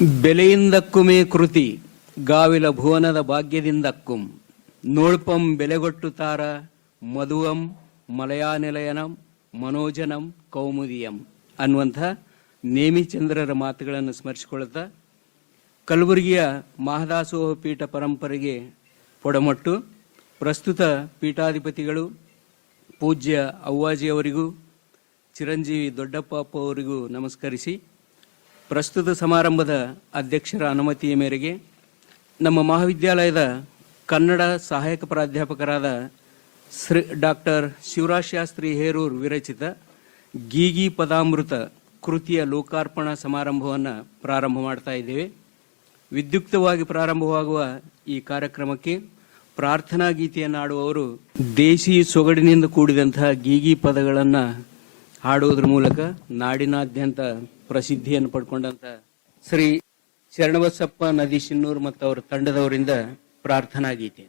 ಬೆಲೆಯಿಂದಕ್ಕುಮೇ ಕೃತಿ ಗಾವಿಲ ಭುವನದ ಭಾಗ್ಯದಿಂದಕ್ಕುಂ ನೋಳ್ಪಂ ಬೆಲೆಗೊಟ್ಟುತ್ತಾರ ಮಧುವಂ ಮಲಯಾನಿಲಯನಂ ಮನೋಜನಂ ಕೌಮುದಿಯಂ ಅನ್ನುವಂಥ ನೇಮಿಚಂದ್ರರ ಮಾತುಗಳನ್ನು ಸ್ಮರಿಸಿಕೊಳ್ಳುತ್ತಾ ಕಲಬುರಗಿಯ ಮಹಾದಾಸೋಹ ಪೀಠ ಪರಂಪರೆಗೆ ಪೊಡಮಟ್ಟು ಪ್ರಸ್ತುತ ಪೀಠಾಧಿಪತಿಗಳು ಪೂಜ್ಯ ಅವ್ವಾಜಿಯವರಿಗೂ ಚಿರಂಜೀವಿ ದೊಡ್ಡಪ್ಪ ಅವರಿಗೂ ನಮಸ್ಕರಿಸಿ ಪ್ರಸ್ತುತ ಸಮಾರಂಭದ ಅಧ್ಯಕ್ಷರ ಅನುಮತಿಯ ಮೇರೆಗೆ ನಮ್ಮ ಮಹಾವಿದ್ಯಾಲಯದ ಕನ್ನಡ ಸಹಾಯಕ ಪ್ರಾಧ್ಯಾಪಕರಾದ ಡಾಕ್ಟರ್ ಶಿವರಾಜ್ ಶಾಸ್ತ್ರಿ ಹೇರೂರ್ ವಿರಚಿತ ಗೀಗಿ ಪದಾಮೃತ ಕೃತಿಯ ಲೋಕಾರ್ಪಣಾ ಸಮಾರಂಭವನ್ನು ಪ್ರಾರಂಭ ಮಾಡ್ತಾ ಇದ್ದೇವೆ. ವಿದ್ಯುಕ್ತವಾಗಿ ಪ್ರಾರಂಭವಾಗುವ ಈ ಕಾರ್ಯಕ್ರಮಕ್ಕೆ ಪ್ರಾರ್ಥನಾ ಗೀತೆಯನ್ನು ಹಾಡುವವರು ದೇಶಿ ಸೊಗಡಿನಿಂದ ಕೂಡಿದಂತಹ ಗೀಗಿ ಪದಗಳನ್ನು ಹಾಡುವುದರ ಮೂಲಕ ನಾಡಿನಾದ್ಯಂತ ಪ್ರಸಿದ್ಧಿಯನ್ನು ಪಡ್ಕೊಂಡಂತ ಶ್ರೀ ಶರಣಬಸಪ್ಪ ನದಿಶಿನ್ನೂರ್ ಮತ್ತು ಅವರ ತಂಡದವರಿಂದ ಪ್ರಾರ್ಥನಾ ಗೀತೆ.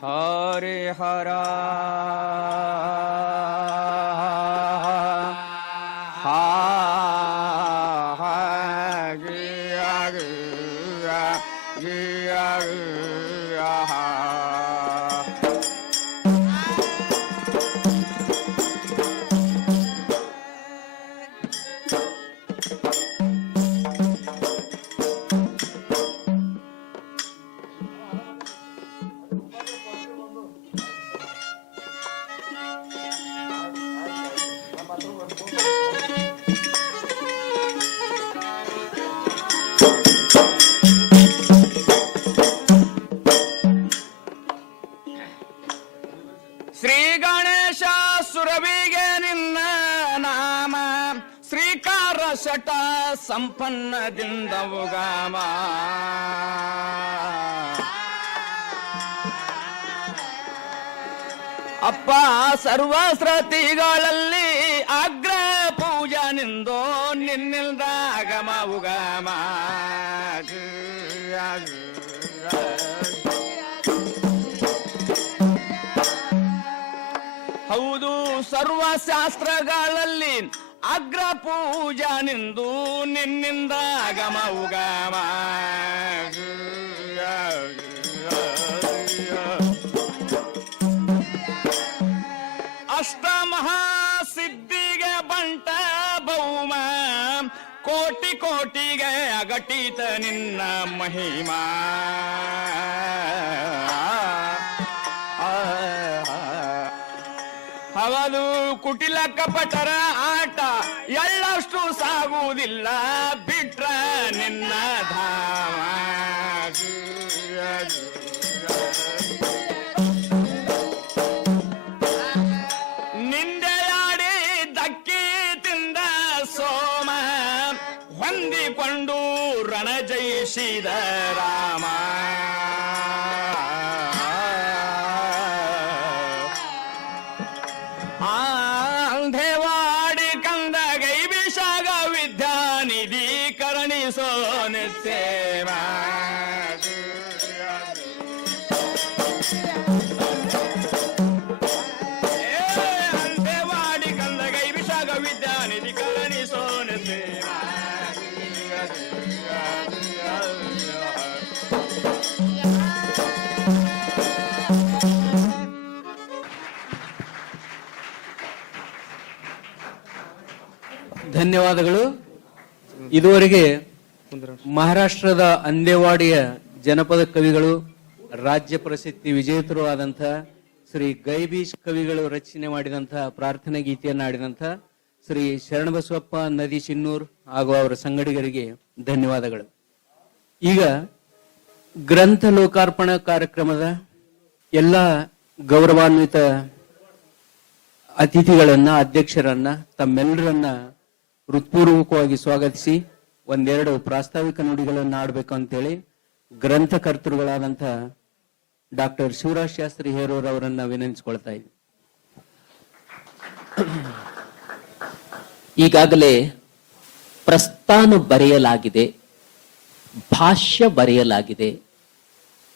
हरे हरा हा गिया गिया गिया गिया हा ಶ್ರೀ ಗಣೇಶ ಸುರವಿಗೆ ನಿನ್ನ ನಾಮ ಶ್ರೀಕಾರ ಶಟ ಸಂಪನ್ನದಿಂದ ಉಗಾಮ ಅಪ್ಪ ಸರ್ವಸ್ರತಿಗಳಲ್ಲಿ ಅಗ್ರ ಪೂಜನಿಂದೋ ನಿನ್ನಿಲ್ದ ಆಗಮ ಉಗಾಮ ಹೌದು ಸರ್ವಶಾಸ್ತ್ರಗಳಲ್ಲಿ ಅಗ್ರ ಪೂಜನಿಂದು ನಿನ್ನಿಂದ ಆಗಮ ಉಗಮ ಅಷ್ಟಮಹಾಸಿದ್ಧಿಗೆ ಬಂಟ ಭೌಮ ಕೋಟಿ ಕೋಟಿಗೆ ಅಗಟಿತ ನಿನ್ನ ಮಹಿಮಾ ಹವದು ಅದು ಕುಟಿಲ ಕಪಟರ ಆಟ, ಎಳ್ಳಷ್ಟು ಸಾಗುವುದಿಲ್ಲ ಬಿಟ್ರ ನಿನ್ನ ಧಾಮ. ನಿಂದೆಯಾಡಿ ದಕ್ಕಿ ತಿಂದ ಸೋಮ, ಹೊಂದಿಕೊಂಡು ರಣಜಯಿಸಿದ ರಾಮ. ದೇವಾಡಿ ಕಂದ ಗೈ ವಿಷಾಗ ವಿದ್ಯಾನಿಧಿ ಕರುಣಿಸೋ ನಿತ್ಯೇಮ. ದೇವಾಡಿ ಕಂದ ಗೈ ವಿಷಾಗ ವಿದ್ಯಾನಿಧಿ ಕರುಣಿಸೋ ನಿತ್ಯೇಮ. ಧನ್ಯವಾದಗಳು. ಇದುವರೆಗೆ ಮಹಾರಾಷ್ಟ್ರದ ಅಂದೇವಾಡಿಯ ಜನಪದ ಕವಿಗಳು, ರಾಜ್ಯ ಪ್ರಸಿದ್ಧಿ ವಿಜೇತರು ಆದಂಥ ಶ್ರೀ ಗೈಬೀಶ್ ಕವಿಗಳು ರಚನೆ ಮಾಡಿದಂಥ ಪ್ರಾರ್ಥನೆ ಗೀತೆಯನ್ನು ಆಡಿದಂಥ ಶ್ರೀ ಶರಣಬಸವಪ್ಪ ನದಿ ಶಿನ್ನೂರ್ ಹಾಗೂ ಅವರ ಸಂಗಡಿಗರಿಗೆ ಧನ್ಯವಾದಗಳು. ಈಗ ಗ್ರಂಥ ಲೋಕಾರ್ಪಣಾ ಕಾರ್ಯಕ್ರಮದ ಎಲ್ಲ ಗೌರವಾನ್ವಿತ ಅತಿಥಿಗಳನ್ನ, ಅಧ್ಯಕ್ಷರನ್ನ, ತಮ್ಮೆಲ್ಲರನ್ನ ಹೃತ್ಪೂರ್ವಕವಾಗಿ ಸ್ವಾಗತಿಸಿ ಒಂದೆರಡು ಪ್ರಾಸ್ತಾವಿಕ ನುಡಿಗಳನ್ನು ಆಡಬೇಕು ಅಂತೇಳಿ ಗ್ರಂಥಕರ್ತೃಗಳಾದಂಥ ಡಾಕ್ಟರ್ ಶಿವರಾಜ್ ಶಾಸ್ತ್ರಿ ಹೇರೂರ್ ಅವರನ್ನ ವಿನಂತಿಸಿಕೊಳ್ತಾ ಇದ್ವಿ. ಈಗಾಗಲೇ ಪ್ರಸ್ಥಾನ ಬರೆಯಲಾಗಿದೆ, ಭಾಷ್ಯ ಬರೆಯಲಾಗಿದೆ.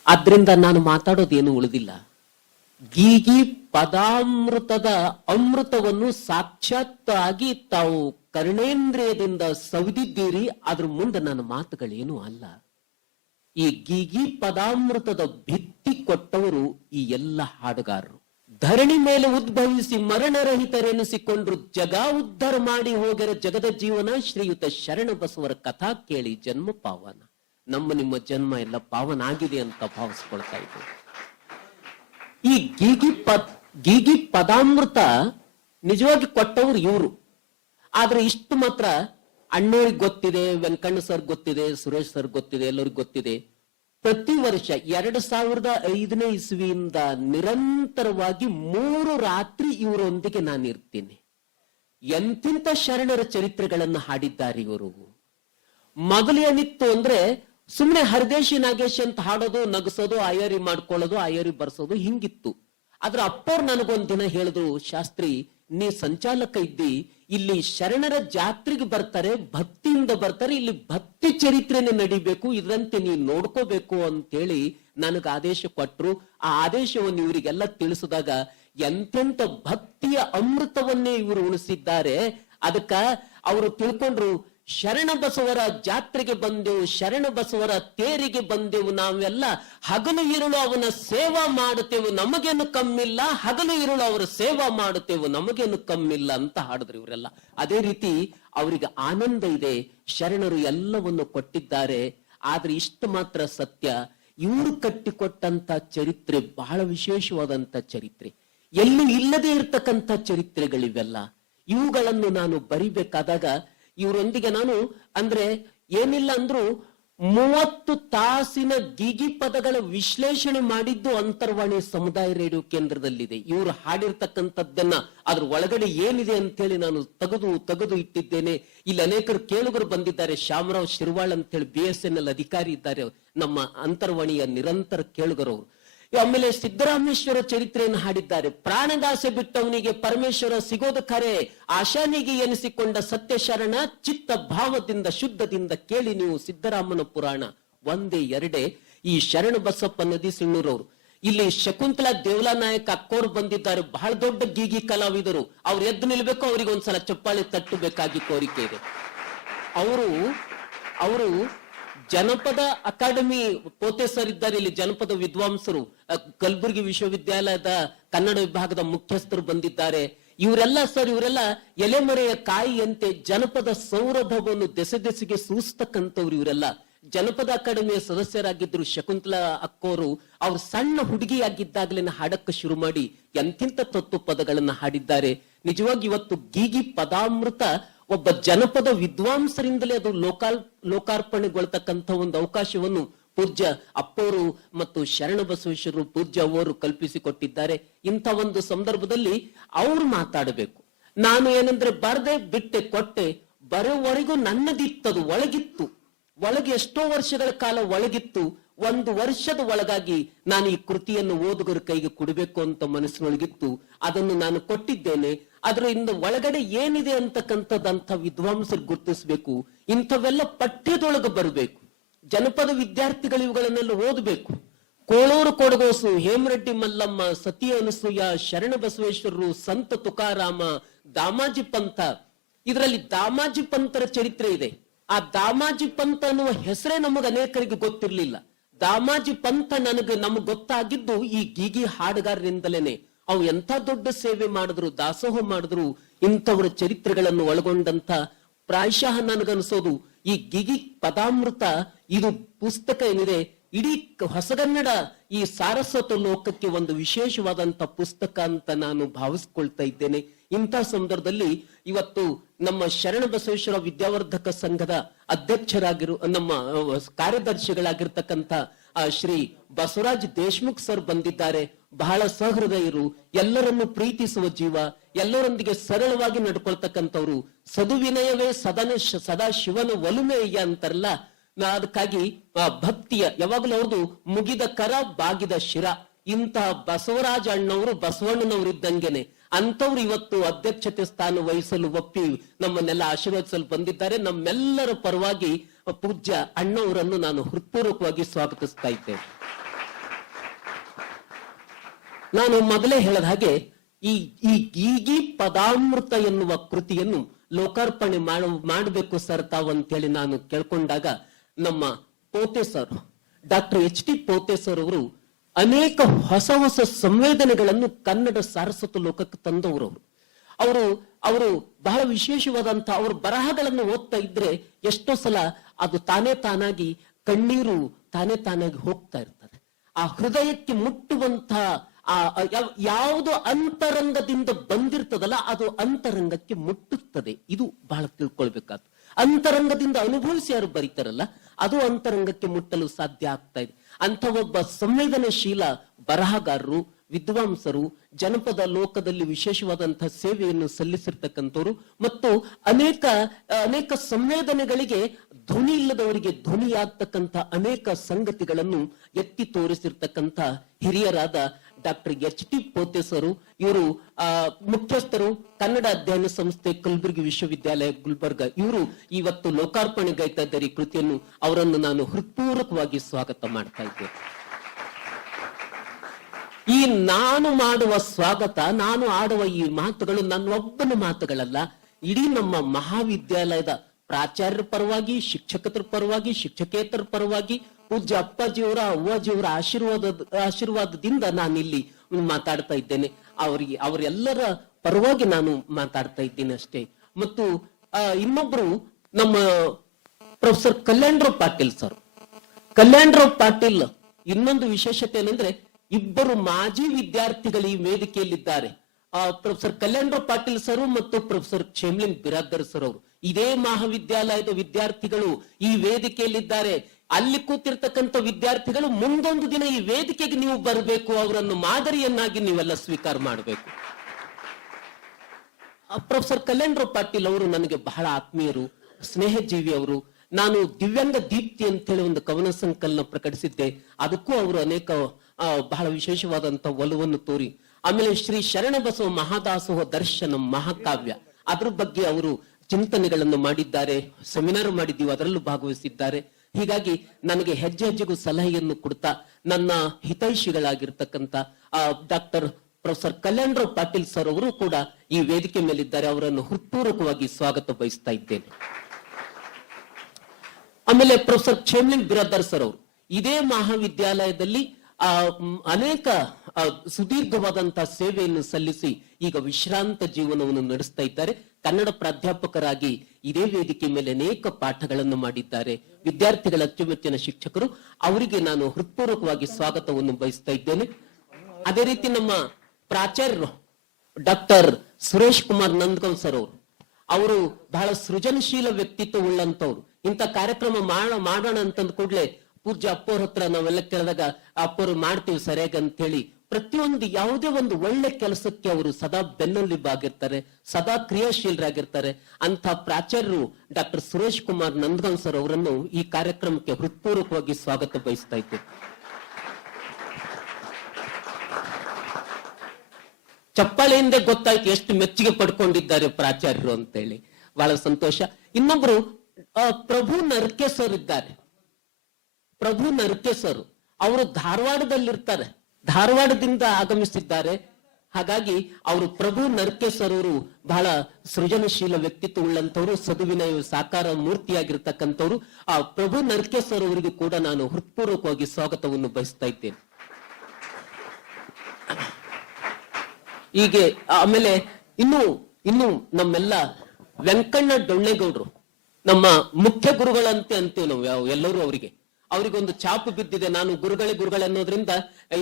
ಆದ್ರಿಂದ ನಾನು ಮಾತಾಡೋದೇನು ಉಳಿದಿಲ್ಲ. ಗೀಗಿ ಪದಾಮೃತದ ಅಮೃತವನ್ನು ಸಾಕ್ಷಾತ್ತಾಗಿ ತಾವು ಕರ್ಣೇಂದ್ರಿಯದಿಂದ ಸವಿದಿದ್ದೀರಿ. ಅದ್ರ ಮುಂದೆ ನನ್ನ ಮಾತುಗಳೇನು ಅಲ್ಲ. ಈ ಗೀಗಿ ಪದಾಮೃತದ ಭಿತ್ತಿ ಕೊಟ್ಟವರು ಈ ಎಲ್ಲ ಹಾಡುಗಾರರು. ಧರಣಿ ಮೇಲೆ ಉದ್ಭವಿಸಿ ಮರಣರಹಿತರೆನಿಸಿಕೊಂಡ್ರು, ಜಗ ಉದ್ಧಾರ ಮಾಡಿ ಹೋಗಿರ ಜಗದ ಜೀವನ ಶ್ರೀಯುತ ಶರಣ ಬಸವರ ಕಥಾ ಕೇಳಿ ಜನ್ಮ ಪಾವನ. ನಮ್ಮ ನಿಮ್ಮ ಜನ್ಮ ಎಲ್ಲ ಪಾವನ ಆಗಿದೆ ಅಂತ ಭಾವಿಸ್ಕೊಳ್ತಾ ಇದ್ದೀವಿ. ಈ ಗೀಗಿ ಪದಾಮೃತ ನಿಜವಾಗಿ ಕೊಟ್ಟವರು ಇವರು. ಆದ್ರೆ ಇಷ್ಟು ಮಾತ್ರ ಅಣ್ಣವ್ರಿಗೆ ಗೊತ್ತಿದೆ, ವೆಂಕಣ್ಣ ಸರ್ ಗೊತ್ತಿದೆ, ಸುರೇಶ್ ಸರ್ ಗೊತ್ತಿದೆ, ಎಲ್ಲರಿಗೂ ಗೊತ್ತಿದೆ. ಪ್ರತಿ ವರ್ಷ 2005ನೇ ಇಸ್ವಿಯಿಂದ ನಿರಂತರವಾಗಿ 3 ರಾತ್ರಿ ಇವರೊಂದಿಗೆ ನಾನು ಇರ್ತೀನಿ. ಎಂತಿಂತ ಶರಣರ ಚರಿತ್ರೆಗಳನ್ನು ಹಾಡಿದ್ದಾರೆ ಇವರು. ಮೊದಲು ಏನಿತ್ತು ಅಂದ್ರೆ ಸುಮ್ಮನೆ ಹರದೇಶಿ ನಾಗೇಶ್ ಅಂತ ಹಾಡೋದು, ನಗಸೋದು, ಆಯರಿ ಮಾಡ್ಕೊಳ್ಳೋದು, ಆಯರಿ ಬರ್ಸೋದು, ಹಿಂಗಿತ್ತು. ಆದ್ರೆ ಅಪ್ಪವ್ರು ನನಗೊಂದ್ ದಿನ ಹೇಳಿದ್ರು, ಶಾಸ್ತ್ರಿ ನೀ ಸಂಚಾಲಕ ಇದ್ದಿ, ಇಲ್ಲಿ ಶರಣರ ಜಾತ್ರೆಗೆ ಬರ್ತಾರೆ, ಭಕ್ತಿಯಿಂದ ಬರ್ತಾರೆ, ಇಲ್ಲಿ ಭಕ್ತಿ ಚರಿತ್ರೆನೇ ನಡಿಬೇಕು, ಇದರಂತೆ ನೀವು ನೋಡ್ಕೋಬೇಕು ಅಂತೇಳಿ ನನಗೆ ಆದೇಶ ಕೊಟ್ರು. ಆ ಆದೇಶವನ್ನು ಇವರಿಗೆಲ್ಲ ತಿಳಿಸಿದಾಗ ಎಂತೆಂತ ಭಕ್ತಿಯ ಅಮೃತವನ್ನೇ ಇವರು ಉಣಿಸಿದ್ದಾರೆ. ಅದಕ್ಕ ಅವರು ತಿಳ್ಕೊಂಡ್ರು, ಶರಣ ಬಸವರ ಜಾತ್ರೆಗೆ ಬಂದೆವು, ಶರಣ ಬಸವರ ತೇರಿಗೆ ಬಂದೆವು, ನಾವೆಲ್ಲ ಹಗಲು ಇರುಳು ಅವನ ಸೇವಾ ಮಾಡುತ್ತೇವು, ನಮಗೇನು ಕಮ್ಮಿಲ್ಲ, ಹಗಲು ಇರುಳು ಅವರ ಸೇವಾ ಮಾಡುತ್ತೇವು, ನಮಗೇನು ಕಮ್ಮಿಲ್ಲ ಅಂತ ಹಾಡಿದ್ರು ಇವರೆಲ್ಲ. ಅದೇ ರೀತಿ ಅವರಿಗೆ ಆನಂದ ಇದೆ, ಶರಣರು ಎಲ್ಲವನ್ನು ಕೊಟ್ಟಿದ್ದಾರೆ. ಆದ್ರೆ ಇಷ್ಟು ಮಾತ್ರ ಸತ್ಯ, ಇವರು ಕಟ್ಟಿಕೊಟ್ಟಂತ ಚರಿತ್ರೆ ಬಹಳ ವಿಶೇಷವಾದಂತ ಚರಿತ್ರೆ, ಎಲ್ಲೂ ಇಲ್ಲದೆ ಇರ್ತಕ್ಕಂಥ ಚರಿತ್ರೆಗಳಿವೆಲ್ಲ. ಇವುಗಳನ್ನು ನಾನು ಬರಿಬೇಕಾದಾಗ ಇವರೊಂದಿಗೆ ನಾನು ಅಂದ್ರೆ ಏನಿಲ್ಲ ಅಂದ್ರೂ 30 ತಾಸಿನ ಗೀಗಿ ಪದಗಳ ವಿಶ್ಲೇಷಣೆ ಮಾಡಿದ್ದು ಅಂತರ್ವಾಣಿ ಸಮುದಾಯ ರೇಡಿಯೋ ಕೇಂದ್ರದಲ್ಲಿದೆ. ಇವರು ಹಾಡಿರ್ತಕ್ಕಂಥದ್ದನ್ನ ಅದ್ರ ಒಳಗಡೆ ಏನಿದೆ ಅಂತೇಳಿ ನಾನು ತೆಗೆದು ಇಟ್ಟಿದ್ದೇನೆ. ಇಲ್ಲಿ ಅನೇಕರು ಕೇಳುಗರು ಬಂದಿದ್ದಾರೆ. ಶ್ಯಾಮರಾವ್ ಶಿರ್ವಾಳ್ ಅಂತ ಹೇಳಿ BSNL ಅಧಿಕಾರಿ ಇದ್ದಾರೆ, ನಮ್ಮ ಅಂತರ್ವಾಣಿಯ ನಿರಂತರ ಕೇಳುಗರವರು. ಆಮೇಲೆ ಸಿದ್ದರಾಮೇಶ್ವರ ಚರಿತ್ರೆಯನ್ನು ಹಾಡಿದ್ದಾರೆ. ಪ್ರಾಣದಾಸೆ ಬಿಟ್ಟವನಿಗೆ ಪರಮೇಶ್ವರ ಸಿಗೋದ ಖರೆ, ಆಶಾನಿಗೆ ಎನಿಸಿಕೊಂಡ ಸತ್ಯ ಶರಣ, ಚಿತ್ತ ಭಾವದಿಂದ ಶುದ್ಧದಿಂದ ಕೇಳಿ ನೀವು ಸಿದ್ದರಾಮನ ಪುರಾಣ. ಒಂದೇ ಎರಡೇ ಈ ಶರಣ ಬಸಪ್ಪ ನದಿ ಸಿಣ್ಣೂರವರು. ಇಲ್ಲಿ ಶಕುಂತಲಾ ದೇವಲಾ ನಾಯಕ್ ಅಕ್ಕೋರು ಬಂದಿದ್ದಾರೆ, ಬಹಳ ದೊಡ್ಡ ಗೀಗಿ ಕಲಾವಿದರು. ಅವ್ರು ಎದ್ದು ನಿಲ್ಬೇಕು, ಅವ್ರಿಗೆ ಒಂದ್ಸಲ ಚಪ್ಪಾಳೆ ತಟ್ಟಬೇಕಾಗಿ ಕೋರಿಕೆ ಇದೆ. ಅವರು ಜನಪದ ಅಕಾಡೆಮಿ ಪೋತೆ ಸರ್ ಇದ್ದಾರೆ, ಇಲ್ಲಿ ಜನಪದ ವಿದ್ವಾಂಸರು, ಕಲಬುರಗಿ ವಿಶ್ವವಿದ್ಯಾಲಯದ ಕನ್ನಡ ವಿಭಾಗದ ಮುಖ್ಯಸ್ಥರು ಬಂದಿದ್ದಾರೆ. ಇವರೆಲ್ಲ ಎಲೆಮರೆಯ ಕಾಯಿಯಂತೆ ಜನಪದ ಸೌರಭವನ್ನು ದೆಸೆಗೆ ಸೂಸ್ತಕ್ಕಂಥವ್ರು. ಇವರೆಲ್ಲ ಜನಪದ ಅಕಾಡೆಮಿಯ ಸದಸ್ಯರಾಗಿದ್ರು. ಶಕುಂತಲಾ ಅಕ್ಕೋರು ಅವ್ರು ಸಣ್ಣ ಹುಡುಗಿಯಾಗಿದ್ದಾಗಲೇ ಹಾಡಕ್ಕೆ ಶುರು ಮಾಡಿ ಎಂತಿಂತ ತತ್ವ ಪದಗಳನ್ನ ಹಾಡಿದ್ದಾರೆ. ನಿಜವಾಗಿ ಇವತ್ತು ಗೀಗಿ ಪದಾಮೃತ ಒಬ್ಬ ಜನಪದ ವಿದ್ವಾಂಸರಿಂದಲೇ ಅದು ಲೋಕಾರ್ಪಣೆಗೊಳ್ತಕ್ಕಂಥ ಒಂದು ಅವಕಾಶವನ್ನು ಪೂಜ್ಯ ಅಪ್ಪವರು ಮತ್ತು ಶರಣಬಸವೇಶ್ವರರು ಪೂಜ್ಯ ಅವರು ಕಲ್ಪಿಸಿಕೊಟ್ಟಿದ್ದಾರೆ. ಇಂಥ ಒಂದು ಸಂದರ್ಭದಲ್ಲಿ ಅವ್ರು ಮಾತಾಡಬೇಕು. ನಾನು ಏನಂದ್ರೆ ಬರದೆ ಬಿಟ್ಟೆ ಕೊಟ್ಟೆ, ಬರೋವರೆಗೂ ನನ್ನದಿತ್ತದು, ಒಳಗಿತ್ತು, ಒಳಗೆ ಎಷ್ಟೋ ವರ್ಷಗಳ ಕಾಲ ಒಳಗಿತ್ತು. 1 ವರ್ಷದ ಒಳಗಾಗಿ ನಾನು ಈ ಕೃತಿಯನ್ನು ಓದುಗರ ಕೈಗೆ ಕೊಡಬೇಕು ಅಂತ ಮನಸ್ಸಿನೊಳಗಿತ್ತು. ಅದನ್ನು ನಾನು ಕೊಟ್ಟಿದ್ದೇನೆ. ಅದರಿಂದ ಒಳಗಡೆ ಏನಿದೆ ಅಂತಕ್ಕಂಥದ್ದಂಥ ವಿದ್ವಾಂಸರು ಗುರುತಿಸಬೇಕು. ಇಂಥವೆಲ್ಲ ಪಠ್ಯದೊಳಗೆ ಬರಬೇಕು. ಜನಪದ ವಿದ್ಯಾರ್ಥಿಗಳು ಇವುಗಳನ್ನೆಲ್ಲ ಓದಬೇಕು. ಕೋಳೂರು ಕೊಡಗೋಸು, ಹೇಮರೆಡ್ಡಿ ಮಲ್ಲಮ್ಮ, ಸತಿ ಅನಸೂಯ, ಶರಣ ಬಸವೇಶ್ವರರು, ಸಂತ ತುಕಾರಾಮ, ದಾಮಾಜಿ ಪಂಥ. ಇದರಲ್ಲಿ ದಾಮಾಜಿ ಪಂಥರ ಚರಿತ್ರೆ ಇದೆ. ಆ ದಾಮಾಜಿ ಪಂಥ ಅನ್ನುವ ಹೆಸರೇ ನಮಗೆ ಅನೇಕರಿಗೆ ಗೊತ್ತಿರಲಿಲ್ಲ. ದಾಮಾಜಿ ಪಂಥ ನಮಗ್ ಗೊತ್ತಾಗಿದ್ದು ಈ ಗೀಗಿ ಹಾಡುಗಾರರಿಂದಲೇನೆ. ಅವು ಎಂಥ ದೊಡ್ಡ ಸೇವೆ ಮಾಡಿದ್ರು, ದಾಸೋಹ ಮಾಡಿದ್ರು. ಇಂಥವರ ಚರಿತ್ರೆಗಳನ್ನು ಒಳಗೊಂಡಂತ ಪ್ರಾಯಶಃ ನನಗನ್ಸೋದು ಈ ಗಿಗಿ ಪದಾಮೃತ ಇದು ಪುಸ್ತಕ ಏನಿದೆ ಇಡೀ ಹೊಸಗನ್ನಡ ಈ ಸಾರಸ್ವತ ಲೋಕಕ್ಕೆ ಒಂದು ವಿಶೇಷವಾದಂತ ಪುಸ್ತಕ ಅಂತ ನಾನು ಭಾವಿಸ್ಕೊಳ್ತಾ ಇದ್ದೇನೆ. ಇಂಥ ಸಂದರ್ಭದಲ್ಲಿ ಇವತ್ತು ನಮ್ಮ ಶರಣ ಬಸವೇಶ್ವರ ವಿದ್ಯಾವರ್ಧಕ ಸಂಘದ ನಮ್ಮ ಕಾರ್ಯದರ್ಶಿಗಳಾಗಿರ್ತಕ್ಕಂಥ ಶ್ರೀ ಬಸವರಾಜ್ ದೇಶಮುಖ್ ಸರ್ ಬಂದಿದ್ದಾರೆ. ಬಹಳ ಸಹೃದಯರು, ಎಲ್ಲರನ್ನು ಪ್ರೀತಿಸುವ ಜೀವ, ಎಲ್ಲರೊಂದಿಗೆ ಸರಳವಾಗಿ ನಡ್ಕೊಳ್ತಕ್ಕಂಥವ್ರು. ಸದುವಿನಯವೇ ಸದಾ ಶಿವನ ಒಲುಮೆಯ ಅಂತಾರಲ್ಲ, ಅದಕ್ಕಾಗಿ ಭಕ್ತಿಯ ಯಾವಾಗಲೂ ಅವ್ರದ್ದು ಮುಗಿದ ಕರ ಬಾಗಿದ ಶಿರ. ಇಂತಹ ಬಸವರಾಜ ಅಣ್ಣವರು ಬಸವಣ್ಣನವರು ಇದ್ದಂಗೆನೆ ಅಂತವ್ರು ಇವತ್ತು ಅಧ್ಯಕ್ಷತೆ ಸ್ಥಾನ ವಹಿಸಲು ಒಪ್ಪಿ ನಮ್ಮನ್ನೆಲ್ಲ ಆಶೀರ್ವದಿಸಲು ಬಂದಿದ್ದಾರೆ. ನಮ್ಮೆಲ್ಲರ ಪರವಾಗಿ ಪೂಜ್ಯ ಅಣ್ಣವರನ್ನು ನಾನು ಹೃತ್ಪೂರ್ವಕವಾಗಿ ಸ್ವಾಗತಿಸ್ತಾ ಇದ್ದೇನೆ. ನಾನು ಮೊದಲೇ ಹೇಳದ ಹಾಗೆ ಈ ಗೀಗಿ ಪದಾಮೃತ ಎನ್ನುವ ಕೃತಿಯನ್ನು ಲೋಕಾರ್ಪಣೆ ಮಾಡಬೇಕು ಸರ್ ತಾವು ಅಂತೇಳಿ ನಾನು ಕೇಳ್ಕೊಂಡಾಗ ನಮ್ಮ ಪೋತೆ ಸರ್, ಡಾಕ್ಟರ್ H.T. ಪೋತೆ ಸರ್ ಅವರು ಅನೇಕ ಹೊಸ ಸಂವೇದನೆಗಳನ್ನು ಕನ್ನಡ ಸಾರಸ್ವತ ಲೋಕಕ್ಕೆ ತಂದವರು. ಅವರು ಬಹಳ ವಿಶೇಷವಾದಂತ ಅವ್ರ ಬರಹಗಳನ್ನು ಓದ್ತಾ ಇದ್ರೆ ಎಷ್ಟೋ ಸಲ ಅದು ತಾನಾಗಿ ಕಣ್ಣೀರು ತಾನಾಗಿ ಹೋಗ್ತಾ ಇರ್ತದೆ. ಆ ಹೃದಯಕ್ಕೆ ಮುಟ್ಟುವಂತ ಯಾವುದು ಅಂತರಂಗದಿಂದ ಬಂದಿರ್ತದಲ್ಲ ಅದು ಅಂತರಂಗಕ್ಕೆ ಮುಟ್ಟುತ್ತದೆ. ಇದು ಬಹಳ ತಿಳ್ಕೊಳ್ಬೇಕಾದ್ದು. ಅಂತರಂಗದಿಂದ ಅನುಭವಿಸಿ ಯಾರು ಬರೀತಾರಲ್ಲ ಅದು ಅಂತರಂಗಕ್ಕೆ ಮುಟ್ಟಲು ಸಾಧ್ಯ ಆಗ್ತಾ ಇದೆ. ಅಂತ ಒಬ್ಬ ಸಂವೇದನಶೀಲ ಬರಹಗಾರರು, ವಿದ್ವಾಂಸರು, ಜನಪದ ಲೋಕದಲ್ಲಿ ವಿಶೇಷವಾದಂತಹ ಸೇವೆಯನ್ನು ಸಲ್ಲಿಸಿರ್ತಕ್ಕಂಥವ್ರು ಮತ್ತು ಅನೇಕ ಸಂವೇದನೆಗಳಿಗೆ ಧ್ವನಿ ಇಲ್ಲದವರಿಗೆ ಧ್ವನಿಯಾಗ್ತಕ್ಕಂಥ ಅನೇಕ ಸಂಗತಿಗಳನ್ನು ಎತ್ತಿ ತೋರಿಸಿರ್ತಕ್ಕಂಥ ಹಿರಿಯರಾದ ಡಾಕ್ಟರ್ H.T. ಪೋತೆ ಸರ್ ಇವರು ಮುಖ್ಯಸ್ಥರು, ಕನ್ನಡ ಅಧ್ಯಯನ ಸಂಸ್ಥೆ ಕಲಬುರಗಿ ವಿಶ್ವವಿದ್ಯಾಲಯ ಗುಲ್ಬರ್ಗ. ಇವರು ಇವತ್ತು ಲೋಕಾರ್ಪಣೆಗೈತಾ ಇದ್ದಾರೆ ಈ ಕೃತಿಯನ್ನು. ಅವರನ್ನು ನಾನು ಹೃತ್ಪೂರ್ವಕವಾಗಿ ಸ್ವಾಗತ ಮಾಡ್ತಾ ಇದ್ದೇನೆ. ಈ ನಾನು ಮಾಡುವ ಸ್ವಾಗತ, ನಾನು ಆಡುವ ಈ ಮಾತುಗಳು ನನ್ನೊಬ್ಬನ ಮಾತುಗಳಲ್ಲ. ಇಡೀ ನಮ್ಮ ಮಹಾವಿದ್ಯಾಲಯದ ಪ್ರಾಚಾರ್ಯರ ಪರವಾಗಿ, ಶಿಕ್ಷಕರ ಪರವಾಗಿ, ಶಿಕ್ಷಕೇತರ ಪರವಾಗಿ, ಪೂಜ್ಯ ಅಪ್ಪಾಜಿಯವರ ಅವ್ವಾಜಿಯವರ ಆಶೀರ್ವಾದದಿಂದ ನಾನು ಇಲ್ಲಿ ಮಾತಾಡ್ತಾ ಇದ್ದೇನೆ. ಅವರೆಲ್ಲರ ಪರವಾಗಿ ನಾನು ಮಾತಾಡ್ತಾ ಇದ್ದೇನೆ ಅಷ್ಟೇ. ಮತ್ತು ಇನ್ನೊಬ್ರು ನಮ್ಮ ಪ್ರೊಫೆಸರ್ ಕಲ್ಯಾಣರಾವ್ ಪಾಟೀಲ್ ಸರ್. ಕಲ್ಯಾಣರಾವ್ ಪಾಟೀಲ್ ಇನ್ನೊಂದು ವಿಶೇಷತೆ ಏನಂದ್ರೆ ಇಬ್ಬರು ಮಾಜಿ ವಿದ್ಯಾರ್ಥಿಗಳು ಈ ವೇದಿಕೆಯಲ್ಲಿದ್ದಾರೆ. ಪ್ರೊಫೆಸರ್ ಕಲ್ಯಾಣರಾವ್ ಪಾಟೀಲ್ ಸರ್ ಮತ್ತು ಪ್ರೊಫೆಸರ್ ಕ್ಷೇಮ್ಲಿನ್ ಬಿರಾದರ್ ಸರ್ ಅವರು ಇದೇ ಮಹಾವಿದ್ಯಾಲಯದ ವಿದ್ಯಾರ್ಥಿಗಳು ಈ ವೇದಿಕೆಯಲ್ಲಿದ್ದಾರೆ. ಅಲ್ಲಿ ಕೂತಿರ್ತಕ್ಕಂಥ ವಿದ್ಯಾರ್ಥಿಗಳು ಮುಂದೊಂದು ದಿನ ಈ ವೇದಿಕೆಗೆ ನೀವು ಬರಬೇಕು, ಅವರನ್ನು ಮಾದರಿಯನ್ನಾಗಿ ನೀವೆಲ್ಲ ಸ್ವೀಕಾರ ಮಾಡಬೇಕು. ಪ್ರೊಫೆಸರ್ ಕಲ್ಯಾಣರಾವ್ ಪಾಟೀಲ್ ಅವರು ನನಗೆ ಬಹಳ ಆತ್ಮೀಯರು, ಸ್ನೇಹಜೀವಿ ಅವರು. ನಾನು ದಿವ್ಯಾಂಗ ದೀಪ್ತಿ ಅಂತ ಹೇಳಿ ಒಂದು ಕವನ ಸಂಕಲನ ಪ್ರಕಟಿಸಿದ್ದೆ. ಅದಕ್ಕೂ ಅವರು ಅನೇಕ ಬಹಳ ವಿಶೇಷವಾದಂತ ಒಲವನ್ನು ತೋರಿ, ಆಮೇಲೆ ಶ್ರೀ ಶರಣ ಬಸವ ಮಹಾದಾಸೋಹ ದರ್ಶನ ಮಹಾಕಾವ್ಯ ಅದ್ರ ಬಗ್ಗೆ ಅವರು ಚಿಂತನೆಗಳನ್ನು ಮಾಡಿದ್ದಾರೆ. ಸೆಮಿನಾರ್ ಮಾಡಿದ್ದೀವಿ, ಅದರಲ್ಲೂ ಭಾಗವಹಿಸಿದ್ದಾರೆ. ಹೀಗಾಗಿ ನನಗೆ ಹೆಜ್ಜೆ ಹೆಜ್ಜೆಗೂ ಸಲಹೆಯನ್ನು ಕೊಡ್ತಾ ನನ್ನ ಹಿತೈಷಿಗಳಾಗಿರ್ತಕ್ಕಂಥ doctor professor Kalyanrao Patil sir ಅವರು ಕೂಡ ಈ ವೇದಿಕೆ ಮೇಲಿದ್ದಾರೆ. ಅವರನ್ನು ಹೃತ್ಪೂರ್ವಕವಾಗಿ ಸ್ವಾಗತ ಬಯಸ್ತಾ ಇದ್ದೇನೆ. ಆಮೇಲೆ ಪ್ರೊಫೆಸರ್ ಕ್ಷೇಮ್ಲಿನ್ ಬಿರಾದರ್ ಸರ್ ಅವರು ಇದೇ ಮಹಾವಿದ್ಯಾಲಯದಲ್ಲಿ ಅನೇಕ ಸುದೀರ್ಘವಾದಂತಹ ಸೇವೆಯನ್ನು ಸಲ್ಲಿಸಿ ಈಗ ವಿಶ್ರಾಂತ ಜೀವನವನ್ನು ನಡೆಸ್ತಾ ಇದ್ದಾರೆ. ಕನ್ನಡ ಪ್ರಾಧ್ಯಾಪಕರಾಗಿ ಇದೇ ವೇದಿಕೆ ಮೇಲೆ ಅನೇಕ ಪಾಠಗಳನ್ನು ಮಾಡಿದ್ದಾರೆ. ವಿದ್ಯಾರ್ಥಿಗಳ ಅಚ್ಚುಮೆಚ್ಚಿನ ಶಿಕ್ಷಕರು. ಅವರಿಗೆ ನಾನು ಹೃತ್ಪೂರ್ವಕವಾಗಿ ಸ್ವಾಗತವನ್ನು ಬಯಸ್ತಾ ಇದ್ದೇನೆ. ಅದೇ ರೀತಿ ನಮ್ಮ ಪ್ರಾಚಾರ್ಯರು ಡಾಕ್ಟರ್ ಸುರೇಶ್ ಕುಮಾರ್ ನಂದಗೌಡ್ ಸರ್ ಅವರು ಬಹಳ ಸೃಜನಶೀಲ ವ್ಯಕ್ತಿತ್ವ ಉಳ್ಳಂತವ್ರು. ಇಂಥ ಕಾರ್ಯಕ್ರಮ ಮಾಡೋಣ ಅಂತಂದ್ ಕೂಡ್ಲೆ ಪೂಜ್ಯ ಅಪ್ಪೋರ್ ಹತ್ರ ನಾವೆಲ್ಲ ಕೇಳಿದಾಗ ಅಪ್ಪೋರು ಮಾಡ್ತೀವಿ ಸರಿಯಾಗಿ ಅಂತ ಹೇಳಿ ಪ್ರತಿಯೊಂದು ಯಾವುದೇ ಒಂದು ಒಳ್ಳೆ ಕೆಲಸಕ್ಕೆ ಅವರು ಸದಾ ಬೆನ್ನೆಲುಬಾಗಿರ್ತಾರೆ, ಸದಾ ಕ್ರಿಯಾಶೀಲರಾಗಿರ್ತಾರೆ. ಅಂತ ಪ್ರಾಚಾರ್ಯರು ಡಾಕ್ಟರ್ ಸುರೇಶ್ ಕುಮಾರ್ ನಂದಗೌಡ್ ಸರ್ ಅವರನ್ನು ಈ ಕಾರ್ಯಕ್ರಮಕ್ಕೆ ಹೃತ್ಪೂರ್ವಕವಾಗಿ ಸ್ವಾಗತ ಬಯಸ್ತಾ ಇದ್ದೇವೆ. ಚಪ್ಪಾಳೆಯಿಂದ ಗೊತ್ತಾಯ್ತು ಎಷ್ಟು ಮೆಚ್ಚುಗೆ ಪಡ್ಕೊಂಡಿದ್ದಾರೆ ಪ್ರಾಚಾರ್ಯರು ಅಂತ ಹೇಳಿ, ಬಹಳ ಸಂತೋಷ. ಇನ್ನೊಬ್ರು ಪ್ರಭು ನರ್ಕೇಶ್ವರ್ ಇದ್ದಾರೆ. ಪ್ರಭು ನರ್ಕೇಶ್ವರ್ ಅವರು ಧಾರವಾಡದಲ್ಲಿರ್ತಾರೆ, ಧಾರವಾಡದಿಂದ ಆಗಮಿಸಿದ್ದಾರೆ. ಹಾಗಾಗಿ ಅವರು ಪ್ರಭು ನರ್ಕೇಶ್ವರ್ ಅವರು ಬಹಳ ಸೃಜನಶೀಲ ವ್ಯಕ್ತಿತ್ವ ಉಳ್ಳಂತವ್ರು, ಸದುವಿನಯ ಸಾಕಾರ ಮೂರ್ತಿಯಾಗಿರ್ತಕ್ಕಂಥವ್ರು. ಆ ಪ್ರಭು ನರ್ಕೇಶ್ವರ್ ಅವರಿಗೂ ಕೂಡ ನಾನು ಹೃತ್ಪೂರ್ವಕವಾಗಿ ಸ್ವಾಗತವನ್ನು ಬಯಸ್ತಾ ಇದ್ದೇನೆ. ಹೀಗೆ ಆಮೇಲೆ ಇನ್ನು ನಮ್ಮೆಲ್ಲ ವೆಂಕಣ್ಣ ಡೊಣ್ಣೇಗೌಡರು ನಮ್ಮ ಮುಖ್ಯ ಗುರುಗಳಂತೆ ಅಂತೀವಿ ನಾವು ಎಲ್ಲರೂ. ಅವರಿಗೊಂದು ಚಾಪು ಬಿದ್ದಿದೆ, ನಾನು ಗುರುಗಳೇ ಅನ್ನೋದ್ರಿಂದ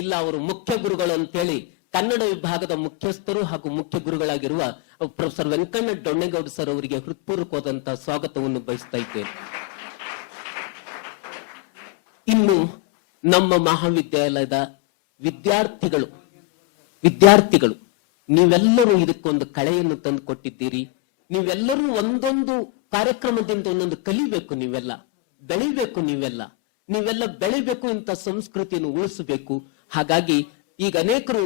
ಇಲ್ಲ ಅವರು ಮುಖ್ಯ ಗುರುಗಳು ಅಂತೇಳಿ ಕನ್ನಡ ವಿಭಾಗದ ಮುಖ್ಯಸ್ಥರು ಹಾಗೂ ಮುಖ್ಯ ಗುರುಗಳಾಗಿರುವ ಪ್ರೊಫೆಸರ್ ವೆಂಕಣ್ಣ ಡೊಣ್ಣೇಗೌಡ ಸರ್ ಅವರಿಗೆ ಹೃತ್ಪೂರ್ವಕವಾದಂತಹ ಸ್ವಾಗತವನ್ನು ಬಯಸ್ತಾ ಇದ್ದೇನೆ. ಇನ್ನು ನಮ್ಮ ಮಹಾವಿದ್ಯಾಲಯದ ವಿದ್ಯಾರ್ಥಿಗಳು ನೀವೆಲ್ಲರೂ ಇದಕ್ಕೊಂದು ಕಳೆಯನ್ನು ತಂದು ಕೊಟ್ಟಿದ್ದೀರಿ. ನೀವೆಲ್ಲರೂ ಒಂದೊಂದು ಕಾರ್ಯಕ್ರಮದಿಂದ ಒಂದೊಂದು ಕಲಿಬೇಕು, ನೀವೆಲ್ಲ ಬೆಳಿಬೇಕು, ನೀವೆಲ್ಲ ಬೆಳಿಬೇಕು, ಇಂಥ ಸಂಸ್ಕೃತಿಯನ್ನು ಉಳಿಸಬೇಕು. ಹಾಗಾಗಿ ಈಗ ಅನೇಕರು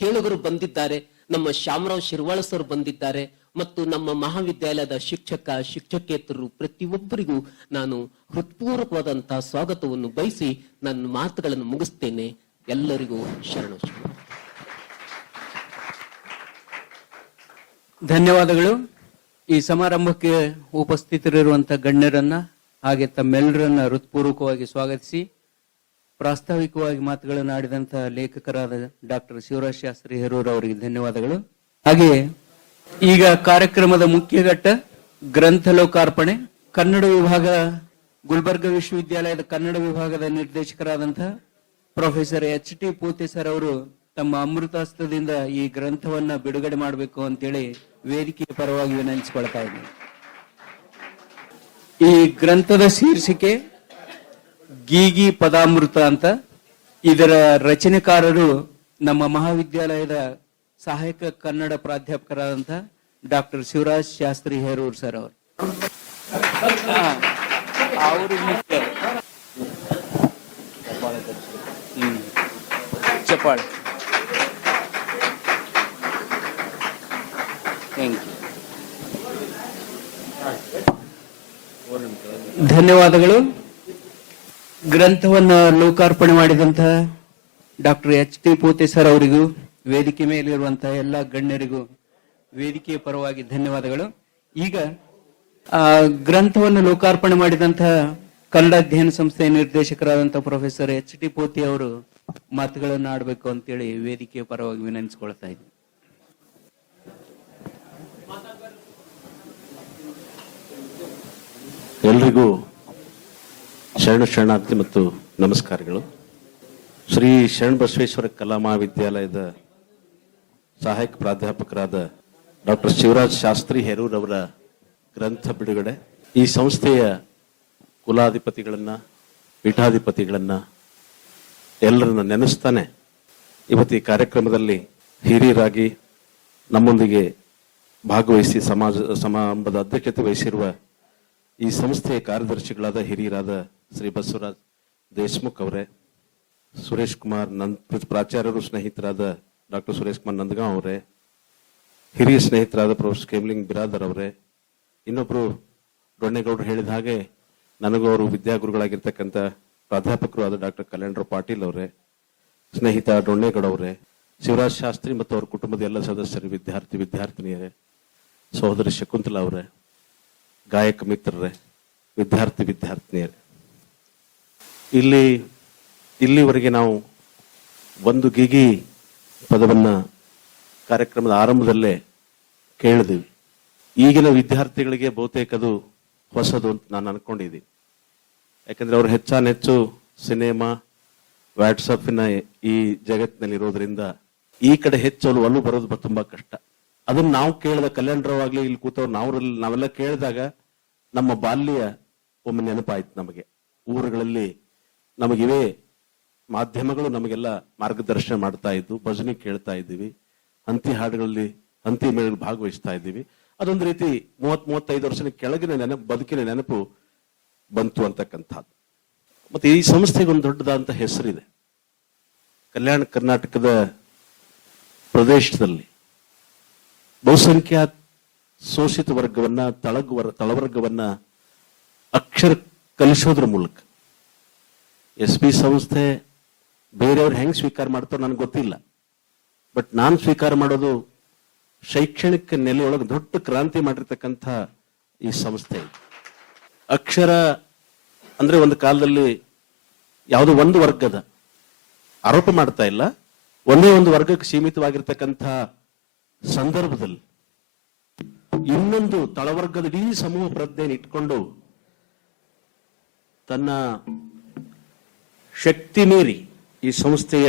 ಕೇಳುಗರು ಬಂದಿದ್ದಾರೆ. ನಮ್ಮ ಶ್ಯಾಮರಾವ್ ಶಿರ್ವಾಳ ಸರ್ ಬಂದಿದ್ದಾರೆ ಮತ್ತು ನಮ್ಮ ಮಹಾವಿದ್ಯಾಲಯದ ಶಿಕ್ಷಕೇತರರು ಪ್ರತಿಯೊಬ್ಬರಿಗೂ ನಾನು ಹೃತ್ಪೂರ್ವಕವಾದಂತಹ ಸ್ವಾಗತವನ್ನು ಬಯಸಿ ನನ್ನ ಮಾತುಗಳನ್ನು ಮುಗಿಸ್ತೇನೆ. ಎಲ್ಲರಿಗೂ ಶರಣು. ಧನ್ಯವಾದಗಳು. ಈ ಸಮಾರಂಭಕ್ಕೆ ಉಪಸ್ಥಿತರಿರುವಂತಹ ಗಣ್ಯರನ್ನ ಹಾಗೆ ತಮ್ಮೆಲ್ಲರನ್ನ ಹೃತ್ಪೂರ್ವಕವಾಗಿ ಸ್ವಾಗತಿಸಿ ಪ್ರಾಸ್ತಾವಿಕವಾಗಿ ಮಾತುಗಳನ್ನು ಆಡಿದಂತಹ ಲೇಖಕರಾದ ಡಾಕ್ಟರ್ ಶಿವರಾಜ್ ಶಾಸ್ತ್ರಿ ಹೇರೂರ್ ಅವರಿಗೆ ಧನ್ಯವಾದಗಳು. ಹಾಗೆ ಈಗ ಕಾರ್ಯಕ್ರಮದ ಮುಖ್ಯ ಘಟ್ಟ ಗ್ರಂಥ ಲೋಕಾರ್ಪಣೆ. ಕನ್ನಡ ವಿಭಾಗ ಗುಲ್ಬರ್ಗ ವಿಶ್ವವಿದ್ಯಾಲಯದ ಕನ್ನಡ ವಿಭಾಗದ ನಿರ್ದೇಶಕರಾದಂತಹ ಪ್ರೊಫೆಸರ್ ಎಚ್.ಟಿ. ಪೂತೆ ಸರ್ ಅವರು ತಮ್ಮ ಅಮೃತಾಸ್ತ್ರದಿಂದ ಈ ಗ್ರಂಥವನ್ನ ಬಿಡುಗಡೆ ಮಾಡಬೇಕು ಅಂತೇಳಿ ವೇದಿಕೆಯ ಪರವಾಗಿ ವಿನಂತಿಸಿಕೊಳ್ತಾ ಇದ್ದೀನಿ. ಈ ಗ್ರಂಥದ ಶೀರ್ಷಿಕೆ ಗೀಗಿ ಪದಾಮೃತ ಅಂತ. ಇದರ ರಚನೆಕಾರರು ನಮ್ಮ ಮಹಾವಿದ್ಯಾಲಯದ ಸಹಾಯಕ ಕನ್ನಡ ಪ್ರಾಧ್ಯಾಪಕರಾದಂತಹ ಡಾಕ್ಟರ್ ಶಿವರಾಜ್ ಶಾಸ್ತ್ರಿ ಹೇರೂರ್ ಸರ್ ಅವರು. ಚಪ್ಪಾಳೆ. ಧನ್ಯವಾದಗಳು. ಗ್ರಂಥವನ್ನ ಲೋಕಾರ್ಪಣೆ ಮಾಡಿದಂತಹ ಡಾಕ್ಟರ್ ಎಚ್.ಟಿ. ಪೂತೆ ಸರ್ ಅವರಿಗೂ ವೇದಿಕೆ ಮೇಲಿರುವಂತಹ ಎಲ್ಲ ಗಣ್ಯರಿಗೂ ವೇದಿಕೆಯ ಪರವಾಗಿ ಧನ್ಯವಾದಗಳು. ಈಗ ಗ್ರಂಥವನ್ನು ಲೋಕಾರ್ಪಣೆ ಮಾಡಿದಂತಹ ಕನ್ನಡ ಅಧ್ಯಯನ ಸಂಸ್ಥೆಯ ನಿರ್ದೇಶಕರಾದಂತಹ ಪ್ರೊಫೆಸರ್ ಎಚ್.ಟಿ. ಪೂತೆ ಅವರು ಮಾತುಗಳನ್ನು ಆಡಬೇಕು ಅಂತೇಳಿ ವೇದಿಕೆಯ ಪರವಾಗಿ ವಿನಂತಿಸಿಕೊಳ್ತಾ ಇದ್ದೀನಿ. ಎಲ್ರಿಗೂ ಶರಣಾರ್ಥಿ ಮತ್ತು ನಮಸ್ಕಾರಗಳು. ಶ್ರೀ ಶರಣಬಸವೇಶ್ವರ ಕಲಾ ಮಹಾವಿದ್ಯಾಲಯದ ಸಹಾಯಕ ಪ್ರಾಧ್ಯಾಪಕರಾದ ಡಾಕ್ಟರ್ ಶಿವರಾಜ್ ಶಾಸ್ತ್ರಿ ಹೇರೂರ್ ಅವರ ಗ್ರಂಥ ಬಿಡುಗಡೆ. ಈ ಸಂಸ್ಥೆಯ ಕುಲಾಧಿಪತಿಗಳನ್ನ, ಪೀಠಾಧಿಪತಿಗಳನ್ನ ಎಲ್ಲರನ್ನ ನೆನೆಸ್ತಾನೆ ಇವತ್ತು ಈ ಕಾರ್ಯಕ್ರಮದಲ್ಲಿ ಹಿರಿಯರಾಗಿ ನಮ್ಮೊಂದಿಗೆ ಭಾಗವಹಿಸಿ ಸಮಾರಂಭದ ಅಧ್ಯಕ್ಷತೆ ವಹಿಸಿರುವ ಈ ಸಂಸ್ಥೆಯ ಕಾರ್ಯದರ್ಶಿಗಳಾದ ಹಿರಿಯರಾದ ಶ್ರೀ ಬಸವರಾಜ್ ದೇಶಮುಖ್ ಅವರೇ, ಸುರೇಶ್ ಕುಮಾರ್ ಪ್ರಾಚಾರ್ಯರು ಸ್ನೇಹಿತರಾದ ಡಾಕ್ಟರ್ ಸುರೇಶ್ ಕುಮಾರ್ ನಂದಗಾಂವ್ ಅವರೇ, ಹಿರಿಯ ಸ್ನೇಹಿತರಾದ ಪ್ರೊಫೆಸರ್ ಕೇಮ್ಲಿಂಗ್ ಬಿರಾದರ್ ಅವರೇ, ಇನ್ನೊಬ್ರು ಡೊಣ್ಣೇಗೌಡರು ಹೇಳಿದ ಹಾಗೆ ನನಗೂ ಅವರು ವಿದ್ಯಾಗುರುಗಳಾಗಿರ್ತಕ್ಕಂಥ ಪ್ರಾಧ್ಯಾಪಕರು ಆದ ಡಾಕ್ಟರ್ ಕಲ್ಯಾಣರಾವ್ ಪಾಟೀಲ್ ಅವರೇ, ಸ್ನೇಹಿತ ಡೊಣ್ಣೇಗೌಡ ಅವರೇ, ಶಿವರಾಜ್ ಶಾಸ್ತ್ರಿ ಮತ್ತು ಅವರ ಕುಟುಂಬದ ಎಲ್ಲ ಸದಸ್ಯರು, ವಿದ್ಯಾರ್ಥಿನಿಯರೇ, ಸಹೋದರಿ ಶಕುಂತಲಾ ಅವರೇ, ಗಾಯಕ ಮಿತ್ರರೇ, ವಿದ್ಯಾರ್ಥಿನಿಯರೇ, ಇಲ್ಲಿವರೆಗೆ ನಾವು ಒಂದು ಗಿಗಿ ಪದವನ್ನ ಕಾರ್ಯಕ್ರಮದ ಆರಂಭದಲ್ಲೇ ಕೇಳಿದ್ವಿ. ಈಗಿನ ವಿದ್ಯಾರ್ಥಿಗಳಿಗೆ ಬಹುತೇಕ ಅದು ಹೊಸದು ಅಂತ ನಾನು ಅನ್ಕೊಂಡಿದ್ದೀನಿ. ಯಾಕಂದ್ರೆ ಅವರು ಹೆಚ್ಚು ಸಿನಿಮಾ, ವಾಟ್ಸಪ್ಪಿನ ಈ ಜಗತ್ತಿನಲ್ಲಿ ಇರೋದ್ರಿಂದ ಈ ಕಡೆ ಹೆಚ್ಚು ಒಲವು ಬರೋದು ತುಂಬಾ ಕಷ್ಟ. ಅದನ್ನ ನಾವು ಕೇಳಿದ ಕಲ್ಯಾಣರಾವಾಗ್ಲಿ ಇಲ್ಲಿ ಕೂತವ್ರು ನಾವೆಲ್ಲ ಕೇಳಿದಾಗ ನಮ್ಮ ಬಾಲ್ಯ ಒಮ್ಮೆ ನೆನಪಾಯ್ತು ನಮಗೆ. ಊರುಗಳಲ್ಲಿ ನಮಗಿವೇ ಮಾಧ್ಯಮಗಳು ನಮಗೆಲ್ಲ ಮಾರ್ಗದರ್ಶನ ಮಾಡ್ತಾ ಇದ್ದು, ಭಜನೆ ಕೇಳ್ತಾ ಇದ್ದೀವಿ, ಹಂತಿ ಹಾಡುಗಳಲ್ಲಿ ಹಂತಿ ಮೇಳಲ್ಲಿ ಭಾಗವಹಿಸ್ತಾ ಇದ್ದೀವಿ. ಅದೊಂದು ರೀತಿ 30-35 ವರ್ಷದ ಕೆಳಗಿನ ಬದುಕಿನ ನೆನಪು ಬಂತು ಅಂತಕ್ಕಂಥದ್ದು. ಮತ್ತೆ ಈ ಸಂಸ್ಥೆಗೆ ಒಂದು ದೊಡ್ಡದಾದಂತ ಹೆಸರಿದೆ. ಕಲ್ಯಾಣ ಕರ್ನಾಟಕದ ಪ್ರದೇಶದಲ್ಲಿ ಬಹುಸಂಖ್ಯಾತ ಶೋಷಿತ ವರ್ಗವನ್ನ, ತಳವರ್ಗವನ್ನ ಅಕ್ಷರ ಕಲಿಸೋದ್ರ ಮೂಲಕ SP ಸಂಸ್ಥೆ ಬೇರೆಯವ್ರು ಹೆಂಗ್ ಸ್ವೀಕಾರ ಮಾಡ್ತಾರೋ ನನಗೆ ಗೊತ್ತಿಲ್ಲ. ಬಟ್ ನಾನು ಸ್ವೀಕಾರ ಮಾಡೋದು ಶೈಕ್ಷಣಿಕ ನೆಲೆಯೊಳಗೆ ದೊಡ್ಡ ಕ್ರಾಂತಿ ಮಾಡಿರ್ತಕ್ಕಂಥ ಈ ಸಂಸ್ಥೆ. ಅಕ್ಷರ ಅಂದ್ರೆ ಒಂದು ಕಾಲದಲ್ಲಿ ಯಾವುದೋ ಒಂದು ವರ್ಗದ ಆರೋಪ ಮಾಡ್ತಾ ಇಲ್ಲ, ಒಂದೇ ಒಂದು ವರ್ಗಕ್ಕೆ ಸೀಮಿತವಾಗಿರ್ತಕ್ಕಂಥ ಸಂದರ್ಭದಲ್ಲಿ ಇನ್ನೊಂದು ತಳವರ್ಗದ ಇಡೀ ಸಮೂಹ ಪ್ರಜ್ಞೆಯನ್ನು ಇಟ್ಕೊಂಡು ತನ್ನ ಶಕ್ತಿ ಮೀರಿ ಈ ಸಂಸ್ಥೆಯ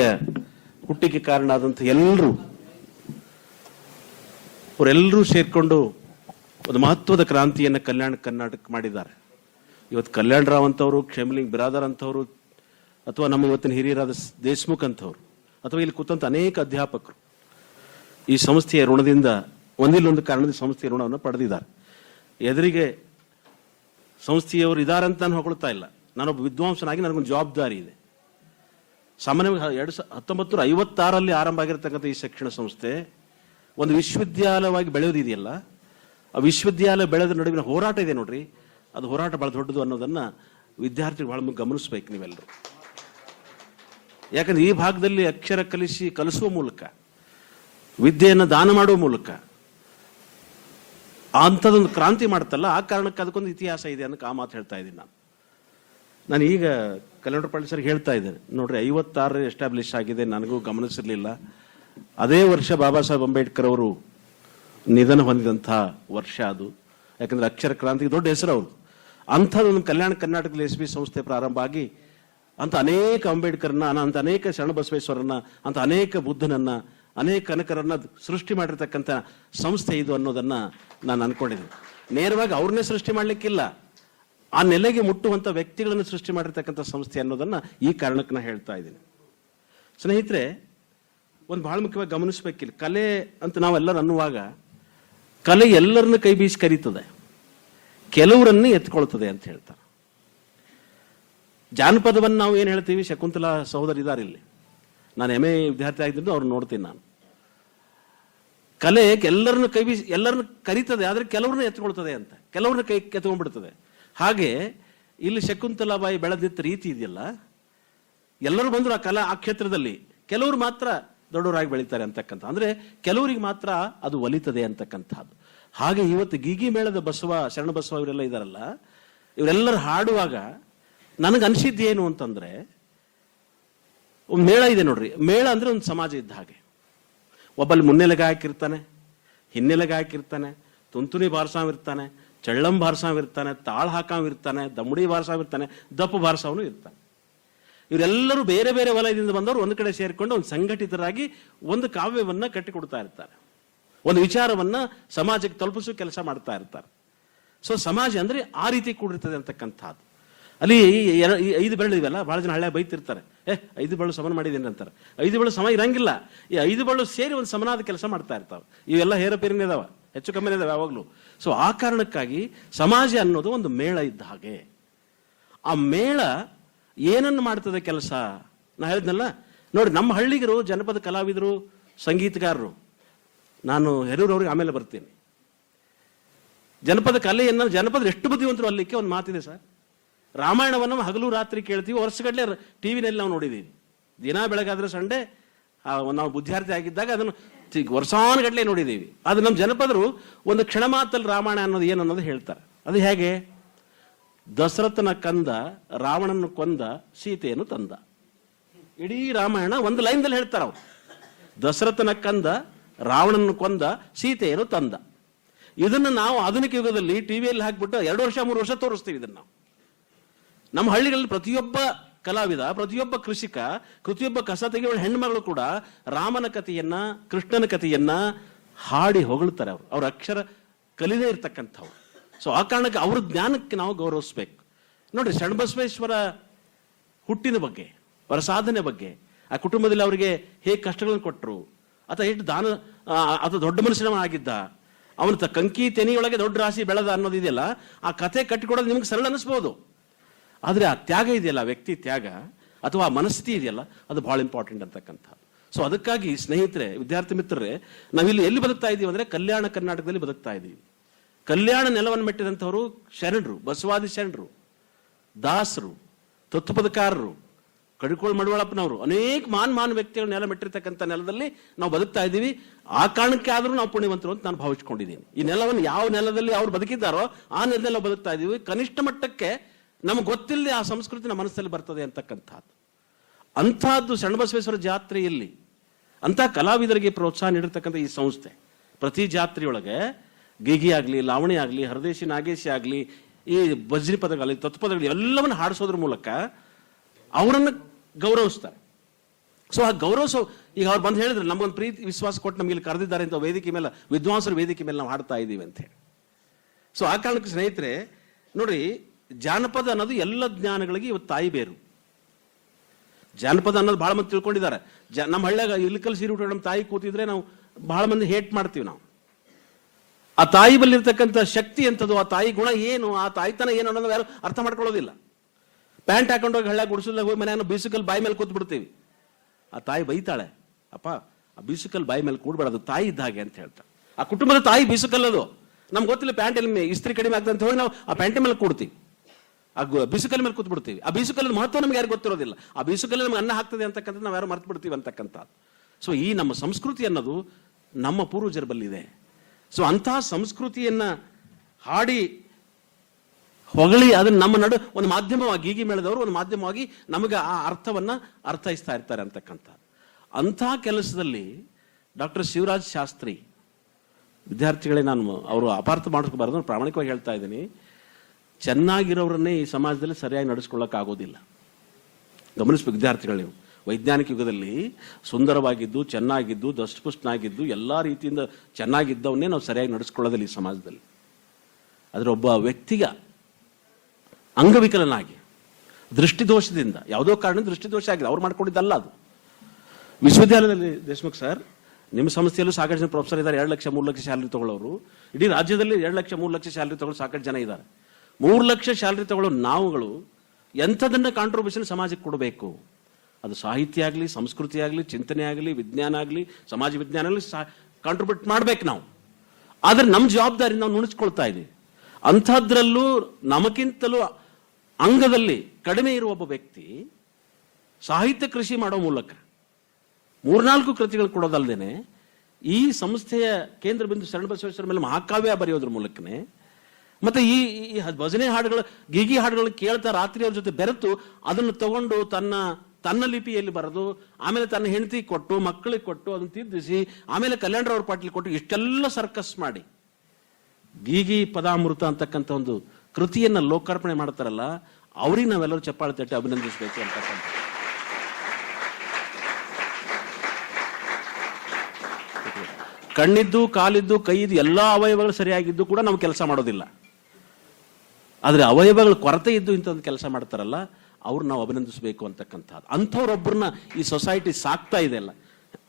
ಹುಟ್ಟಿಗೆ ಕಾರಣ ಆದಂಥ ಅವರೆಲ್ಲರೂ ಸೇರ್ಕೊಂಡು ಒಂದು ಮಹತ್ವದ ಕ್ರಾಂತಿಯನ್ನು ಕಲ್ಯಾಣ ಕರ್ನಾಟಕ ಮಾಡಿದ್ದಾರೆ. ಇವತ್ತು ಕಲ್ಯಾಣರಾವ್ ಅಂತವರು, ಕ್ಷೇಮಲಿಂಗ್ ಬಿರಾದರ್ ಅಂತವರು, ಅಥವಾ ನಮ್ಮ ಇವತ್ತಿನ ಹಿರಿಯರಾದ ದೇಶಮುಖ್ ಅಂತವರು, ಅಥವಾ ಇಲ್ಲಿ ಕೂತಂತ ಅನೇಕ ಅಧ್ಯಾಪಕರು ಈ ಸಂಸ್ಥೆಯ ಋಣದಿಂದ ಒಂದಿಲ್ಲೊಂದು ಕಾರಣದ ಸಂಸ್ಥೆಯ ಋಣವನ್ನು ಪಡೆದಿದ್ದಾರೆ. ಎದುರಿಗೆ ಸಂಸ್ಥೆಯವರು ಇದಾರಂತ ನಾನು ಹೊಗಳ್ತಾ ಇಲ್ಲ. ನಾನೊಬ್ಬ ವಿದ್ವಾಂಸನಾಗಿ ನನಗೊಂದು ಜವಾಬ್ದಾರಿ ಇದೆ. ಸಾಮಾನ್ಯವಾಗಿ 1956 ಆರಂಭ ಆಗಿರತಕ್ಕಂಥ ಈ ಶಿಕ್ಷಣ ಸಂಸ್ಥೆ ಒಂದು ವಿಶ್ವವಿದ್ಯಾಲಯವಾಗಿ ಬೆಳೆಯೋದಿದೆಯಲ್ಲ, ಆ ವಿಶ್ವವಿದ್ಯಾಲಯ ಬೆಳೆದ ನಡುವಿನ ಹೋರಾಟ ಇದೆ ನೋಡ್ರಿ, ಅದು ಹೋರಾಟ ಬಹಳ ದೊಡ್ಡದು ಅನ್ನೋದನ್ನ ವಿದ್ಯಾರ್ಥಿಗಳು ಬಹಳ ಗಮನಿಸ್ಬೇಕು ನೀವೆಲ್ಲರೂ. ಯಾಕಂದ್ರೆ ಈ ಭಾಗದಲ್ಲಿ ಅಕ್ಷರ ಕಲಿಸುವ ಮೂಲಕ, ವಿದ್ಯೆಯನ್ನು ದಾನ ಮಾಡುವ ಮೂಲಕ ಅಂಥದ್ದೊಂದು ಕ್ರಾಂತಿ ಮಾಡ್ತಲ್ಲ, ಆ ಕಾರಣಕ್ಕೆ ಅದಕ್ಕೊಂದು ಇತಿಹಾಸ ಇದೆ ಅನ್ನೋಕೆ ಆ ಮಾತು ಹೇಳ್ತಾ ಇದ್ದೀನಿ ನಾನು ಈಗ ಕಲ್ಯಾಣ ಪಾಟೀಲ್ ಸರ್ ಹೇಳ್ತಾ ಇದ್ದೇನೆ ನೋಡ್ರಿ, 56 ಎಸ್ಟಾಬ್ಲಿಷ್ ಆಗಿದೆ, ನನಗೂ ಗಮನಿಸಿರ್ಲಿಲ್ಲ. ಅದೇ ವರ್ಷ ಬಾಬಾ ಸಾಹೇಬ್ ಅಂಬೇಡ್ಕರ್ ಅವರು ನಿಧನ ಹೊಂದಿದಂಥ ವರ್ಷ ಅದು. ಯಾಕಂದ್ರೆ ಅಕ್ಷರ ಕ್ರಾಂತಿಗೆ ದೊಡ್ಡ ಹೆಸರು ಅವರು. ಅಂಥದ್ದೊಂದು ಕಲ್ಯಾಣ ಕರ್ನಾಟಕದಲ್ಲಿ SP ಸಂಸ್ಥೆ ಪ್ರಾರಂಭ ಆಗಿ ಅಂತ ಅನೇಕ ಅಂಬೇಡ್ಕರ್ನ, ಅಂತ ಅನೇಕ ಶರಣಬಸವೇಶ್ವರನ್ನ, ಅಂತ ಅನೇಕ ಬುದ್ಧನನ್ನ, ಅನೇಕ ಕನಕರನ್ನ ಸೃಷ್ಟಿ ಮಾಡಿರ್ತಕ್ಕಂಥ ಸಂಸ್ಥೆ ಇದು ಅನ್ನೋದನ್ನ ನಾನು ಅನ್ಕೊಂಡಿದ್ದೀನಿ. ನೇರವಾಗಿ ಅವ್ರನ್ನೇ ಸೃಷ್ಟಿ ಮಾಡ್ಲಿಕ್ಕಿಲ್ಲ, ಆ ನೆಲೆಗೆ ಮುಟ್ಟುವಂತ ವ್ಯಕ್ತಿಗಳನ್ನು ಸೃಷ್ಟಿ ಮಾಡಿರ್ತಕ್ಕಂಥ ಸಂಸ್ಥೆ ಅನ್ನೋದನ್ನ ಈ ಕಾರಣಕ್ಕೆ ನಾನು ಹೇಳ್ತಾ ಇದ್ದೀನಿ. ಸ್ನೇಹಿತರೆ, ಒಂದು ಬಹಳ ಮುಖ್ಯವಾಗಿ ಗಮನಿಸ್ಬೇಕಿಲ್ಲ, ಕಲೆ ಅಂತ ನಾವೆಲ್ಲರೂ ಅನ್ನುವಾಗ ಕಲೆ ಎಲ್ಲರನ್ನ ಕೈ ಬೀಸಿ ಕರೀತದೆ, ಕೆಲವರನ್ನೇ ಎತ್ಕೊಳ್ತದೆ ಅಂತ ಹೇಳ್ತಾರೆ. ಜಾನಪದವನ್ನು ನಾವು ಏನು ಹೇಳ್ತೀವಿ, ಶಕುಂತಲಾ ಸಹೋದರಿ ಇದ್ದಾರೆ ಇಲ್ಲಿ, ನಾನು MA ವಿದ್ಯಾರ್ಥಿ ಆಗಿದ್ದು ಅವ್ರು ನೋಡ್ತೀನಿ ನಾನು. ಕಲೆ ಎಲ್ಲರನ್ನು ಕೈ ಬೀಸಿ ಎಲ್ಲರನ್ನು ಕರೀತದೆ, ಆದ್ರೆ ಕೆಲವ್ರನ್ನ ಎತ್ಕೊಳ್ತದೆ ಅಂತ, ಕೆಲವ್ರನ್ನ ಕೈ ಎತ್ಕೊಂಡ್ಬಿಡ್ತದೆ. ಹಾಗೆ ಇಲ್ಲಿ ಶಕುಂತಲಾಬಾಯಿ ಬೆಳೆದಿದ್ದ ರೀತಿ ಇದೆಯಲ್ಲ, ಎಲ್ಲರೂ ಬಂದ್ರು ಆ ಕ್ಷೇತ್ರದಲ್ಲಿ, ಕೆಲವರು ಮಾತ್ರ ದೊಡ್ಡವರಾಗಿ ಬೆಳೀತಾರೆ ಅಂತಕ್ಕಂಥ, ಅಂದ್ರೆ ಕೆಲವರಿಗೆ ಮಾತ್ರ ಅದು ಒಲಿತದೆ ಅಂತಕ್ಕಂಥದ್ದು. ಹಾಗೆ ಇವತ್ತು ಗೀಗಿ ಮೇಳದ ಶರಣ ಬಸವ ಇವರೆಲ್ಲ ಇದಾರಲ್ಲ, ಇವರೆಲ್ಲರೂ ಹಾಡುವಾಗ ನನಗೆ ಅನಿಸಿದ್ದು ಏನು ಅಂತಂದ್ರೆ, ಒಂದು ಮೇಳ ಇದೆ ನೋಡ್ರಿ. ಮೇಳ ಅಂದ್ರೆ ಒಂದು ಸಮಾಜ ಇದ್ದ ಹಾಗೆ. ಒಬ್ಬಲ್ಲಿ ಮುನ್ನೆಲೆಗೆ ಹಾಕಿರ್ತಾನೆ, ಹಿನ್ನೆಲೆಗೆ ಹಾಕಿರ್ತಾನೆ, ತುಂತುನಿ ಬಾರ್ಸಾವ್ ಇರ್ತಾನೆ, ಚಳ್ಳಂ ಬಾರ್ಸಾವ್ ಇರ್ತಾನೆ, ತಾಳ್ ಹಾಕಾವ್ ಇರ್ತಾನೆ, ದಮ್ಮುಡಿ ಬಾರ್ಸಾವ್ ಇರ್ತಾನೆ, ದಪ್ಪು ಬಾರ್ಸಾವನು ಇರ್ತಾನೆ. ಇವರೆಲ್ಲರೂ ಬೇರೆ ಬೇರೆ ವಲಯದಿಂದ ಬಂದವರು ಒಂದು ಕಡೆ ಸೇರಿಕೊಂಡು ಒಂದು ಸಂಘಟಿತರಾಗಿ ಒಂದು ಕಾವ್ಯವನ್ನ ಕಟ್ಟಿಕೊಡ್ತಾ ಇರ್ತಾರೆ, ಒಂದು ವಿಚಾರವನ್ನ ಸಮಾಜಕ್ಕೆ ತಲುಪಿಸೋ ಕೆಲಸ ಮಾಡ್ತಾ ಇರ್ತಾರೆ. ಸೊ ಸಮಾಜ ಅಂದ್ರೆ ಆ ರೀತಿ ಕೂಡಿರ್ತದೆ ಅಂತಕ್ಕಂಥದ್ದು. ಅಲ್ಲಿ 5 ಬೆರಳು ಇವೆಲ್ಲ, ಬಹಳ ಜನ ಹಳೆ ಬೈತಿರ್ತಾರೆ, 5 ಬೆರಳು ಸಮ ಮಾಡಿದ್ದೀನಿ ಅಂತಾರೆ. 5 ಬೆರಳು ಸಮ ಇರಂಗಿಲ್ಲ, ಈ 5 ಬೆರಳು ಸೇರಿ ಒಂದು ಸಮನಾದ ಕೆಲಸ ಮಾಡ್ತಾ ಇರ್ತಾವೆ. ಇವೆಲ್ಲ ಹೇರಪೇರಿನ ಇದಾವ, ಹೆಚ್ಚು ಕಮ್ಮಿ ಇದಾವೆ ಯಾವಾಗ್ಲೂ. ಸೊ ಆ ಕಾರಣಕ್ಕಾಗಿ ಸಮಾಜ ಅನ್ನೋದು ಒಂದು ಮೇಳ ಇದ್ದ ಹಾಗೆ. ಆ ಮೇಳ ಏನನ್ನು ಮಾಡ್ತದೆ ಕೆಲಸ, ನಾ ಹೇಳಿದ್ನಲ್ಲ ನೋಡಿ, ನಮ್ಮ ಹಳ್ಳಿಗರು ಜನಪದ ಕಲಾವಿದರು, ಸಂಗೀತಗಾರರು, ನಾನು ಹೆರೂರವ್ರಿಗೆ ಆಮೇಲೆ ಬರ್ತೀನಿ. ಜನಪದ ಕಲೆಯನ್ನ, ಜನಪದ ಎಷ್ಟು ಬುದ್ಧಿವಂತರು ಅಲ್ಲಿಕ್ಕೆ ಒಂದು ಮಾತಿದೆ ಸರ್. ರಾಮಾಯಣವನ್ನು ಹಗಲು ರಾತ್ರಿ ಕೇಳ್ತೀವಿ, ವರ್ಷಗಟ್ಟಲೆ ಟಿವಿನಲ್ಲಿ ನಾವು ನೋಡಿದ್ದೀವಿ. ದಿನ ಬೆಳಗಾದ್ರೆ ಸಂಡೆ, ನಾವು ವಿದ್ಯಾರ್ಥಿ ಆಗಿದ್ದಾಗ ಅದನ್ನು ವರ್ಷಾನುಗಟ್ಟಲೆ ನೋಡಿದ್ದೀವಿ. ಅದು ನಮ್ಮ ಜನಪದರು ಒಂದು ಕ್ಷಣ ಮಾತಲ್ಲಿ ರಾಮಾಯಣ ಅನ್ನೋದು ಏನು ಅನ್ನೋದು ಹೇಳ್ತಾರೆ. ಅದು ಹೇಗೆ, ದಶರಥನ ಕಂದ ರಾವಣನ ಕೊಂದ ಸೀತೆಯನ್ನು ತಂದ. ಇಡೀ ರಾಮಾಯಣ ಒಂದು ಲೈನ್ದಲ್ಲಿ ಹೇಳ್ತಾರೆ ಅವರು. ದಶರಥನ ಕಂದ ರಾವಣನ ಕೊಂದ ಸೀತೆಯನ್ನು ತಂದ. ಇದನ್ನು ನಾವು ಆಧುನಿಕ ಯುಗದಲ್ಲಿ ಟಿವಿಯಲ್ಲಿ ಹಾಕ್ಬಿಟ್ಟು 2 ವರ್ಷ 3 ವರ್ಷ ತೋರಿಸ್ತೀವಿ. ಇದನ್ನು ನಾವು ನಮ್ಮ ಹಳ್ಳಿಗಳಲ್ಲಿ ಪ್ರತಿಯೊಬ್ಬ ಕಲಾವಿದ, ಪ್ರತಿಯೊಬ್ಬ ಕೃಷಿಕ, ಪ್ರತಿಯೊಬ್ಬ ಕಸ ತೆಗೆಯುವ ಹೆಣ್ಮಗಳು ಕೂಡ ರಾಮನ ಕಥೆಯನ್ನ, ಕೃಷ್ಣನ ಕಥೆಯನ್ನ ಹಾಡಿ ಹೊಗಳ್ತಾರೆ. ಅವ್ರ ಅಕ್ಷರ ಕಲಿದೇ ಇರ್ತಕ್ಕಂಥವ್ರು. ಸೊ ಆ ಕಾರಣಕ್ಕೆ ಅವ್ರ ಜ್ಞಾನಕ್ಕೆ ನಾವು ಗೌರವಿಸ್ಬೇಕು. ನೋಡ್ರಿ, ಶರಣಬಸವೇಶ್ವರ ಹುಟ್ಟಿನ ಬಗ್ಗೆ, ಅವರ ಸಾಧನೆ ಬಗ್ಗೆ, ಆ ಕುಟುಂಬದಲ್ಲಿ ಅವರಿಗೆ ಹೇಗೆ ಕಷ್ಟಗಳನ್ನು ಕೊಟ್ಟರು, ಅಥವಾ ಎಷ್ಟು ದಾನ, ಅಥವಾ ದೊಡ್ಡ ಮನುಷ್ಯನ ಆಗಿದ್ದ, ಅವನ ಕಂಕಿ ತೆನಿಯೊಳಗೆ ದೊಡ್ಡ ರಾಶಿ ಬೆಳೆದ ಅನ್ನೋದಿದೆಯಲ್ಲ, ಆ ಕಥೆ ಕಟ್ಟಿಕೊಡೋದು ನಿಮ್ಗೆ ಸರಳ ಅನಿಸ್ಬೋದು. ಆದರೆ ಆ ತ್ಯಾಗ ಇದೆಯಲ್ಲ, ವ್ಯಕ್ತಿ ತ್ಯಾಗ ಅಥವಾ ಆ ಮನಸ್ಥಿತಿ ಇದೆಯಲ್ಲ, ಅದು ಬಹಳ ಇಂಪಾರ್ಟೆಂಟ್ ಅಂತಕ್ಕಂಥ. ಸೊ ಅದಕ್ಕಾಗಿ ಸ್ನೇಹಿತರೆ, ವಿದ್ಯಾರ್ಥಿ ಮಿತ್ರರೇ, ನಾವಿಲ್ಲಿ ಎಲ್ಲಿ ಬದುಕ್ತಾ ಇದ್ದೀವಿ ಅಂದ್ರೆ ಕಲ್ಯಾಣ ಕರ್ನಾಟಕದಲ್ಲಿ ಬದುಕ್ತಾ ಇದ್ದೀವಿ. ಕಲ್ಯಾಣ ನೆಲವನ್ನು ಮೆಟ್ಟಿದಂಥವರು ಶರಣರು, ಬಸವಾದಿ ಶರಣರು, ದಾಸರು, ತತ್ವಪದಕಾರರು, ಕಡಿಕೋಳ ಮಡವಾಳಪ್ಪನವರು, ಅನೇಕ ಮಾನ್ ವ್ಯಕ್ತಿಗಳು ನೆಲ ಮೆಟ್ಟಿರ್ತಕ್ಕಂಥ ನೆಲದಲ್ಲಿ ನಾವು ಬದುಕ್ತಾ ಇದ್ದೀವಿ. ಆ ಕಾರಣಕ್ಕೆ ಆದರೂ ನಾವು ಪುಣ್ಯವಂತರು ಅಂತ ನಾನು ಭಾವಿಸ್ಕೊಂಡಿದ್ದೀನಿ. ಈ ನೆಲವನ್ನು ಯಾವ ನೆಲದಲ್ಲಿ ಅವ್ರು ಬದುಕಿದ್ದಾರೋ ಆ ನೆಲದಲ್ಲಿ ನಾವು ಬದುಕ್ತಾ ಇದ್ದೀವಿ. ಕನಿಷ್ಠ ಮಟ್ಟಕ್ಕೆ ನಮ್ಗೆ ಗೊತ್ತಿಲ್ಲದೆ ಆ ಸಂಸ್ಕೃತಿ ನಮ್ಮ ಮನಸ್ಸಲ್ಲಿ ಬರ್ತದೆ ಅಂತಕ್ಕಂಥದ್ದು. ಅಂಥದ್ದು ಶರಣಬಸವೇಶ್ವರ ಜಾತ್ರೆಯಲ್ಲಿ ಅಂಥ ಕಲಾವಿದರಿಗೆ ಪ್ರೋತ್ಸಾಹ ನೀಡಿರ್ತಕ್ಕಂಥ ಈ ಸಂಸ್ಥೆ ಪ್ರತಿ ಜಾತ್ರೆಯೊಳಗೆ ಗೀಗಿ ಆಗಲಿ, ಲಾವಣಿ ಆಗಲಿ, ಹರದೇಶಿ ನಾಗೇಶಿ ಆಗಲಿ, ಈ ಭಜನಿ ಪದಗಳಲ್ಲಿ, ತತ್ವಪದಗಳು ಎಲ್ಲವನ್ನು ಹಾಡಿಸೋದ್ರ ಮೂಲಕ ಅವರನ್ನು ಗೌರವಿಸ್ತಾರೆ. ಸೊ ಆ ಗೌರವಿಸೋ, ಈಗ ಅವ್ರು ಬಂದು ಹೇಳಿದ್ರೆ ನಮಗೊಂದು ಪ್ರೀತಿ ವಿಶ್ವಾಸ ಕೊಟ್ಟು ನಮಗೆ ಇಲ್ಲಿ ಕರೆದಿದ್ದಾರೆ ಅಂತ ವೇದಿಕೆ ಮೇಲೆ, ವಿದ್ವಾಂಸರ ವೇದಿಕೆ ಮೇಲೆ ನಾವು ಹಾಡ್ತಾ ಇದ್ದೀವಿ ಅಂತ ಹೇಳಿ. ಸೊ ಆ ಕಾರಣಕ್ಕೆ ಸ್ನೇಹಿತರೆ ನೋಡಿ, ಜಾನಪದ ಅನ್ನೋದು ಎಲ್ಲ ಜ್ಞಾನಗಳಿಗೆ ಇವತ್ತು ತಾಯಿ ಬೇರು. ಜಾನಪದ ಅನ್ನೋದು ಬಹಳ ಮಂದಿ ತಿಳ್ಕೊಂಡಿದ್ದಾರೆ. ನಮ್ಮ ಹಳ್ಳಿಯಾಗ ಇಲ್ಕಲ್ ಸೀರೆ ಉಟ್ಕೊಂಡು ನಮ್ಮ ತಾಯಿ ಕೂತಿದ್ರೆ ನಾವು ಬಹಳ ಮಂದಿ ಹೇಟ್ ಮಾಡ್ತೀವಿ. ನಾವು ಆ ತಾಯಿ ಬಲ್ಲಿರ್ತಕ್ಕಂಥ ಶಕ್ತಿ ಎಂಥದ್ದು, ಆ ತಾಯಿ ಗುಣ ಏನು, ಆ ತಾಯಿತನ ಏನು ಅನ್ನೋದು ಯಾರು ಅರ್ಥ ಮಾಡ್ಕೊಳ್ಳೋದಿಲ್ಲ. ಪ್ಯಾಂಟ್ ಹಾಕೊಂಡೋಗಿ ಹಳ್ಳ ಗುಡಿಸಲ್ಲ ಹೋಗಿ ಮನೆಯನ್ನು ಬೀಸುಕಲ್ ಬಾಯಿ ಮೇಲೆ ಕೂತ್ ಬಿಡ್ತೀವಿ. ಆ ತಾಯಿ ಬೈತಾಳೆ, ಅಪ್ಪ ಆ ಬೀಸುಕಲ್ ಬಾಯಿ ಮೇಲೆ ಕೂಡ್ಬೇಡದು, ತಾಯಿ ಇದ್ದ ಹಾಗೆ ಅಂತ ಹೇಳ್ತಾಳೆ. ಆ ಕುಟುಂಬದ ತಾಯಿ ಬೀಸುಕಲ್ ಅದು. ನಮ್ಗೆ ಗೊತ್ತಿಲ್ಲ ಪ್ಯಾಂಟ್ ಎಲ್ಲಿ ಇಸ್ತ್ರಿ ಕಡಿಮೆ ಆಗ್ತದೆ ಅಂತ ಹೋಗಿ ನಾವು ಆ ಪ್ಯಾಂಟ್ ಮೇಲೆ ಕೂಡ್ತೀವಿ, ಆ ಬೀಸುಕಲ್ ಮೇಲೆ ಕೂತ್ ಬಿಡ್ತೀವಿ. ಆ ಬೀಸುಕಲ್ ಮಹತ್ವ ನಮ್ಗೆ ಯಾರು ಗೊತ್ತಿರೋದಿಲ್ಲ. ಆ ಬೀಸುಕಲ್ ನಮ್ಗೆ ಅನ್ನ ಹಾಕ್ತದೆ ಅಂತಕ್ಕಂಥ ನಾವು ಯಾರು ಮರ್ತು ಬಿಡ್ತೀವಿ ಅಂತಕ್ಕಂಥದ್ದು. ಸೊ ಈ ನಮ್ಮ ಸಂಸ್ಕೃತಿ ಅನ್ನೋದು ನಮ್ಮ ಪೂರ್ವಜರ ಬಲ್ಲಿದೆ. ಸೊ ಅಂತಹ ಸಂಸ್ಕೃತಿಯನ್ನ ಹಾಡಿ ಹೊಗಳಿ ಅದನ್ನ ನಮ್ಮ ನಡು ಒಂದು ಮಾಧ್ಯಮವಾಗಿ, ಗೀಗಿ ಮೇಳದವರು ಒಂದು ಮಾಧ್ಯಮವಾಗಿ ನಮಗೆ ಆ ಅರ್ಥವನ್ನ ಅರ್ಥೈಸ್ತಾ ಇರ್ತಾರೆ ಅಂತಕ್ಕಂಥದ್ದು. ಅಂಥ ಕೆಲಸದಲ್ಲಿ ಡಾಕ್ಟರ್ ಶಿವರಾಜ್ ಶಾಸ್ತ್ರಿ, ವಿದ್ಯಾರ್ಥಿಗಳೇ, ನಾನು ಅವರು ಅಪಾರ್ಥ ಮಾಡ್ಕೋಬಾರ್ದು, ಪ್ರಾಮಾಣಿಕವಾಗಿ ಹೇಳ್ತಾ ಇದ್ದೀನಿ, ಚೆನ್ನಾಗಿರೋರನ್ನೇ ಈ ಸಮಾಜದಲ್ಲಿ ಸರಿಯಾಗಿ ನಡೆಸ್ಕೊಳ್ಳೋಕ್ಕಾಗೋದಿಲ್ಲ. ಗಮನಿಸ್ಬೇಕು ವಿದ್ಯಾರ್ಥಿಗಳು, ನೀವು ವೈಜ್ಞಾನಿಕ ಯುಗದಲ್ಲಿ ಸುಂದರವಾಗಿದ್ದು, ಚೆನ್ನಾಗಿದ್ದು, ದಷ್ಟಪುಷ್ಟನಾಗಿದ್ದು, ಎಲ್ಲ ರೀತಿಯಿಂದ ಚೆನ್ನಾಗಿದ್ದವನ್ನೇ ನಾವು ಸರಿಯಾಗಿ ನಡೆಸ್ಕೊಳ್ಳೋದಿಲ್ಲ ಈ ಸಮಾಜದಲ್ಲಿ. ಆದರೆ ಒಬ್ಬ ವ್ಯಕ್ತಿಗ ಅಂಗವಿಕಲನಾಗಿ ದೃಷ್ಟಿದೋಷದಿಂದ, ಯಾವುದೋ ಕಾರಣ ದೃಷ್ಟಿದೋಷ ಆಗಿದೆ, ಅವ್ರು ಮಾಡ್ಕೊಂಡಿದ್ದಲ್ಲ ಅದು. ವಿಶ್ವವಿದ್ಯಾಲಯದಲ್ಲಿ ದೇಶಮುಖ್ ಸರ್, ನಿಮ್ಮ ಸಂಸ್ಥೆಯಲ್ಲೂ ಸಾಕಷ್ಟು ಜನ ಪ್ರೊಫೆಸರ್ ಇದ್ದಾರೆ, 2 ಲಕ್ಷ 3 ಲಕ್ಷ ಸ್ಯಾಲರಿ ತಗೊಳ್ಳೋರು. ಇಡೀ ರಾಜ್ಯದಲ್ಲಿ 2 ಲಕ್ಷ 3 ಲಕ್ಷ ಸ್ಯಾಲರಿ ತಗೊಳ್ಳೋ ಸಾಕಷ್ಟು ಜನ ಇದ್ದಾರೆ. 3 ಲಕ್ಷ ಸ್ಯಾಲರಿ ತಗೊಳ್ಳೋ ನಾವುಗಳು ಎಂಥದನ್ನ ಕಾಂಟ್ರಿಬ್ಯೂಷನ್ ಸಮಾಜಕ್ಕೆ ಕೊಡಬೇಕು? ಅದು ಸಾಹಿತ್ಯ ಆಗಲಿ, ಸಂಸ್ಕೃತಿ ಆಗಲಿ, ಚಿಂತನೆ ಆಗಲಿ, ವಿಜ್ಞಾನ ಆಗಲಿ, ಸಮಾಜ ವಿಜ್ಞಾನ ಆಗಲಿ ಕಾಂಟ್ರಿಬ್ಯೂಟ್ ಮಾಡ್ಬೇಕು ನಾವು. ಆದ್ರೆ ನಮ್ಮ ಜವಾಬ್ದಾರಿ ನಾವು ನುಣಿಸ್ಕೊಳ್ತಾ ಇದ್ದೀವಿ. ಅಂಥದ್ರಲ್ಲೂ ನಮಗಿಂತಲೂ ಅಂಗದಲ್ಲಿ ಕಡಿಮೆ ಇರುವ ಒಬ್ಬ ವ್ಯಕ್ತಿ ಸಾಹಿತ್ಯ ಕೃಷಿ ಮಾಡೋ ಮೂಲಕ 3-4 ಕೃತಿಗಳು ಕೊಡೋದಲ್ಲದೇನೆ ಈ ಸಂಸ್ಥೆಯ ಕೇಂದ್ರ ಬಿಂದು ಶರಣಬಸವೇಶ್ವರ ಮೇಲೆ ಮಹಾಕಾವ್ಯ ಬರೆಯೋದ್ರ ಮೂಲಕನೇ, ಮತ್ತೆ ಈ ಭಜನೆ ಹಾಡುಗಳು, ಗೀಗಿ ಹಾಡುಗಳು ಕೇಳ್ತಾ ರಾತ್ರಿ ಅವ್ರ ಜೊತೆ ಬೆರೆತು ಅದನ್ನು ತಗೊಂಡು ತನ್ನ ಲಿಪಿಯಲ್ಲಿ ಬರೆದು, ಆಮೇಲೆ ತನ್ನ ಹೆಂಡತಿ ಕೊಟ್ಟು, ಮಕ್ಕಳಿಗೆ ಕೊಟ್ಟು, ಅದನ್ನು ತಿದ್ದಿಸಿ, ಆಮೇಲೆ ಕಲ್ಯಾಣರಾವ್ ಪಾಟೀಲ್ ಕೊಟ್ಟು, ಇಷ್ಟೆಲ್ಲ ಸರ್ಕಸ್ ಮಾಡಿ ಗೀಗಿ ಪದಾಮೃತ ಅಂತಕ್ಕಂಥ ಒಂದು ಕೃತಿಯನ್ನ ಲೋಕಾರ್ಪಣೆ ಮಾಡ್ತಾರಲ್ಲ, ಅವ್ರಿಗೆ ನಾವೆಲ್ಲರೂ ಚಪ್ಪಾಳೆ ತಟ್ಟಿ ಅಭಿನಂದಿಸಬೇಕು ಅಂತಕ್ಕಂಥ. ಕಣ್ಣಿದ್ದು, ಕಾಲಿದ್ದು, ಕೈಯಿದ್ದು ಎಲ್ಲಾ ಅವಯವಗಳು ಸರಿಯಾಗಿದ್ದು ಕೂಡ ನಾವು ಕೆಲಸ ಮಾಡೋದಿಲ್ಲ. ಆದ್ರೆ ಅವಯವಗಳ ಕೊರತೆ ಇದ್ದು ಇಂಥದ್ದು ಕೆಲಸ ಮಾಡ್ತಾರಲ್ಲ, ಅವ್ರು ನಾವು ಅಭಿನಂದಿಸಬೇಕು ಅಂತಕ್ಕಂಥದ್ದು. ಅಂಥವ್ರೊಬ್ಬರನ್ನ ಈ ಸೊಸೈಟಿ ಸಾಕ್ತಾ ಇದೆಯಲ್ಲ,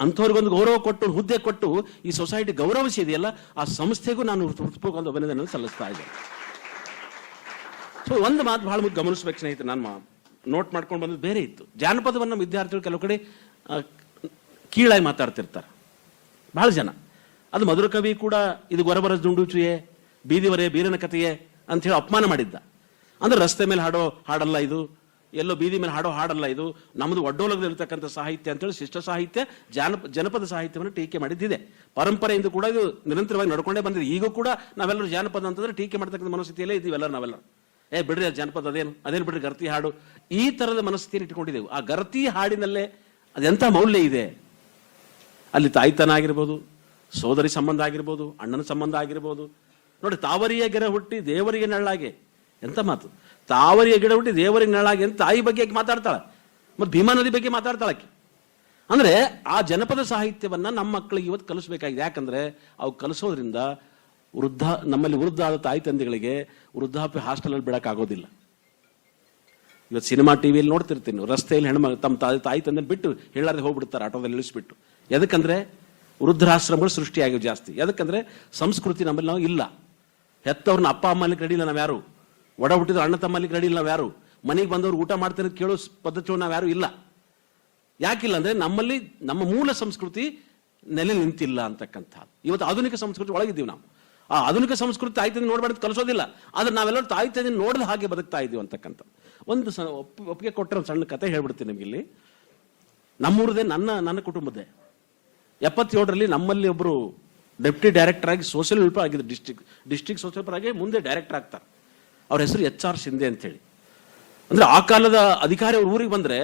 ಅಂಥವ್ರಿಗೊಂದು ಗೌರವ ಕೊಟ್ಟು, ಹುದ್ದೆ ಕೊಟ್ಟು ಈ ಸೊಸೈಟಿ ಗೌರವಿಸಿದೆಯಲ್ಲ, ಆ ಸಂಸ್ಥೆಗೂ ನಾನು ಹೃತ್ಪೂರ್ವಕ ಅಭಿನಂದನೆ ಸಲ್ಲಿಸ್ತಾ ಇದ್ದೇನೆ. ಸೊ ಒಂದು ಮಾತು ಬಹಳ ಗಮನಿಸ್ಬೇಕು ಸ್ನೇಹಿತರೆ, ನಾನು ನೋಟ್ ಮಾಡ್ಕೊಂಡು ಬಂದದ್ದು ಬೇರೆ ಇತ್ತು. ಜಾನಪದವನ್ನು ವಿದ್ಯಾರ್ಥಿಗಳು ಕೆಲವು ಕಡೆ ಕೀಳಾಗಿ ಮಾತಾಡ್ತಿರ್ತಾರೆ ಬಹಳ ಜನ. ಅದು ಮಧುರ ಕವಿ ಕೂಡ ಇದು ಗೊರಬರಸ್ ದುಂಡುಚುಯೇ, ಬೀದಿವರೆ ಬೀರನ ಕಥೆಯೇ ಅಂತ ಹೇಳಿ ಅಪಮಾನ ಮಾಡಿದ್ದ. ಅಂದ್ರೆ ರಸ್ತೆ ಮೇಲೆ ಹಾಡೋ ಹಾಡಲ್ಲ ಇದು, ಎಲ್ಲೋ ಬೀದಿ ಮೇಲೆ ಹಾಡೋ ಹಾಡಲ್ಲ ಇದು, ನಮ್ಮದು ಒಡ್ಡೋಲಗದಲ್ಲಿರ್ತಕ್ಕಂಥ ಸಾಹಿತ್ಯ ಅಂತೇಳಿ ಶಿಷ್ಟ ಸಾಹಿತ್ಯ, ಜನಪದ ಸಾಹಿತ್ಯವನ್ನು ಟೀಕೆ ಮಾಡಿದ್ದಿದೆ. ಪರಂಪರೆಯಿಂದ ಕೂಡ ಇದು ನಿರಂತರವಾಗಿ ನಡ್ಕೊಂಡೇ ಬಂದಿದೆ. ಈಗೂ ಕೂಡ ನಾವೆಲ್ಲರೂ ಜಾನಪದ ಅಂತಂದ್ರೆ ಟೀಕೆ ಮಾಡ್ತಕ್ಕಂಥ ಮನಸ್ಥಿತಿಯಲ್ಲೇ ಇದ್ದೀವೆಲ್ಲ ನಾವೆಲ್ಲರೂ. ಬಿಡ್ರಿ ಅದು ಜಾನಪದ, ಅದೇನು ಬಿಡ್ರಿ ಗರ್ತಿ ಹಾಡು, ಈ ತರದ ಮನಸ್ಥಿತಿಯನ್ನು ಇಟ್ಕೊಂಡಿದ್ದೆವು. ಆ ಗರ್ತಿ ಹಾಡಿನಲ್ಲೇ ಅದೆಂಥ ಮೌಲ್ಯ ಇದೆ. ಅಲ್ಲಿ ತಾಯ್ತನ ಆಗಿರ್ಬೋದು, ಸೋದರಿ ಸಂಬಂಧ ಆಗಿರ್ಬೋದು, ಅಣ್ಣನ ಸಂಬಂಧ ಆಗಿರ್ಬೋದು. ನೋಡಿ, ತಾವರಿಯ ಗೆರೆ ಹುಟ್ಟಿ ದೇವರಿಗೆ ನೆರಳಾಗೆ, ಎಂತ ಮಾತು. ತಾವರಿಯ ಗಿಡ ಹುಟ್ಟಿ ದೇವರಿಗೆ ನೆರಳಾಗಿ ಅಂತ ತಾಯಿ ಬಗ್ಗೆ ಆಕೆ ಮಾತಾಡ್ತಾಳೆ, ಮತ್ತು ಭೀಮಾ ನದಿ ಬಗ್ಗೆ ಮಾತಾಡ್ತಾಳೆ ಆಕೆ. ಅಂದ್ರೆ ಆ ಜನಪದ ಸಾಹಿತ್ಯವನ್ನ ನಮ್ಮ ಮಕ್ಕಳಿಗೆ ಇವತ್ತು ಕಲಿಸ್ಬೇಕಾಗಿದೆ. ಯಾಕಂದ್ರೆ ಅವು ಕಲಿಸೋದ್ರಿಂದ ನಮ್ಮಲ್ಲಿ ವೃದ್ಧ ಆದ ತಾಯಿ ತಂದೆಗಳಿಗೆ ವೃದ್ಧಾಪ್ಯ ಹಾಸ್ಟೆಲಲ್ಲಿ ಬಿಡಕ್ಕಾಗೋದಿಲ್ಲ. ಇವತ್ತು ಸಿನಿಮಾ ಟಿವಿಯಲ್ಲಿ ನೋಡ್ತಿರ್ತೀನಿ, ರಸ್ತೆಯಲ್ಲಿ ಹೆಣ್ಮಕ್ಳು ತಮ್ಮ ತಾಯಿ ತಂದೆ ಬಿಟ್ಟು ಹೇಳಾರ್ದೆ ಹೋಗ್ಬಿಡ್ತಾರೆ, ಆಟೋದಲ್ಲಿ ಇಳಿಸ್ಬಿಟ್ಟು. ಎದಕ್ಕಂದ್ರೆ ವೃದ್ಧಾಶ್ರಮಗಳು ಸೃಷ್ಟಿಯಾಗಿವೆ ಜಾಸ್ತಿ. ಎದಕ್ಕಂದ್ರೆ ಸಂಸ್ಕೃತಿ ನಮ್ಮಲ್ಲಿ ನಾವು ಇಲ್ಲ. ಹೆತ್ತವ್ರನ್ನ ಅಪ್ಪ ಅಮ್ಮ ಅಲ್ಲಿಗೆ ರೆಡಿ ಇಲ್ಲ ನಾವು ಯಾರು, ಒಡ ಹುಟ್ಟಿದ ಅಣ್ಣ ತಮ್ಮ ಅಲ್ಲಿಗೆ ರೆಡಿ ಇಲ್ಲ ನಾವು ಯಾರು, ಮನೆಗೆ ಬಂದವರು ಊಟ ಮಾಡ್ತಾರೆ ಕೇಳೋ ಪದ್ಧತಿಗಳು ನಾವು ಯಾರು ಇಲ್ಲ. ಯಾಕಿಲ್ಲ ಅಂದ್ರೆ ನಮ್ಮಲ್ಲಿ ನಮ್ಮ ಮೂಲ ಸಂಸ್ಕೃತಿ ನೆಲೆ ನಿಂತಿಲ್ಲ ಅಂತಕ್ಕಂಥದ್ದು. ಇವತ್ತು ಆಧುನಿಕ ಸಂಸ್ಕೃತಿ ಒಳಗಿದ್ದೀವಿ ನಾವು. ಆ ಆಧುನಿಕ ಸಂಸ್ಕೃತಿ ತಾಯಿ ತಂದೆ ನೋಡ್ಬಾರ್ದು ಕಲಿಸೋದಿಲ್ಲ, ಆದ್ರೆ ನಾವೆಲ್ಲರೂ ತಾಯಿ ತಂದೆ ನೋಡಿದ ಹಾಗೆ ಬದುಕ್ತಾ ಇದೀವಿ ಅಂತಕ್ಕಂಥ ಒಂದು ಒಪ್ಪಿಗೆ ಕೊಟ್ಟರೆ ಒಂದು ಸಣ್ಣ ಕತೆ ಹೇಳ್ಬಿಡ್ತೀನಿ ನಿಮ್ಗೆ. ಇಲ್ಲಿ ನಮ್ಮೂರದೇ, ನನ್ನ ಕುಟುಂಬದ್ದೇ. 77ರಲ್ಲಿ ನಮ್ಮಲ್ಲಿ ಒಬ್ರು ಡೆಪ್ಟಿ ಡೈರೆಕ್ಟರ್ ಆಗಿ ಸೋಷಿಯಲ್ ವೆಲ್ಫೇರ್ ಆಗಿದ್ರು, ಡಿಸ್ಟ್ರಿಕ್ಟ್ ಸೋಷಿಯಲ್ ವೆಲ್ಫೇರ್ ಆಗಿ ಮುಂದೆ ಡೈರೆಕ್ಟರ್ ಆಗ್ತಾರೆ. ಅವ್ರ ಹೆಸರು HR ಶಿಂದೆ ಅಂತೇಳಿ. ಅಂದ್ರೆ ಆ ಕಾಲದ ಅಧಿಕಾರಿ ಅವ್ರ ಊರಿಗೆ ಬಂದ್ರೆ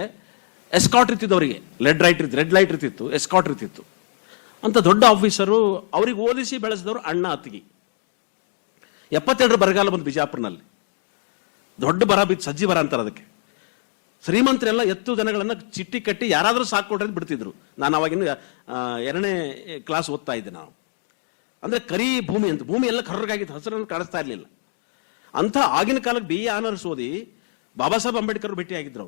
ಎಸ್ಕಾಟ್ ಇರ್ತಿದ್ದು, ಅವರಿಗೆ ರೆಡ್ ಲೈಟ್ ಇರ್ತಿತ್ತು, ಎಸ್ಕಾಟ್ ಇರ್ತಿತ್ತು ಅಂತ ದೊಡ್ಡ ಆಫೀಸರು. ಅವ್ರಿಗೆ ಓದಿಸಿ ಬೆಳೆಸಿದವರು ಅಣ್ಣ ಅತ್ತಿಗೆ. 72 ಬರಗಾಲ ಬಂದು ಬಿಜಾಪುರ್ನಲ್ಲಿ ದೊಡ್ಡ ಬರ ಬಿತ್ತು, ಸಜ್ಜಿ ಬರ ಅಂತಾರೆ ಅದಕ್ಕೆ. ಶ್ರೀಮಂತರೆಲ್ಲ ಎತ್ತು ದನಗಳನ್ನ ಚಿಟ್ಟಿ ಕಟ್ಟಿ ಯಾರಾದರೂ ಸಾಕೊಟ್ರೆ ಬಿಡ್ತಿದ್ರು. ನಾನು ಅವಾಗಿನ 2ನೇ ಕ್ಲಾಸ್ ಓದ್ತಾ ಇದ್ದೆ ನಾವು. ಅಂದ್ರೆ ಕರಿ ಭೂಮಿ ಅಂತ, ಭೂಮಿ ಎಲ್ಲ ಕರ್ರಗಾಗಿತ್ತು, ಹಸಿರನ್ನು ಕಾಣಿಸ್ತಾ ಇರಲಿಲ್ಲ ಅಂತ. ಆಗಿನ ಕಾಲಕ್ಕೆ BA ಆನರ್ಸ್ ಓದಿ ಬಾಬಾ ಸಾಹೇಬ್ ಅಂಬೇಡ್ಕರ್ ಭೇಟಿ ಆಗಿದ್ರು.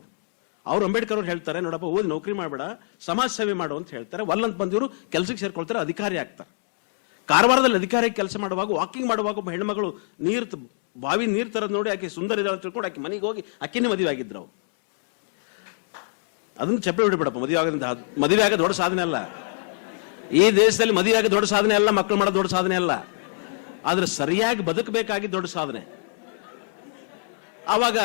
ಅವ್ರು ಅಂಬೇಡ್ಕರ್ ಅವ್ರು ಹೇಳ್ತಾರೆ, ನೋಡಪ್ಪ ಓದಿ ನೌಕರಿ ಮಾಡಬೇಡ, ಸಮಾಜ ಸೇವೆ ಮಾಡು ಅಂತ ಹೇಳ್ತಾರೆ. ವಲ್ಲಂತ ಬಂದಿವರು ಕೆಲಸಕ್ಕೆ ಸೇರ್ಕೊಳ್ತಾರೆ, ಅಧಿಕಾರಿ ಆಗ್ತಾರೆ. ಕಾರವಾರದಲ್ಲಿ ಅಧಿಕಾರಿ ಕೆಲಸ ಮಾಡುವಾಗ ವಾಕಿಂಗ್ ಮಾಡುವಾಗ ಒಬ್ಬ ಹೆಣ್ಮಗಳು ಬಾವಿ ನೀರು ತರೋದು ನೋಡಿ ಆಕೆ ಸುಂದರ ಇದಾವೆ ಅಂತ ತಿಳ್ಕೊಂಡು ಆಕೆ ಮನೆಗೆ ಹೋಗಿ ಅಕ್ಕಿನೇ ಮದುವೆ ಆಗಿದ್ರು. ಅವ್ರು ಅದನ್ನ ಚಪ್ಪೆ ಬಿಡಬೇಡಪ್ಪ, ಮದುವೆ ಆಗ ದೊಡ್ಡ ಸಾಧನೆ ಅಲ್ಲ ಈ ದೇಶದಲ್ಲಿ. ಮದುವೆ ಆಗ ದೊಡ್ಡ ಸಾಧನೆ ಅಲ್ಲ, ಮಕ್ಕಳು ಮಾಡೋದು ದೊಡ್ಡ ಸಾಧನೆ ಅಲ್ಲ, ಆದ್ರೆ ಸರಿಯಾಗಿ ಬದುಕಬೇಕಾಗಿ ದೊಡ್ಡ ಸಾಧನೆ. ಆವಾಗ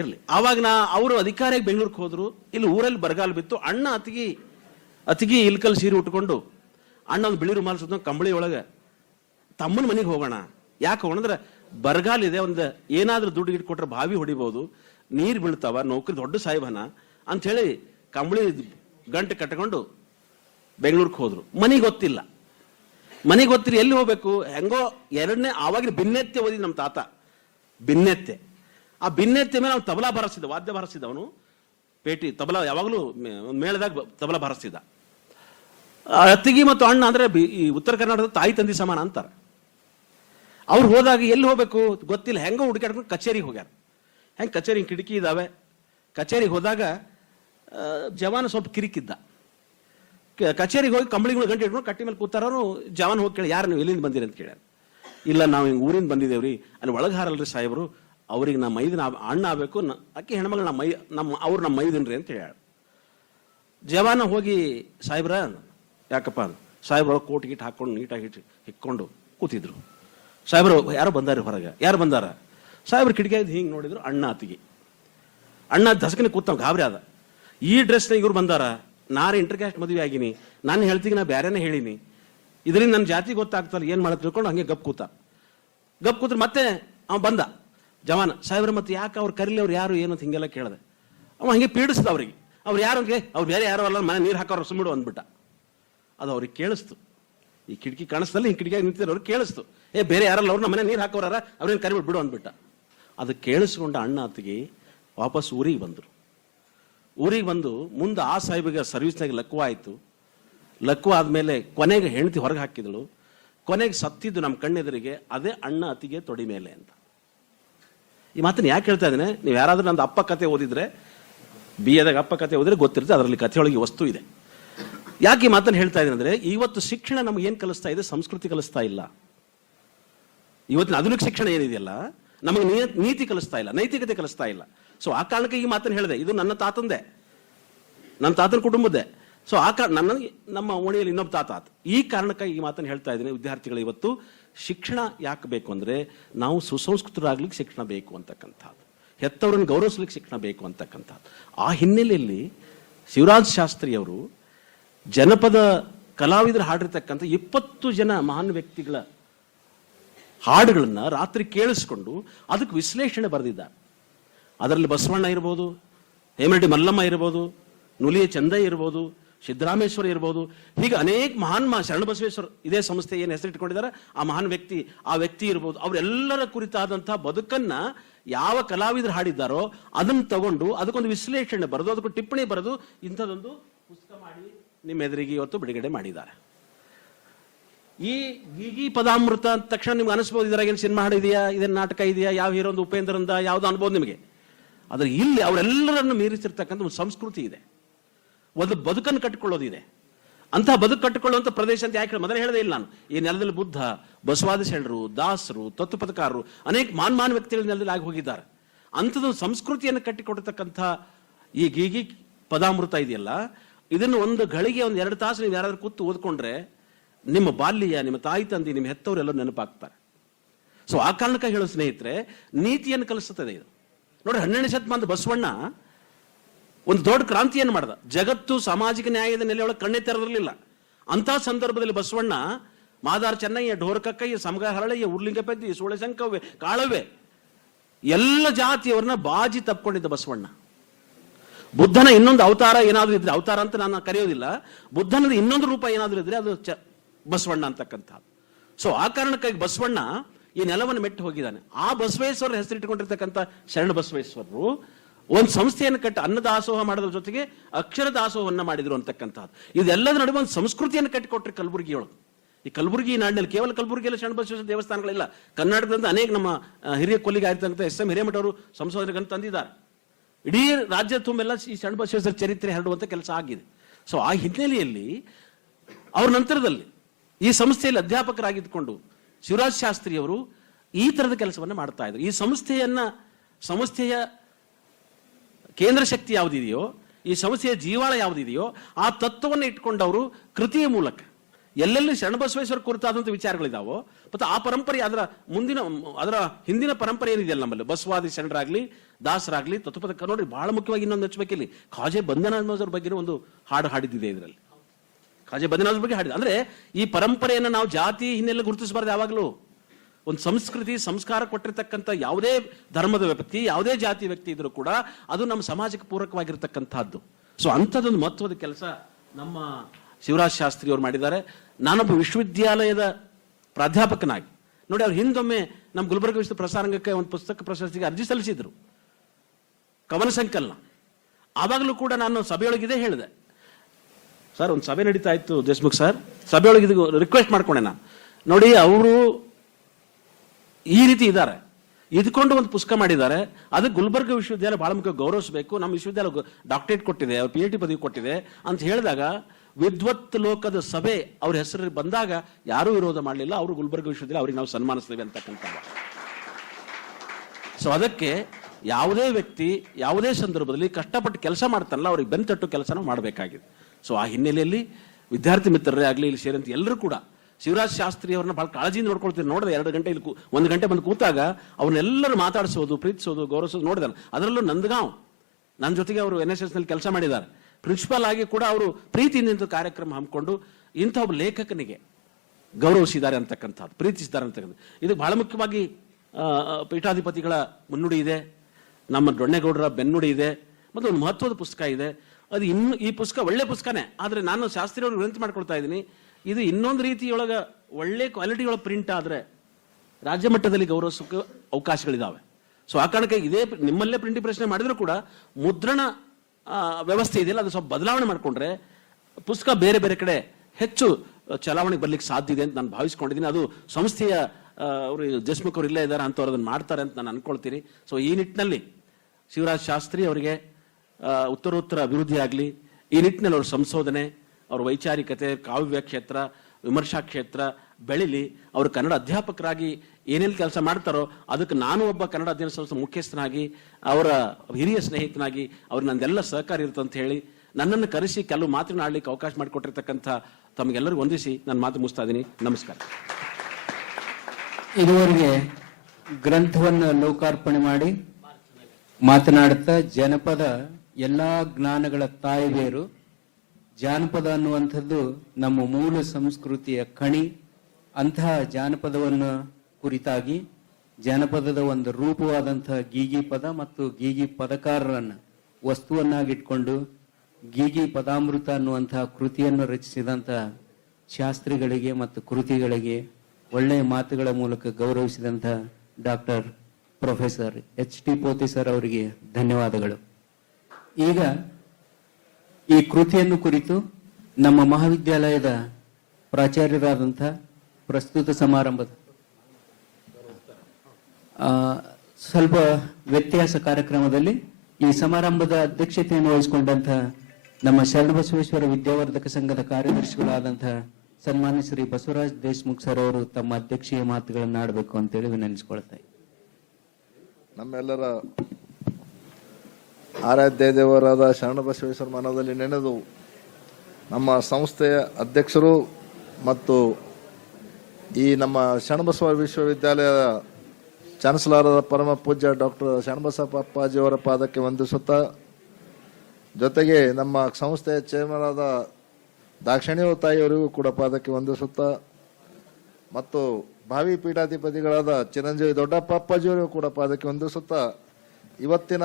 ಇರ್ಲಿ, ಆವಾಗ ಅವರು ಅಧಿಕಾರಿಯಾಗಿ ಬೆಂಗಳೂರಿಗೆ ಹೋದ್ರು. ಇಲ್ಲಿ ಊರಲ್ಲಿ ಬರಗಾಲ ಬಿತ್ತು. ಅಣ್ಣ ಅತಿಗಿ ಇಲ್ಕಲ್ ಸೀರೆ ಉಟ್ಕೊಂಡು, ಅಣ್ಣ ಒಂದು ಬಿಳಿ ರುಮಾಲ್ ಸುತ್ತ ಕಂಬಳಿ ಒಳಗೆ ತಮ್ಮನ ಮನೆಗೆ ಹೋಗೋಣ. ಯಾಕೆ ಹೋಗೋಣ ಅಂದ್ರೆ ಬರಗಾಲ ಇದೆ, ಒಂದು ಏನಾದ್ರೂ ದುಡ್ಡು ಇಟ್ಕೊಟ್ರೆ ಬಾವಿ ಹೊಡಿಬಹುದು, ನೀರು ಬೀಳ್ತಾವ, ನೌಕರಿ ದೊಡ್ಡ ಸಾಹೇಬನ ಅಂತ ಹೇಳಿ ಕಂಬಳಿ ಗಂಟೆ ಕಟ್ಕೊಂಡು ಬೆಂಗಳೂರಿಗೆ ಹೋದ್ರು. ಮನೆಗೆ ಗೊತ್ತಿಲ್ಲ, ಮನೆಗೆ ಗೊತ್ತಿಲ್ಲ ಎಲ್ಲಿ ಹೋಗ್ಬೇಕು. ಹೆಂಗೋ ಆವಾಗಿನ ಭಿನ್ನತೆ ಓದಿ ನಮ್ಮ ತಾತ, ಭಿನ್ನತೆ. ಆ ಭಿನ್ನತೆ ಮೇಲೆ ಅವ್ನು ತಬಲಾ ಬಾರಿಸಿದ, ವಾದ್ಯ ಬಾರಿಸಿದ. ಅವನು ಪೇಟಿ ತಬಲಾ, ಯಾವಾಗಲೂ ಮೇಳದಾಗ ತಬಲಾ ಬಾರಿಸ್ತಿದ್ದ. ಅತ್ತಿಗೆ ಮತ್ತು ಅಣ್ಣ ಅಂದ್ರೆ ಈ ಉತ್ತರ ಕರ್ನಾಟಕದ ತಾಯಿ ತಂದೆ ಸಮಾನ ಅಂತಾರೆ. ಅವ್ರು ಹೋದಾಗ ಎಲ್ಲಿ ಹೋಗ್ಬೇಕು ಗೊತ್ತಿಲ್ಲ, ಹೆಂಗೋ ಹುಡುಕಾಡ್ಕೊಂಡು ಕಚೇರಿಗೆ ಹೋಗ್ಯಾರ. ಹೆಂಗೆ ಕಚೇರಿ ಕಿಟಕಿ ಇದಾವೆ. ಕಚೇರಿಗೆ ಹೋದಾಗ ಜವಾನ ಸ್ವಲ್ಪ ಕಿರಿಕಿದ್ದ. ಕಚೇರಿಗೆ ಹೋಗಿ ಕಂಬಳಿಗಳು ಗಂಟೆ ಇಟ್ಕೊಂಡು ಕಟ್ಟಿ ಮೇಲೆ ಕೂತಾರನು. ಜವಾನ್ ಹೋಗಿ ಕೇಳಿ, ಯಾರು ನೀವು ಎಲ್ಲಿಂದ ಬಂದಿರಿ ಅಂತ ಕೇಳ್ಯಾರ. ಇಲ್ಲ ನಾವು ಹಿಂಗೆ ಊರಿಂದ ಬಂದಿದ್ದೇವ್ರಿ, ಅಲ್ಲಿ ಒಳಗೆ ಹಾರಲ್ರಿ ಸಾಹೇಬರು, ಅವ್ರಿಗೆ ನಮ್ಮ ಮೈದಿನ ಅಣ್ಣ ಆಗ್ಬೇಕು, ಅಕ್ಕಿ ಹೆಣ್ಮಗಳು ಅವ್ರು ನಮ್ಮ ಮೈದಿನ್ರಿ ಅಂತ ಹೇಳ. ಜವಾನ ಹೋಗಿ ಸಾಹೇಬ್ರ ಯಾಕಪ್ಪ ಸಾಹೇಬ್ರ ಕೋಟ್ ಗೀಟ್ ಹಾಕೊಂಡು ನೀಟಾಗಿ ಹಿಕ್ಕೊಂಡು ಕೂತಿದ್ರು. ಸಾಹೇಬ್ರು ಯಾರೋ ಬಂದಾರ ಹೊರಗೆ, ಯಾರು ಬಂದಾರ? ಸಾಹೇಬ್ರು ಕಿಟಕಿಯಾಗಿ ಹಿಂಗೆ ನೋಡಿದ್ರು. ಅಣ್ಣ ಅತ್ತಿಗೆ. ಅಣ್ಣ ದಸಕನೆ ಕೂತಾವ, ಗಾಬರಿ ಆದ. ಈ ಡ್ರೆಸ್ನಾಗ ಇವ್ರು ಬಂದಾರ, ನಾರೇ ಇಂಟರ್ ಕ್ಯಾಸ್ಟ್ ಮದುವೆ ಆಗಿನಿ, ನಾನು ಹೇಳ್ತೀನಿ ನಾ ಬೇರೆನೇ ಹೇಳಿನಿ, ಇದರಿಂದ ನನ್ನ ಜಾತಿ ಗೊತ್ತಾಗ್ತಲ್ಲ, ಏನ್ ಮಾಡೋದು ತಿಳ್ಕೊಂಡು ಹಂಗೆ ಗಪ್ ಕೂತ್ರೆ ಮತ್ತೆ ಅವ ಬಂದ ಜವಾನ. ಸಾಹೇಬ್ರ ಮತ್ತೆ ಯಾಕೆ ಅವ್ರು ಕರೀಲಿ, ಅವ್ರು ಯಾರು ಏನು ಅಂತ ಹಿಂಗೆಲ್ಲ ಕೇಳಿದೆ. ಅವ ಹಂಗೆ ಪೀಡಿಸ್ದ ಅವ್ರಿಗೆ. ಅವ್ರು ಯಾರು ಅವ್ರು ಬೇರೆ ಯಾರೋ ಅಲ್ಲ, ಮನೆ ನೀರು ಹಾಕೋರು ಸುಮ್ಮಿಡು ಅಂದ್ಬಿಟ್ಟ. ಅದು ಅವ್ರಿಗೆ ಕೇಳಿಸ್ತು. ಈ ಕಿಟಕಿ ಕಾಣಿಸ್ತಲ್ಲ, ಈ ಕಿಟಕಿಯಾಗಿ ನಿಂತಿದ್ರು, ಅವ್ರಿಗೆ ಕೇಳಿಸ್ತು. ಬೇರೆ ಯಾರಲ್ಲ, ಅವ್ರು ನಮ್ಮ ಮನೆ ನೀರು ಹಾಕೋರ, ಅವ್ರೇನು ಕರಿಬಿಟ್ಟು ಬಿಡು ಅಂದ್ಬಿಟ್ಟ. ಅದು ಕೇಳಿಸ್ಕೊಂಡ ಅಣ್ಣ ಅತ್ತಿಗೆ ವಾಪಸ್ ಊರಿಗೆ ಬಂದರು. ಊರಿಗೆ ಬಂದು ಮುಂದೆ ಆ ಸಾಹೇಬಿಗೆ ಸರ್ವಿಸ್ನಾಗ ಲಕ್ವ ಆಯಿತು. ಲಕ್ವ ಆದ್ಮೇಲೆ ಕೊನೆಗೆ ಹೆಂಡತಿ ಹೊರಗೆ ಹಾಕಿದಳು. ಕೊನೆಗೆ ಸತ್ತಿದ್ದು ನಮ್ಮ ಕಣ್ಣೆದುರಿಗೆ. ಅದೇ ಅಣ್ಣ ಅತ್ತಿಗೆ ತೊಡಿ ಮೇಲೆ ಅಂತ. ಈ ಮಾತನ್ನು ಯಾಕೆ ಹೇಳ್ತಾ ಇದ್ದೇನೆ, ನೀವು ಯಾರಾದ್ರೂ ನಂದು ಅಪ್ಪ ಕತೆ ಓದಿದ್ರೆ, BAದಾಗ ಅಪ್ಪ ಕತೆ ಓದಿದ್ರೆ ಗೊತ್ತಿರುತ್ತೆ, ಅದರಲ್ಲಿ ಕಥೆಯೊಳಗೆ ವಸ್ತು ಇದೆ. ಯಾಕೆ ಈ ಮಾತನ್ನು ಹೇಳ್ತಾ ಇದ್ದೇನೆ ಅಂದ್ರೆ, ಇವತ್ತು ಶಿಕ್ಷಣ ನಮ್ಗೆ ಏನು ಕಲಿಸ್ತಾ ಇದೆ, ಸಂಸ್ಕೃತಿ ಕಲಿಸ್ತಾ ಇಲ್ಲ. ಇವತ್ತಿನ ಆಧುನಿಕ ಶಿಕ್ಷಣ ಏನಿದೆಯಲ್ಲ, ನಮಗೆ ನೀತಿ ಕಲಿಸ್ತಾ ಇಲ್ಲ, ನೈತಿಕತೆ ಕಲಿಸ್ತಾ ಇಲ್ಲ. ಸೊ ಆ ಕಾರಣಕ್ಕೆ ಈ ಮಾತನ್ನು ಹೇಳಿದೆ. ಇದು ನನ್ನ ತಾತಂದೆ, ನನ್ನ ತಾತನ ಕುಟುಂಬದ್ದೇ. ಸೊ ನಮ್ಮ ಓಣಿಯಲ್ಲಿ ಇನ್ನೊಬ್ಬ ತಾತ ಆತ. ಈ ಕಾರಣಕ್ಕಾಗಿ ಈ ಮಾತನ್ನು ಹೇಳ್ತಾ ಇದ್ದೀನಿ. ವಿದ್ಯಾರ್ಥಿಗಳು, ಇವತ್ತು ಶಿಕ್ಷಣ ಯಾಕೆ ಬೇಕು ಅಂದ್ರೆ, ನಾವು ಸುಸಂಸ್ಕೃತರಾಗ್ಲಿಕ್ಕೆ ಶಿಕ್ಷಣ ಬೇಕು ಅಂತಕ್ಕಂಥದ್ದು, ಹೆತ್ತವರನ್ನು ಗೌರವಿಸ್ಲಿಕ್ಕೆ ಶಿಕ್ಷಣ ಬೇಕು ಅಂತಕ್ಕಂಥದ್ದು. ಆ ಹಿನ್ನೆಲೆಯಲ್ಲಿ ಶಿವರಾಜ್ ಶಾಸ್ತ್ರಿಯವರು ಜನಪದ ಕಲಾವಿದರು ಹಾಡಿರ್ತಕ್ಕಂಥ 20 ಜನ ಮಹಾನ್ ವ್ಯಕ್ತಿಗಳ ಹಾಡುಗಳನ್ನ ರಾತ್ರಿ ಕೇಳಿಸ್ಕೊಂಡು ಅದಕ್ಕೆ ವಿಶ್ಲೇಷಣೆ ಬರೆದಿದ್ದಾರೆ. ಅದರಲ್ಲಿ ಬಸವಣ್ಣ ಇರ್ಬೋದು, ಹೇಮರೆಡ್ಡಿ ಮಲ್ಲಮ್ಮ ಇರ್ಬೋದು, ನುಲಿಯ ಚಂದ ಇರ್ಬೋದು, ಸಿದ್ದರಾಮೇಶ್ವರ ಇರ್ಬೋದು, ಹೀಗೆ ಅನೇಕ ಮಹಾನ್ ಶರಣಬಸವೇಶ್ವರ ಇದೇ ಸಂಸ್ಥೆ ಏನು ಹೆಸರಿಟ್ಕೊಂಡಿದ್ದಾರೆ ಆ ಮಹಾನ್ ವ್ಯಕ್ತಿ, ಆ ವ್ಯಕ್ತಿ ಇರ್ಬೋದು, ಅವರೆಲ್ಲರ ಕುರಿತಾದಂತಹ ಬದುಕನ್ನ ಯಾವ ಕಲಾವಿದರು ಹಾಡಿದ್ದಾರೋ ಅದನ್ನು ತಗೊಂಡು ಅದಕ್ಕೊಂದು ವಿಶ್ಲೇಷಣೆ ಬರೆದು ಅದಕ್ಕೆ ಟಿಪ್ಪಣಿ ಬರೆದು ಇಂಥದೊಂದು ಪುಸ್ತಕ ಮಾಡಿ ನಿಮ್ಮ ಎದುರಿಗೆ ಇವತ್ತು ಬಿಡುಗಡೆ ಮಾಡಿದ್ದಾರೆ. ಈ ಗೀಗಿ ಪದಾಮೃತ ಅಂದ ತಕ್ಷಣ ನಿಮ್ಗೆ ಅನಿಸ್ಬೋದು ಇದರಾಗ ಏನು ಸಿನಿಮಾ ಹಾಡಿದೆಯಾ, ಇದೇನು ನಾಟಕ ಇದೆಯಾ, ಯಾವ ಹೀರೋಂದು ಉಪೇಂದ್ರಂದ ಯಾವ್ದು ಅನ್ಬೋದು ನಿಮಗೆ. ಆದ್ರೆ ಇಲ್ಲಿ ಅವರೆಲ್ಲರನ್ನು ಮೀರಿಸಿರ್ತಕ್ಕಂಥ ಒಂದು ಸಂಸ್ಕೃತಿ ಇದೆ, ಒಂದು ಬದುಕನ್ನು ಕಟ್ಟಿಕೊಳ್ಳೋದಿದೆ. ಅಂತಹ ಬದುಕು ಕಟ್ಟಿಕೊಳ್ಳುವಂಥ ಪ್ರದೇಶ ಅಂತ ಯಾಕೆ ಮೊದಲೇ ಹೇಳದೇ ಇಲ್ಲ ನಾನು. ಈ ನೆಲದಲ್ಲಿ ಬುದ್ಧ, ಬಸವಾದಿ ಶರಣರು, ದಾಸರು, ತತ್ವಪಥಕಾರರು, ಅನೇಕ ಮಾನ್ ವ್ಯಕ್ತಿಗಳ ನೆಲದಲ್ಲಿ ಆಗಿ ಹೋಗಿದ್ದಾರೆ. ಅಂಥದ್ದು ಸಂಸ್ಕೃತಿಯನ್ನು ಕಟ್ಟಿಕೊಡ್ತಕ್ಕಂಥ ಈ ಗೀಗಿ ಪದಾಮೃತ ಇದೆಯಲ್ಲ, ಇದನ್ನು ಒಂದು ಗಳಿಗೆ ಒಂದು 2 ತಾಸು ನೀವು ಯಾರಾದ್ರೂ ಕೂತು ಓದ್ಕೊಂಡ್ರೆ ನಿಮ್ಮ ಬಾಲ್ಯ, ನಿಮ್ಮ ತಾಯಿ ತಂದೆ, ನಿಮ್ಮ ಹೆತ್ತವರೆಲ್ಲ ನೆನಪಾಗ್ತಾರೆ. ಸೊ ಆ ಕಾರಣಕ್ಕಾಗಿ ಹೇಳೋ ಸ್ನೇಹಿತರೆ, ನೀತಿಯನ್ನು ಕಲಿಸುತ್ತದೆ ಇದು. ನೋಡಿ, 12ನೇ ಶತಮಾನದ ಬಸವಣ್ಣ ಒಂದು ದೊಡ್ಡ ಕ್ರಾಂತಿಯನ್ನು ಮಾಡಿದ. ಜಗತ್ತು ಸಾಮಾಜಿಕ ನ್ಯಾಯದ ನೆಲೆಯೊಳಗೆ ಕಣ್ಣೆ ತೆರೆದಿರಲಿಲ್ಲ. ಅಂತಹ ಸಂದರ್ಭದಲ್ಲಿ ಬಸವಣ್ಣ ಮಾದಾರ ಚೆನ್ನಯ್ಯ, ಢೋರಕಕ್ಕಯ್ಯ, ಸಮಗ ಹರಳಯ್ಯ, ಉರ್ಲಿಂಗಪೆದ್ದಿ, ಸೋಳೆಶಂಕವ್ವೆ, ಕಾಳವ್ವೆ ಎಲ್ಲ ಜಾತಿಯವರನ್ನ ಬಾಜಿ ತಪ್ಕೊಂಡಿದ್ದ ಬಸವಣ್ಣ. ಬುದ್ಧನ ಇನ್ನೊಂದು ಅವತಾರ ಏನಾದ್ರೂ ಇದ್ರೆ, ಅವತಾರ ಅಂತ ನಾನು ಕರೆಯೋದಿಲ್ಲ, ಬುದ್ಧನದ ಇನ್ನೊಂದು ರೂಪ ಏನಾದ್ರೂ ಇದ್ರೆ ಅದು ಬಸವಣ್ಣ ಅಂತಕ್ಕಂಥ. ಸೊ ಆ ಕಾರಣಕ್ಕಾಗಿ ಬಸವಣ್ಣ ಈ ನೆಲವನ್ನು ಮೆಟ್ಟು ಹೋಗಿದ್ದಾನೆ. ಆ ಬಸವೇಶ್ವರ ಹೆಸರಿಟ್ಟುಕೊಂಡಿರ್ತಕ್ಕಂಥ ಶರಣ ಬಸವೇಶ್ವರರು ಒಂದು ಸಂಸ್ಥೆಯನ್ನು ಕಟ್ಟಿ ಅನ್ನದಾಸೋಹ ಮಾಡೋದ್ರ ಜೊತೆಗೆ ಅಕ್ಷರ ದಾಸೋಹವನ್ನ ಮಾಡಿದ್ರು ಅಂತಕ್ಕಂಥದ್ದು. ಇದೆಲ್ಲದ ನಡುವೆ ಒಂದು ಸಂಸ್ಕೃತಿಯನ್ನು ಕಟ್ಟಿಕೊಟ್ರೆ ಕಲಬುರಗಿಯೊಳಗೆ. ಈ ಕಲಬುರಗಿ ನಾಡಿನಲ್ಲಿ ಕೇವಲ ಕಲಬುರಗಿಯಲ್ಲಿ ಶರಣ ಬಸವೇಶ್ವರ ದೇವಸ್ಥಾನಗಳಿಲ್ಲ. ಕರ್ನಾಟಕದಿಂದ ಅನೇಕ ನಮ್ಮ ಹಿರಿಯ ಕೊಲ್ಲಿಗೆ ಆಗಿರ್ತಕ್ಕಂಥ SM ಹಿರೇಮಠ ಅವರು ಸಂಶೋಧನೆಗಳನ್ನು ತಂದಿದ್ದಾರೆ. ಇಡೀ ರಾಜ್ಯ ತುಂಬೆಲ್ಲ ಈ ಶರಣ ಬಸವೇಶ್ವರ ಚರಿತ್ರೆ ಹರಡುವಂತ ಕೆಲಸ ಆಗಿದೆ. ಸೊ ಆ ಹಿನ್ನೆಲೆಯಲ್ಲಿ ಅವ್ರ ನಂತರದಲ್ಲಿ ಈ ಸಂಸ್ಥೆಯಲ್ಲಿ ಅಧ್ಯಾಪಕರಾಗಿದ್ದುಕೊಂಡು ಶಿವರಾಜ್ ಶಾಸ್ತ್ರಿ ಅವರು ಈ ತರದ ಕೆಲಸವನ್ನ ಮಾಡ್ತಾ ಇದ್ರು. ಈ ಸಂಸ್ಥೆಯ ಕೇಂದ್ರ ಶಕ್ತಿ ಯಾವುದಿದೆಯೋ, ಈ ಸಂಸ್ಥೆಯ ಜೀವಾಳ ಯಾವುದಿದೆಯೋ ಆ ತತ್ವವನ್ನು ಇಟ್ಕೊಂಡವರು ಕೃತಿಯ ಮೂಲಕ ಎಲ್ಲೆಲ್ಲಿ ಶರಣಬಸವೇಶ್ವರ ಕುರಿತಾದಂಥ ವಿಚಾರಗಳಿದಾವೋ ಮತ್ತು ಆ ಪರಂಪರೆ ಅದರ ಹಿಂದಿನ ಪರಂಪರೆ ಏನಿದೆಯಲ್ಲ ನಮ್ಮಲ್ಲಿ, ಬಸವಾದಿ ಶರಣರಾಗ್ಲಿ, ದಾಸರಾಗ್ಲಿ, ತತ್ವಪಥ ನೋಡಿ ಬಹಳ ಮುಖ್ಯವಾಗಿ ಇನ್ನೊಂದು ಹಚ್ಚಬೇಕಿಲ್ಲಿ, ಖಾಜೆ ಬಂದನಾಜ್ ಬಗ್ಗೆ ಒಂದು ಹಾಡು ಹಾಡಿದ್ದಿದೆ ಇದರಲ್ಲಿ. ಖಾಜೆ ಬಂದನಾಜ್ ಬಗ್ಗೆ ಹಾಡಿದ ಅಂದ್ರೆ ಈ ಪರಂಪರೆಯನ್ನು ನಾವು ಜಾತಿ ಹಿನ್ನೆಲೆ ಗುರುತಿಸಬಾರ್ದು. ಯಾವಾಗಲೂ ಒಂದು ಸಂಸ್ಕೃತಿ ಸಂಸ್ಕಾರ ಕೊಟ್ಟಿರ್ತಕ್ಕಂಥ ಯಾವುದೇ ಧರ್ಮದ ವ್ಯಕ್ತಿ, ಯಾವುದೇ ಜಾತಿ ವ್ಯಕ್ತಿ ಇದ್ರೂ ಕೂಡ ಅದು ನಮ್ಮ ಸಮಾಜಕ್ಕೆ ಪೂರಕವಾಗಿರ್ತಕ್ಕಂಥದ್ದು. ಸೊ ಅಂಥದ್ದೊಂದು ಮಹತ್ವದ ಕೆಲಸ ನಮ್ಮ ಶಿವರಾಜ್ ಶಾಸ್ತ್ರಿ ಅವರು ಮಾಡಿದ್ದಾರೆ. ನಾನೊಬ್ಬ ವಿಶ್ವವಿದ್ಯಾಲಯದ ಪ್ರಾಧ್ಯಾಪಕನಾಗಿ ನೋಡಿ, ಅವ್ರು ಹಿಂದೊಮ್ಮೆ ನಮ್ಮ ಗುಲ್ಬರ್ಗ ವಿಶ್ವ ಪ್ರಸಾರಂಗಕ್ಕೆ ಒಂದು ಪುಸ್ತಕ ಪ್ರಶಸ್ತಿಗೆ ಅರ್ಜಿ ಸಲ್ಲಿಸಿದ್ರು, ಕವನ ಸಂಕಲನ. ಆವಾಗಲೂ ಕೂಡ ನಾನು ಸಭೆಯೊಳಗಿದೆ ಹೇಳಿದೆ, ಸರ್ ಒಂದು ಸಭೆ ನಡೀತಾ ಇತ್ತು ದೇಶಮುಖ್ ಸರ್, ಸಭೆಯೊಳಗೆ ಇದು ರಿಕ್ವೆಸ್ಟ್ ಮಾಡ್ಕೊಂಡೆ ನಾನು, ನೋಡಿ ಅವರು ಈ ರೀತಿ ಇದ್ದಾರೆ, ಇದ್ಕೊಂಡು ಒಂದು ಪುಸ್ತಕ ಮಾಡಿದ್ದಾರೆ, ಅದಕ್ಕೆ ಗುಲ್ಬರ್ಗ ವಿಶ್ವವಿದ್ಯಾಲಯ ಬಹಳ ಮುಖ್ಯ ಗೌರವಿಸಬೇಕು, ನಮ್ಮ ವಿಶ್ವವಿದ್ಯಾಲಯ ಡಾಕ್ಟರೇಟ್ ಕೊಟ್ಟಿದೆ, ಅವ್ರು PhD ಪದವಿ ಕೊಟ್ಟಿದೆ ಅಂತ ಹೇಳಿದಾಗ ವಿದ್ವತ್ ಲೋಕದ ಸಭೆ ಅವ್ರ ಹೆಸರು ಬಂದಾಗ ಯಾರೂ ವಿರೋಧ ಮಾಡಲಿಲ್ಲ. ಅವರು ಗುಲ್ಬರ್ಗ ವಿಶ್ವವಿದ್ಯಾಲಯ ಅವ್ರಿಗೆ ನಾವು ಸನ್ಮಾನಿಸ್ತೇವೆ ಅಂತಕ್ಕಂಥ. ಸೊ ಅದಕ್ಕೆ ಯಾವುದೇ ವ್ಯಕ್ತಿ ಯಾವುದೇ ಸಂದರ್ಭದಲ್ಲಿ ಕಷ್ಟಪಟ್ಟು ಕೆಲಸ ಮಾಡ್ತಾನಲ್ಲ ಅವ್ರಿಗೆ ಬೆನ್ತಟ್ಟು ಕೆಲಸನ ಮಾಡಬೇಕಾಗಿದೆ. ಸೊ ಆ ಹಿನ್ನೆಲೆಯಲ್ಲಿ ವಿದ್ಯಾರ್ಥಿ ಮಿತ್ರರೇ ಆಗಲಿ, ಇಲ್ಲಿ ಸೇರಿದಂತೆ ಎಲ್ಲರೂ ಕೂಡ ಶಿವರಾಜ್ ಶಾಸ್ತ್ರಿ ಅವ್ರನ್ನ ಬಹಳ ಕಾಳಜಿಯಿಂದ ನೋಡ್ಕೊಳ್ತೀನಿ. ನೋಡಿದೆ 2 ಗಂಟೆ ಇಲ್ಲಿ 1 ಗಂಟೆ ಬಂದು ಕೂತಾಗ ಅವ್ರನ್ನೆಲ್ಲರೂ ಮಾತಾಡಿಸೋದು, ಪ್ರೀತಿಸೋದು, ಗೌರವಿಸೋದು ನೋಡಿದ. ಅದರಲ್ಲೂ ನಂದಗಾಂವ್ ನನ್ನ ಜೊತೆಗೆ ಅವರು NSS ನಲ್ಲಿ ಕೆಲಸ ಮಾಡಿದ್ದಾರೆ. ಪ್ರಿನ್ಸಿಪಾಲ್ ಆಗಿ ಕೂಡ ಅವರು ಪ್ರೀತಿಯಿಂದ ಕಾರ್ಯಕ್ರಮ ಹಮ್ಮಿಕೊಂಡು ಇಂಥ ಒಬ್ಬ ಲೇಖಕನಿಗೆ ಗೌರವಿಸಿದ್ದಾರೆ ಅಂತಕ್ಕಂಥದ್ದು, ಪ್ರೀತಿಸಿದ್ದಾರೆ ಅಂತಕ್ಕಂಥದ್ದು. ಇದಕ್ಕೆ ಬಹಳ ಮುಖ್ಯವಾಗಿ ಪೀಠಾಧಿಪತಿಗಳ ಮುನ್ನುಡಿ ಇದೆ, ನಮ್ಮ ದೊಣ್ಣೇಗೌಡರ ಬೆನ್ನುಡಿ ಇದೆ, ಮತ್ತು ಒಂದು ಮಹತ್ವದ ಪುಸ್ತಕ ಇದೆ. ಅದು ಇನ್ನು ಈ ಪುಸ್ತಕ ಒಳ್ಳೆ ಪುಸ್ತಕನೇ, ಆದರೆ ನಾನು ಶಾಸ್ತ್ರಿ ಅವ್ರಿಗೆ ವಿನಂತಿ ಮಾಡ್ಕೊಳ್ತಾ ಇದ್ದೀನಿ, ಇದು ಇನ್ನೊಂದು ರೀತಿಯೊಳಗ ಒಳ್ಳೆ ಕ್ವಾಲಿಟಿ ಒಳಗೆ ಪ್ರಿಂಟ್ ಆದರೆ ರಾಜ್ಯ ಮಟ್ಟದಲ್ಲಿ ಗೌರವಿಸೋಕೆ ಅವಕಾಶಗಳಿದಾವೆ. ಸೊ ಆ ಕಾರಣಕ್ಕೆ ಇದೇ ನಿಮ್ಮಲ್ಲೇ ಪ್ರಿಂಟಿಂಗ್ ಪ್ರಶ್ನೆ ಮಾಡಿದ್ರು ಕೂಡ ಮುದ್ರಣ ವ್ಯವಸ್ಥೆ ಇದೆಯಲ್ಲ ಅದು ಸ್ವಲ್ಪ ಬದಲಾವಣೆ ಮಾಡಿಕೊಂಡ್ರೆ ಪುಸ್ತಕ ಬೇರೆ ಬೇರೆ ಕಡೆ ಹೆಚ್ಚು ಚಲಾವಣೆಗೆ ಬರ್ಲಿಕ್ಕೆ ಸಾಧ್ಯ ಇದೆ ಅಂತ ನಾನು ಭಾವಿಸ್ಕೊಂಡಿದ್ದೀನಿ. ಅದು ಸಂಸ್ಥೆಯ ಅವರು ದೇಶಮುಖ್ ಅವರು ಇಲ್ಲೇ ಇದ್ದಾರೆ, ಅಂಥವ್ರು ಅದನ್ನು ಮಾಡ್ತಾರೆ ಅಂತ ನಾನು ಅನ್ಕೊಳ್ತೀನಿ. ಸೊ ಈ ನಿಟ್ಟಿನಲ್ಲಿ ಶಿವರಾಜ್ ಶಾಸ್ತ್ರಿ ಅವರಿಗೆ ಉತ್ತರೋತ್ತರ ಅಭಿವೃದ್ಧಿ ಆಗಲಿ, ಈ ನಿಟ್ಟಿನಲ್ಲಿ ಅವ್ರ ಸಂಶೋಧನೆ, ಅವ್ರ ವೈಚಾರಿಕತೆ, ಕಾವ್ಯ ಕ್ಷೇತ್ರ, ವಿಮರ್ಶಾ ಕ್ಷೇತ್ರ ಬೆಳಿಲಿ. ಅವರು ಕನ್ನಡ ಅಧ್ಯಾಪಕರಾಗಿ ಏನೇನು ಕೆಲಸ ಮಾಡ್ತಾರೋ ಅದಕ್ಕೆ ನಾನು ಒಬ್ಬ ಕನ್ನಡ ಅಧ್ಯಯನ ಸಂಸ್ಥೆ ಮುಖ್ಯಸ್ಥನಾಗಿ, ಅವರ ಹಿರಿಯ ಸ್ನೇಹಿತನಾಗಿ ಅವ್ರಿಗೆ ನಂದೆಲ್ಲ ಸಹಕಾರ ಇರುತ್ತೆ ಅಂತ ಹೇಳಿ ನನ್ನನ್ನು ಕರೆಸಿ ಕೆಲವು ಮಾತನಾಡಲಿಕ್ಕೆ ಅವಕಾಶ ಮಾಡಿಕೊಟ್ಟಿರ್ತಕ್ಕಂಥ ತಮಗೆಲ್ಲರಿಗೂ ವಂದಿಸಿ ನನ್ನ ಮಾತು ಮುಗಿಸ್ತಾ ಇದ್ದೀನಿ. ನಮಸ್ಕಾರ. ಇದುವರೆಗೆ ಗ್ರಂಥವನ್ನು ಲೋಕಾರ್ಪಣೆ ಮಾಡಿ ಮಾತನಾಡುತ್ತಾ ಜನಪದ ಎಲ್ಲಾ ಜ್ಞಾನಗಳ ತಾಯಿಬೇರು, ಜಾನಪದ ಅನ್ನುವಂಥದ್ದು ನಮ್ಮ ಮೂಲ ಸಂಸ್ಕೃತಿಯ ಕಣಿ. ಅಂತಹ ಜಾನಪದವನ್ನು ಕುರಿತಾಗಿ ಜಾನಪದದ ಒಂದು ರೂಪವಾದಂತಹ ಗೀಗಿ ಪದ ಮತ್ತು ಗೀಗಿ ಪದಕಾರರನ್ನ ವಸ್ತುವನ್ನಾಗಿಟ್ಕೊಂಡು ಗೀಗಿ ಪದಾಮೃತ ಅನ್ನುವಂತಹ ಕೃತಿಯನ್ನು ರಚಿಸಿದಂಥ ಶಾಸ್ತ್ರಿಗಳಿಗೆ ಮತ್ತು ಕೃತಿಗಳಿಗೆ ಒಳ್ಳೆಯ ಮಾತುಗಳ ಮೂಲಕ ಗೌರವಿಸಿದಂಥ ಡಾಕ್ಟರ್ ಪ್ರೊಫೆಸರ್ H.T. ಪೋತಿ ಸರ್ ಅವರಿಗೆ ಧನ್ಯವಾದಗಳು. ಈಗ ಈ ಕೃತಿಯನ್ನು ಕುರಿತು ನಮ್ಮ ಮಹಾವಿದ್ಯಾಲಯದ ಪ್ರಾಚಾರ್ಯರಾದಂಥ ಪ್ರಸ್ತುತ ಸಮಾರಂಭದ ಸ್ವಲ್ಪ ವ್ಯತ್ಯಾಸ ಕಾರ್ಯಕ್ರಮದಲ್ಲಿ ಈ ಸಮಾರಂಭದ ಅಧ್ಯಕ್ಷತೆಯನ್ನು ವಹಿಸಿಕೊಂಡಂತಹ ನಮ್ಮ ಶರಣಬಸವೇಶ್ವರ ವಿದ್ಯಾವರ್ಧಕ ಸಂಘದ ಕಾರ್ಯದರ್ಶಿಗಳಾದಂತಹ ಸನ್ಮಾನ್ಯ ಶ್ರೀ ಬಸವರಾಜ್ ದೇಶಮುಖ್ ಸರ್ ಅವರು ತಮ್ಮ ಅಧ್ಯಕ್ಷೀಯ ಮಾತುಗಳನ್ನು ಆಡಬೇಕು ಅಂತೇಳಿ ವಿನಂತಿಸಿಕೊಳ್ತಾ ಇದ್ದೀನಿ. ನಮ್ಮೆಲ್ಲರ ಆರಾಧ್ಯ ದೇವರಾದ ಶರಣಬಸವೇಶ್ವರ ಮನದಲ್ಲಿ ನೆನೆದು ನಮ್ಮ ಸಂಸ್ಥೆಯ ಅಧ್ಯಕ್ಷರು ಮತ್ತು ಈ ನಮ್ಮ ಶರಣಬಸವ ವಿಶ್ವವಿದ್ಯಾಲಯದ ಚಾನ್ಸಲರ್ ಪರಮ ಪೂಜ್ಯ ಡಾಕ್ಟರ್ ಶರಣಬಸಪ್ಪ ಅಪ್ಪಾಜಿಯವರ ಪಾದಕ್ಕೆ ವಂದಿಸುತ್ತಾ, ಜೊತೆಗೆ ನಮ್ಮ ಸಂಸ್ಥೆಯ ಚೇರ್ಮನ್ ಆದ ದಾಕ್ಷಿಣ್ಯವ ತಾಯಿಯವರಿಗೂ ಕೂಡ ಪಾದಕ್ಕೆ ವಂದಿಸುತ್ತಾ, ಮತ್ತು ಭಾವಿ ಪೀಠಾಧಿಪತಿಗಳಾದ ಚಿರಂಜೀವಿ ದೊಡ್ಡಪ್ಪ ಅಪ್ಪಾಜಿಯವರಿಗೂ ಕೂಡ ಪಾದಕ್ಕೆ ವಂದಿಸುತ್ತಾ, ಇವತ್ತಿನ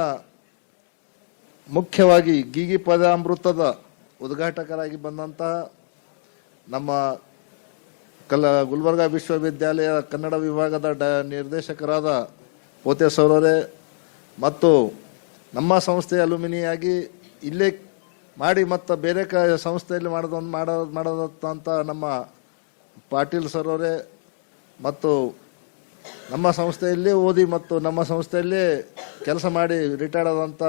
ಮುಖ್ಯವಾಗಿ ಗೀಗಿ ಪದಾಮೃತದ ಉದ್ಘಾಟಕರಾಗಿ ಬಂದಂತಹ ನಮ್ಮ ಗುಲ್ಬರ್ಗಾ ವಿಶ್ವವಿದ್ಯಾಲಯ ಕನ್ನಡ ವಿಭಾಗದ ನಿರ್ದೇಶಕರಾದ ಪೋತೆ ಸೌರರೇ ಮತ್ತು ನಮ್ಮ ಸಂಸ್ಥೆಯ ಅಲ್ಯುಮಿನಿಯಾಗಿ ಇಲ್ಲೇ ಮಾಡಿ ಮತ್ತು ಬೇರೆ ಸಂಸ್ಥೆಯಲ್ಲಿ ಮಾಡದಂಥ ನಮ್ಮ ಪಾಟೀಲ್ ಸರ್ ಅವರೇ, ಮತ್ತು ನಮ್ಮ ಸಂಸ್ಥೆಯಲ್ಲಿ ಓದಿ ಮತ್ತು ನಮ್ಮ ಸಂಸ್ಥೆಯಲ್ಲಿ ಕೆಲಸ ಮಾಡಿ ರಿಟೈರ್ಡ್ ಆದಂಥ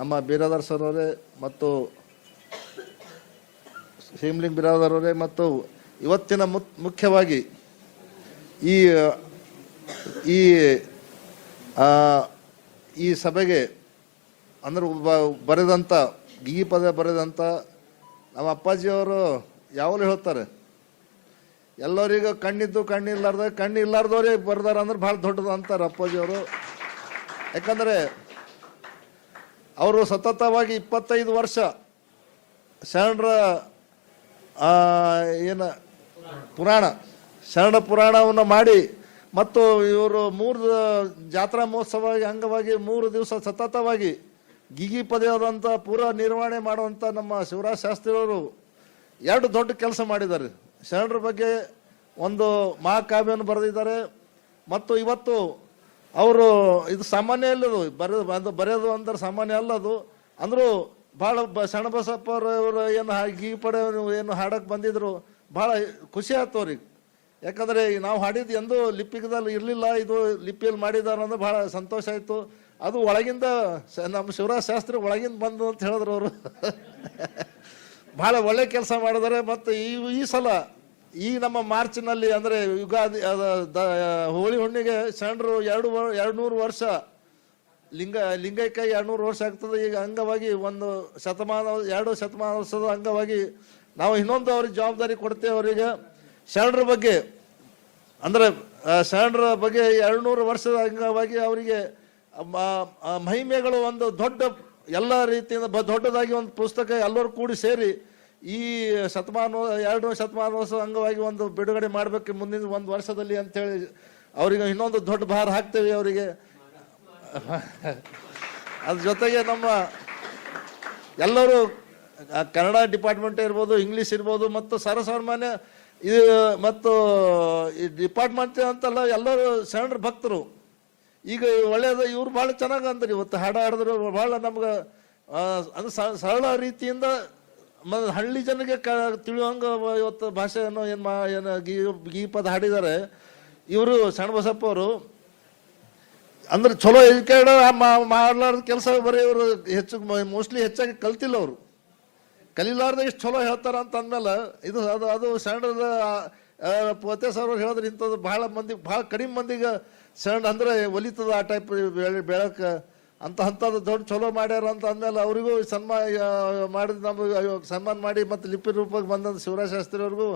ನಮ್ಮ ಬಿರಾದರ್ ಸರ್ ಅವರೇ ಮತ್ತು ಹೇಮ್ಲಿಂಗ್ ಬಿರಾದರ್ ಅವರೇ, ಮತ್ತು ಇವತ್ತಿನ ಮುಖ್ಯವಾಗಿ ಈ ಈ ಈ ಸಭೆಗೆ ಅಂದ್ರೆ ಬರೆದಂಥ ಗೀಗಿ ಪದ ಬರೆದಂಥ ನಮ್ಮ ಅಪ್ಪಾಜಿಯವರು ಯಾವಾಗಲೂ ಹೇಳ್ತಾರೆ, ಎಲ್ಲರಿಗೂ ಕಣ್ಣಿದ್ದು ಕಣ್ಣು ಇಲ್ಲಾರ್ದವ್ರೇ ಬರ್ದಾರ ಅಂದ್ರೆ ಭಾಳ ದೊಡ್ಡದು ಅಂತಾರೆ ಅಪ್ಪಾಜಿಯವರು. ಯಾಕಂದರೆ ಅವರು ಸತತವಾಗಿ 25 ವರ್ಷ ಶರಣರ ಶರಣ ಪುರಾಣವನ್ನು ಮಾಡಿ, ಮತ್ತು ಇವರು 3 ಜಾತ್ರಾ ಮಹೋತ್ಸವ ಅಂಗವಾಗಿ 3 ದಿವಸ ಸತತವಾಗಿ ಗೀಗಿ ಪದವಾದಂಥ ಪೂರ ನಿರ್ವಹಣೆ ಮಾಡುವಂಥ ನಮ್ಮ ಶಿವರಾಜ್ ಶಾಸ್ತ್ರಿಯವರು 2 ದೊಡ್ಡ ಕೆಲಸ ಮಾಡಿದ್ದಾರೆ. ಶರಣರ ಬಗ್ಗೆ ಒಂದು ಮಹಾಕಾವ್ಯವನ್ನು ಬರೆದಿದ್ದಾರೆ, ಮತ್ತು ಇವತ್ತು ಅವರು ಇದು ಸಾಮಾನ್ಯ ಅಲ್ಲದು ಬರೆಯೋದು ಅಂದ್ರೆ ಸಾಮಾನ್ಯ ಅಲ್ಲದು. ಅಂದರೂ ಭಾಳ ಶರಣಬಸಪ್ಪ ಅವರು ಏನು ಗೀಗಿ ಪಡೆ ಏನು ಹಾಡಕ್ಕೆ ಬಂದಿದ್ರು, ಭಾಳ ಖುಷಿ ಆಯ್ತು ಅವ್ರಿಗೆ. ಯಾಕಂದರೆ ನಾವು ಹಾಡಿದ್ದು ಎಂದೂ ಲಿಪಿಕದಲ್ಲಿ ಇರಲಿಲ್ಲ, ಇದು ಲಿಪಿಯಲ್ಲಿ ಮಾಡಿದ್ದಾರೆ ಅಂದ್ರೆ ಭಾಳ ಸಂತೋಷ ಆಯಿತು. ಅದು ಒಳಗಿಂದ ನಮ್ಮ ಶಿವರಾಜ್ ಶಾಸ್ತ್ರಿ ಒಳಗಿಂದ ಬಂದು ಅಂತ ಹೇಳಿದ್ರು ಅವರು. ಭಾಳ ಒಳ್ಳೆ ಕೆಲಸ ಮಾಡಿದ್ದಾರೆ. ಮತ್ತು ಈ ಸಲ ಈ ನಮ್ಮ ಮಾರ್ಚ್ನಲ್ಲಿ ಅಂದರೆ ಯುಗಾದಿ ಹೋಳಿ ಹುಣ್ಣಿಗೆ ಶರಣರು 200 ವರ್ಷ ಲಿಂಗೈಕ್ಯ 200 ವರ್ಷ ಆಗ್ತದೆ. ಈಗ ಅಂಗವಾಗಿ 2 ಶತಮಾನೋತ್ಸವದ ಅಂಗವಾಗಿ ನಾವು ಇನ್ನೊಂದು ಅವ್ರಿಗೆ ಜವಾಬ್ದಾರಿ ಕೊಡ್ತೇವೆ. ಅವರಿಗೆ ಶರಣರ ಬಗ್ಗೆ ಅಂದರೆ ಶರಣರ ಬಗ್ಗೆ 200 ವರ್ಷದ ಅಂಗವಾಗಿ ಅವರಿಗೆ ಮಹಿಮೆಗಳು ಒಂದು ದೊಡ್ಡ ಎಲ್ಲ ರೀತಿಯಿಂದ ದೊಡ್ಡದಾಗಿ ಒಂದು ಪುಸ್ತಕ ಎಲ್ಲರೂ ಕೂಡಿ ಸೇರಿ ಈ 2 ಶತಮಾನೋತ್ಸವ ಅಂಗವಾಗಿ ಒಂದು ಬಿಡುಗಡೆ ಮಾಡಬೇಕು ಮುಂದಿನ 1 ವರ್ಷದಲ್ಲಿ ಅಂತೇಳಿ ಅವರಿಗೆ ಇನ್ನೊಂದು ದೊಡ್ಡ ಭಾರ ಹಾಕ್ತೇವೆ ಅವರಿಗೆ. ಅದ್ರ ಜೊತೆಗೆ ನಮ್ಮ ಎಲ್ಲರೂ ಕನ್ನಡ ಡಿಪಾರ್ಟ್ಮೆಂಟ್ ಇರ್ಬೋದು, ಇಂಗ್ಲೀಷ್ ಇರ್ಬೋದು, ಮತ್ತು ಸರ್ವಸಾಮಾನ್ಯ ಇದು ಮತ್ತು ಈ ಡಿಪಾರ್ಟ್ಮೆಂಟ್ ಅಂತಲ್ಲ, ಎಲ್ಲರೂ ಶರಣರ ಭಕ್ತರು. ಈಗ ಒಳ್ಳೆಯದು, ಇವ್ರು ಭಾಳ ಚೆನ್ನಾಗಿ ಅಂದ್ರಿ ಇವತ್ತು ಹಾಡಿದ್ರು. ಭಾಳ ನಮ್ಗೆ ಅದು ಸರಳ ರೀತಿಯಿಂದ ಹಳ್ಳಿ ಜನಗೆ ತಿಳಿಯುವಂಗೆ ಇವತ್ತು ಭಾಷೆಯನ್ನು ಏನು ಗೀ ಪದ ಹಾಡಿದ್ದಾರೆ ಇವರು ಶರಣಬಸಪ್ಪ ಅವರು. ಅಂದ್ರೆ ಚಲೋ ಎಜುಕೇಟ್ ಮಾಡಲಾರ್ದ ಕೆಲಸ ಬರೀ ಇವರು ಮೋಸ್ಟ್ಲಿ ಹೆಚ್ಚಾಗಿ ಕಲ್ತಿಲ್ಲ. ಅವರು ಕಲಿಲಾರ್ದ ಇಷ್ಟು ಚಲೋ ಹೇಳ್ತಾರ ಅಂತ ಅಂದಮೇಲೆ ಇದು ಅದು ಶರಣದ ಪೋತೆ ಸರ್ ಹೇಳಿದ್ರೆ ಇಂಥದ್ದು ಭಾಳ ಕಡಿಮೆ ಮಂದಿಗೆ ಶರಣ ಅಂದ್ರೆ ಒಲಿತದ ಆ ಟೈಪ್ ಬೆಳಕ್ಕೆ ಅಂಥದ್ದು ದೊಡ್ಡ ಚಲೋ ಮಾಡ್ಯಾರ ಅಂತ ಅಂದಮೇಲೆ ಅವರಿಗೂ ಮಾಡಿದ ನಮಗೆ ಸನ್ಮಾನ ಮಾಡಿ ಮತ್ತು ಲಿಪಿ ರೂಪಕ್ಕೆ ಬಂದಂಥ ಶಿವರಾಜ್ ಶಾಸ್ತ್ರಿ ಅವ್ರಿಗೂ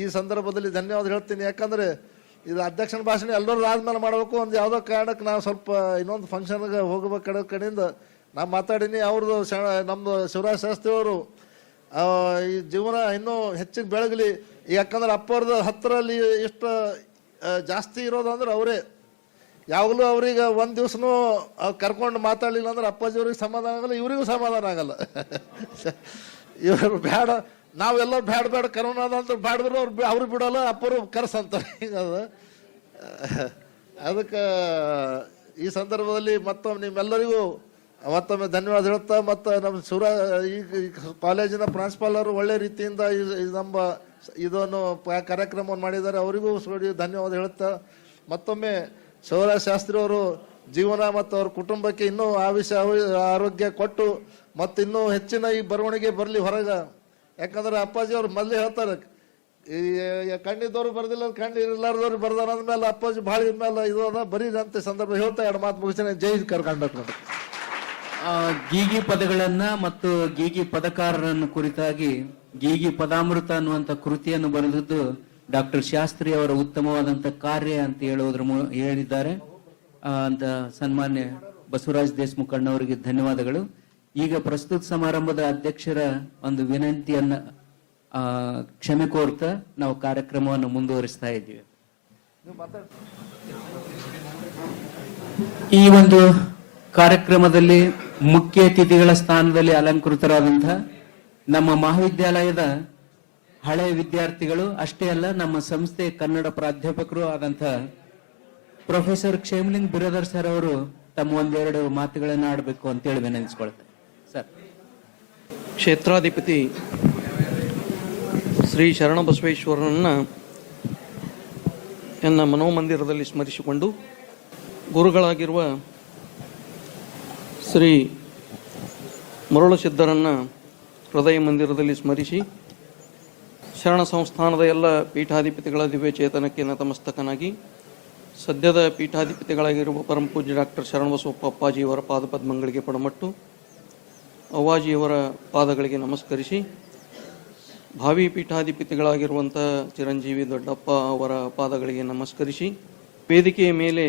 ಈ ಸಂದರ್ಭದಲ್ಲಿ ಧನ್ಯವಾದ ಹೇಳ್ತೀನಿ. ಯಾಕಂದರೆ ಇದು ಅಧ್ಯಕ್ಷನ ಭಾಷಣ ಎಲ್ಲರೂ ಆದ್ಮೇಲೆ ಮಾಡಬೇಕು. ಒಂದು ಯಾವುದೋ ಕಾರಣಕ್ಕೆ ನಾವು ಸ್ವಲ್ಪ ಇನ್ನೊಂದು ಫಂಕ್ಷನ್ಗೆ ಹೋಗ್ಬೇಕು ಕಡೆಯಿಂದ ನಾನು ಮಾತಾಡೀನಿ. ಅವ್ರದ್ದು ನಮ್ಮದು ಶಿವರಾಜ್ ಶಾಸ್ತ್ರಿ ಅವರು ಈ ಜೀವನ ಇನ್ನೂ ಹೆಚ್ಚಿಗೆ ಬೆಳಗಲಿ. ಯಾಕಂದ್ರೆ ಅಪ್ಪವ್ರದ್ದು ಹತ್ತಿರಲ್ಲಿ ಎಷ್ಟು ಜಾಸ್ತಿ ಇರೋದು ಅಂದ್ರೆ ಅವರೇ. ಯಾವಾಗಲೂ ಅವ್ರಿಗೆ ಒಂದು ದಿವ್ಸನೂ ಕರ್ಕೊಂಡು ಮಾತಾಡಲಿಲ್ಲ ಅಂದ್ರೆ ಅಪ್ಪಾಜಿ ಅವ್ರಿಗೆ ಸಮಾಧಾನ ಆಗಲ್ಲ, ಇವರಿಗೂ ಸಮಾಧಾನ ಆಗಲ್ಲ. ಇವರು ಬೇಡ, ನಾವೆಲ್ಲರೂ ಬೇಡ ಕರೋನಾದ ಅಂತ ಬೇಡದ್ರು ಅವ್ರು ಬಿಡೋಲ್ಲ, ಅಪ್ಪರು ಕರ್ಸಂತಾರೆ. ಈಗ ಅದಕ್ಕೆ ಈ ಸಂದರ್ಭದಲ್ಲಿ ಮತ್ತೊಮ್ಮೆ ನಿಮ್ಮೆಲ್ಲರಿಗೂ ಮತ್ತೊಮ್ಮೆ ಧನ್ಯವಾದ ಹೇಳ್ತಾ, ಮತ್ತು ನಮ್ಮ ಈ ಕಾಲೇಜಿನ ಪ್ರಾಂಶುಪಾಲರು ಒಳ್ಳೆ ರೀತಿಯಿಂದ ನಮ್ಮ ಇದನ್ನು ಕಾರ್ಯಕ್ರಮವನ್ನು ಮಾಡಿದ್ದಾರೆ, ಅವರಿಗೂ ಧನ್ಯವಾದ ಹೇಳ್ತಾ, ಮತ್ತೊಮ್ಮೆ ಶಿವರಾಜ್ ಶಾಸ್ತ್ರಿ ಅವರು ಜೀವನ ಮತ್ತು ಅವ್ರ ಕುಟುಂಬಕ್ಕೆ ಇನ್ನೂ ಆರೋಗ್ಯ ಕೊಟ್ಟು ಮತ್ತು ಇನ್ನೂ ಹೆಚ್ಚಿನ ಈ ಬರವಣಿಗೆ ಬರಲಿ ಹೊರಗೆ. ಯಾಕಂದ್ರೆ ಅಪ್ಪಾಜಿ ಅವ್ರು ಮೊದಲೇ ಹೇಳ್ತಾರೆ, ಈ ಕಣ್ಣಿದ್ದವ್ರು ಬರ್ದಿಲ್ಲ, ಕಣ್ಣು ಇರ್ಲಾರ್ದವ್ರು ಬರ್ದಾರ ಅಂದ್ಮೇಲೆ ಅಪ್ಪಾಜಿ ಭಾಳ ಇದ್ಮೇಲೆ ಇದು ಅದ ಬರೀದಂತೆ ಸಂದರ್ಭ ಹೇಳ್ತಾ ಎರಡು ಮಾತು ಮುಗಿಸ್ತೀನಿ. ಜೈ ಕರ್ನಾಟಕ. ಗೀಗಿ ಪದಗಳನ್ನ ಮತ್ತು ಗೀಗಿ ಪದಕಾರರನ್ನು ಕುರಿತಾಗಿ ಗೀಗಿ ಪದಾಮೃತ ಅನ್ನುವಂತ ಕೃತಿಯನ್ನು ಬರೆದದ್ದು ಡಾಕ್ಟರ್ ಶಾಸ್ತ್ರಿ ಅವರ ಉತ್ತಮವಾದಂತ ಕಾರ್ಯ ಅಂತ ಹೇಳಿದ್ದಾರೆ ಅಂತ ಸನ್ಮಾನ್ಯ ಬಸವರಾಜ್ ದೇಶಮುಖ್ ಅಣ್ಣವರಿಗೆ ಧನ್ಯವಾದಗಳು. ಈಗ ಪ್ರಸ್ತುತ ಸಮಾರಂಭದ ಅಧ್ಯಕ್ಷರ ಒಂದು ವಿನಂತಿಯನ್ನ ಕ್ಷಮೆ ಕೋರ್ತಾ ನಾವು ಕಾರ್ಯಕ್ರಮವನ್ನು ಮುಂದುವರಿಸ್ತಾ ಇದ್ದೀವಿ. ಈ ಒಂದು ಕಾರ್ಯಕ್ರಮದಲ್ಲಿ ಮುಖ್ಯ ಅತಿಥಿಗಳ ಸ್ಥಾನದಲ್ಲಿ ಅಲಂಕೃತರಾದಂತಹ ನಮ್ಮ ಮಹಾವಿದ್ಯಾಲಯದ ಹಳೆಯ ವಿದ್ಯಾರ್ಥಿಗಳು ಅಷ್ಟೇ ಅಲ್ಲ, ನಮ್ಮ ಸಂಸ್ಥೆ ಕನ್ನಡ ಪ್ರಾಧ್ಯಾಪಕರು ಆದಂತಹ ಪ್ರೊಫೆಸರ್ ಕ್ಷೇಮಲಿಂಗ್ ಬಿರಾದರ್ ಸರ್ ಅವರು ತಮ್ಮ ಒಂದೆರಡು ಮಾತುಗಳನ್ನು ಆಡಬೇಕು ಅಂತೇಳಿ ವಿನಂತಿಸ್ಕೊಳ್ತಾರೆ. ಸರ್. ಕ್ಷೇತ್ರಾಧಿಪತಿ ಶ್ರೀ ಶರಣಬಸವೇಶ್ವರನನ್ನ ಎನ್ನ ಮನೋಮಂದಿರದಲ್ಲಿ ಸ್ಮರಿಸಿಕೊಂಡು, ಗುರುಗಳಾಗಿರುವ ಶ್ರೀ ಮರುಳಸಿದ್ದರನ್ನ ಹೃದಯ ಮಂದಿರದಲ್ಲಿ ಸ್ಮರಿಸಿ, ಶರಣ ಸಂಸ್ಥಾನದ ಎಲ್ಲ ಪೀಠಾಧಿಪತಿಗಳ ದಿವ್ಯಚೇತನಕ್ಕೆ ನತಮಸ್ತಕನಾಗಿ, ಸದ್ಯದ ಪೀಠಾಧಿಪತಿಗಳಾಗಿರುವ ಪರಮಪೂಜ್ಯ ಡಾಕ್ಟರ್ ಶರಣಬಸವಪ್ಪ ಅಪ್ಪಾಜಿಯವರ ಪಾದಪದ್ಮಗಳಿಗೆ ಪಡಮಟ್ಟು ಅವ್ವಾಜಿಯವರ ಪಾದಗಳಿಗೆ ನಮಸ್ಕರಿಸಿ, ಭಾವಿ ಪೀಠಾಧಿಪತಿಗಳಾಗಿರುವಂಥ ಚಿರಂಜೀವಿ ದೊಡ್ಡಪ್ಪ ಅವರ ಪಾದಗಳಿಗೆ ನಮಸ್ಕರಿಸಿ, ವೇದಿಕೆಯ ಮೇಲೆ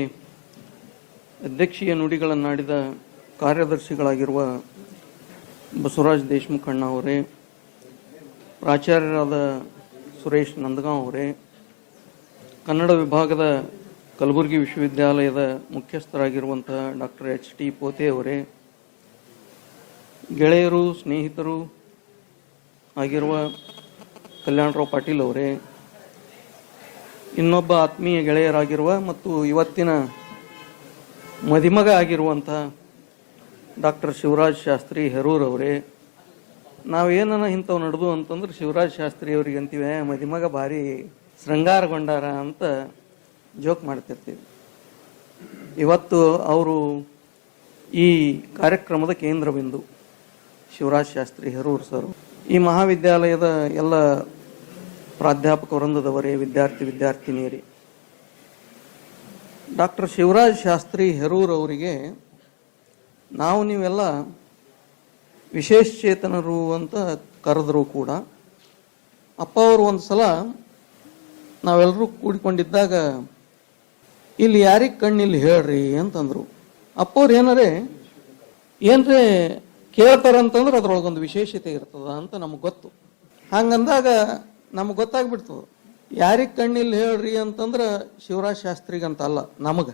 ಅಧ್ಯಕ್ಷೀಯ ನುಡಿಗಳನ್ನಾಡಿದ ಕಾರ್ಯದರ್ಶಿಗಳಾಗಿರುವ ಬಸವರಾಜ್ ದೇಶಮುಖ್ ಅಣ್ಣ ಅವರೇ, ಪ್ರಾಚಾರ್ಯರಾದ ಸುರೇಶ್ ನಂದಗಾಂವ್ ಅವರೇ, ಕನ್ನಡ ವಿಭಾಗದ ಕಲಬುರಗಿ ವಿಶ್ವವಿದ್ಯಾಲಯದ ಮುಖ್ಯಸ್ಥರಾಗಿರುವಂಥ ಡಾಕ್ಟರ್ HT ಪೋತೆ ಅವರೇ, ಗೆಳೆಯರು ಸ್ನೇಹಿತರು ಆಗಿರುವ ಕಲ್ಯಾಣರಾವ್ ಪಾಟೀಲ್ ಅವರೇ, ಇನ್ನೊಬ್ಬ ಆತ್ಮೀಯ ಗೆಳೆಯರಾಗಿರುವ ಮತ್ತು ಇವತ್ತಿನ ಮದಿಮಗ ಆಗಿರುವಂಥ ಡಾಕ್ಟರ್ ಶಿವರಾಜ್ ಶಾಸ್ತ್ರಿ ಹೆರೂರ್ ಅವರೇ, ನಾವೇನ ಇಂಥವು ನಡೆದು ಅಂತಂದ್ರೆ ಶಿವರಾಜ್ ಶಾಸ್ತ್ರಿ ಅವ್ರಿಗೆ ಅಂತೀವಿ ಮದಿಮಗ ಭಾರಿ ಶೃಂಗಾರಗೊಂಡಾರ ಅಂತ ಜೋಕ್ ಮಾಡ್ತಿರ್ತೀವಿ. ಇವತ್ತು ಅವರು ಈ ಕಾರ್ಯಕ್ರಮದ ಕೇಂದ್ರ ಬಿಂದು ಶಿವರಾಜ್ ಶಾಸ್ತ್ರಿ ಹೆರೂರ್ ಸರ್. ಈ ಮಹಾವಿದ್ಯಾಲಯದ ಎಲ್ಲ ಪ್ರಾಧ್ಯಾಪಕ ವೃಂದದವರೇ, ವಿದ್ಯಾರ್ಥಿನಿಯರೇ, ಡಾಕ್ಟರ್ ಶಿವರಾಜ್ ಶಾಸ್ತ್ರಿ ಹೆರೂರ್ ಅವರಿಗೆ ನಾವು ನೀವೆಲ್ಲ ವಿಶೇಷಚೇತನರು ಅಂತ ಕರೆದರೂ ಕೂಡ, ಅಪ್ಪ ಅವರು ಒಂದು ಸಲ ನಾವೆಲ್ಲರೂ ಕೂಡಿಕೊಂಡಿದ್ದಾಗ ಇಲ್ಲಿ ಯಾರಿಗೆ ಕಣ್ಣಿಲ್ಲಿ ಹೇಳ್ರಿ ಅಂತಂದರು. ಅಪ್ಪ ಅವ್ರು ಏನ್ರೇ ಕೇಳ್ತಾರಂತಂದ್ರೆ ಅದ್ರೊಳಗೊಂದು ವಿಶೇಷತೆ ಇರ್ತದ ಅಂತ ನಮಗೆ ಗೊತ್ತು. ಹಂಗಂದಾಗ ನಮಗೆ ಗೊತ್ತಾಗ್ಬಿಡ್ತದೆ, ಯಾರಿಗೆ ಕಣ್ಣಿಲ್ಲಿ ಹೇಳ್ರಿ ಅಂತಂದ್ರೆ ಶಿವರಾಜ್ ಶಾಸ್ತ್ರಿಗಂತ ಅಲ್ಲ, ನಮಗೆ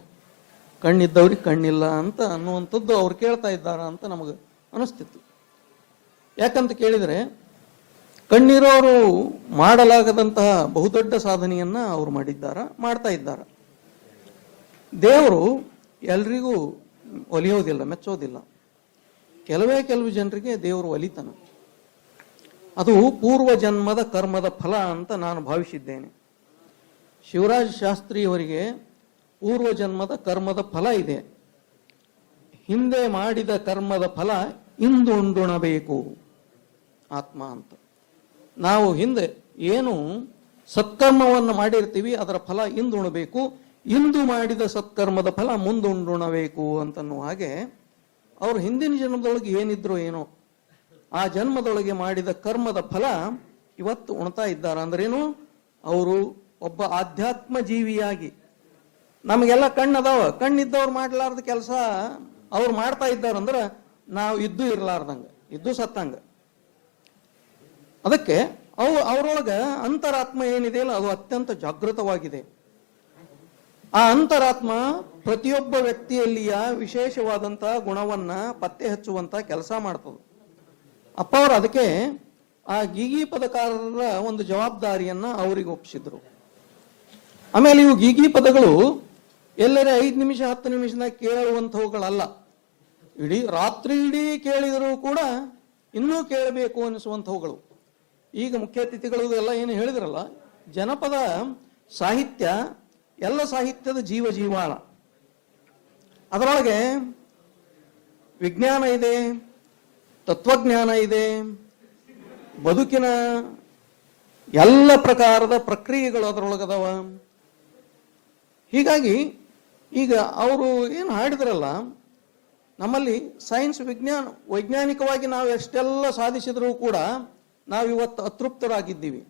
ಕಣ್ಣಿದ್ದವ್ರಿಗೆ ಕಣ್ಣಿಲ್ಲ ಅಂತ ಅನ್ನುವಂಥದ್ದು ಅವ್ರು ಕೇಳ್ತಾ ಇದ್ದಾರ ಅಂತ ನಮಗೆ ಅನಿಸ್ತಿತ್ತು. ಯಾಕಂತ ಕೇಳಿದರೆ, ಕಣ್ಣಿರೋರು ಮಾಡಲಾಗದಂತಹ ಬಹುದೊಡ್ಡ ಸಾಧನೆಯನ್ನ ಅವರು ಮಾಡ್ತಾ ಇದ್ದಾರೆ. ದೇವರು ಎಲ್ರಿಗೂ ಒಲಿಯೋದಿಲ್ಲ, ಮೆಚ್ಚೋದಿಲ್ಲ. ಕೆಲವು ಜನರಿಗೆ ದೇವರು ಒಲಿತಾನ. ಅದು ಪೂರ್ವ ಜನ್ಮದ ಕರ್ಮದ ಫಲ ಅಂತ ನಾನು ಭಾವಿಸಿದ್ದೇನೆ. ಶಿವರಾಜ್ ಶಾಸ್ತ್ರಿ ಅವರಿಗೆ ಪೂರ್ವ ಜನ್ಮದ ಕರ್ಮದ ಫಲ ಇದೆ. ಹಿಂದೆ ಮಾಡಿದ ಕರ್ಮದ ಫಲ ಇಂದು ಉಂಡುಣಬೇಕು ಆತ್ಮ ಅಂತ. ನಾವು ಹಿಂದೆ ಏನು ಸತ್ಕರ್ಮವನ್ನು ಮಾಡಿರ್ತೀವಿ ಅದರ ಫಲ ಇಂದು ಉಣಬೇಕು, ಇಂದು ಮಾಡಿದ ಸತ್ಕರ್ಮದ ಫಲ ಮುಂದುಂಡುಣಬೇಕು ಅಂತನ್ನುವ ಹಾಗೆ ಅವರು ಹಿಂದಿನ ಜನ್ಮದೊಳಗೆ ಏನಿದ್ರು ಏನೋ ಆ ಜನ್ಮದೊಳಗೆ ಮಾಡಿದ ಕರ್ಮದ ಫಲ ಇವತ್ತು ಉಣ್ತಾ ಇದ್ದಾರೆ. ಅಂದ್ರೇನು, ಅವರು ಒಬ್ಬ ಆಧ್ಯಾತ್ಮ ಜೀವಿಯಾಗಿ, ನಮಗೆಲ್ಲ ಕಣ್ಣದಾವ, ಕಣ್ಣಿದ್ದವ್ರು ಮಾಡ್ಲಾರ್ದ ಕೆಲಸ ಅವ್ರು ಮಾಡ್ತಾ ಇದ್ದಾರಂದ್ರೆ ನಾವು ಇದ್ದು ಇರ್ಲಾರ್ದಂಗ, ಇದ್ದು ಸತ್ತಂಗ. ಅದಕ್ಕೆ ಅವರೊಳಗ ಅಂತರಾತ್ಮ ಏನಿದೆಯಲ್ಲ ಅದು ಅತ್ಯಂತ ಜಾಗೃತವಾಗಿದೆ. ಆ ಅಂತರಾತ್ಮ ಪ್ರತಿಯೊಬ್ಬ ವ್ಯಕ್ತಿಯಲ್ಲಿಯ ವಿಶೇಷವಾದಂಥ ಗುಣವನ್ನ ಪತ್ತೆ ಹಚ್ಚುವಂತ ಕೆಲಸ ಮಾಡ್ತದೆ. ಅಪ್ಪ ಅವರು ಅದಕ್ಕೆ ಆ ಗೀಗಿ ಪದಕಾರರ ಒಂದು ಜವಾಬ್ದಾರಿಯನ್ನ ಅವರಿಗೆ ಒಪ್ಪಿಸಿದ್ರು. ಆಮೇಲೆ ಇವು ಗೀಗಿ ಪದಗಳು ಎಲ್ಲರೇ 5 ನಿಮಿಷ 10 ನಿಮಿಷದಾಗ ಕೇಳುವಂಥವುಗಳಲ್ಲ. ರಾತ್ರಿ ಇಡೀ ಕೇಳಿದರೂ ಕೂಡ ಇನ್ನೂ ಕೇಳಬೇಕು ಅನಿಸುವಂಥವುಗಳು. ಈಗ ಮುಖ್ಯ ಅತಿಥಿಗಳು ಎಲ್ಲ ಏನು ಹೇಳಿದ್ರಲ್ಲ, ಜನಪದ ಸಾಹಿತ್ಯ ಎಲ್ಲ ಸಾಹಿತ್ಯದ ಜೀವಾಳ. ಅದರೊಳಗೆ ವಿಜ್ಞಾನ ಇದೆ, ತತ್ವಜ್ಞಾನ ಇದೆ, ಬದುಕಿನ ಎಲ್ಲ ಪ್ರಕಾರದ ಪ್ರಕ್ರಿಯೆಗಳು ಅದರೊಳಗದವ. ಹೀಗಾಗಿ ಈಗ ಅವರು ಏನು ಹಾಡಿದ್ರಲ್ಲ, ನಮ್ಮಲ್ಲಿ ಸೈನ್ಸ್ ವೈಜ್ಞಾನಿಕವಾಗಿ ನಾವು ಎಷ್ಟೆಲ್ಲ ಸಾಧಿಸಿದರೂ ಕೂಡ ನಾವು ಇವತ್ತು ಅತೃಪ್ತರಾಗಿದ್ದೀವಿ.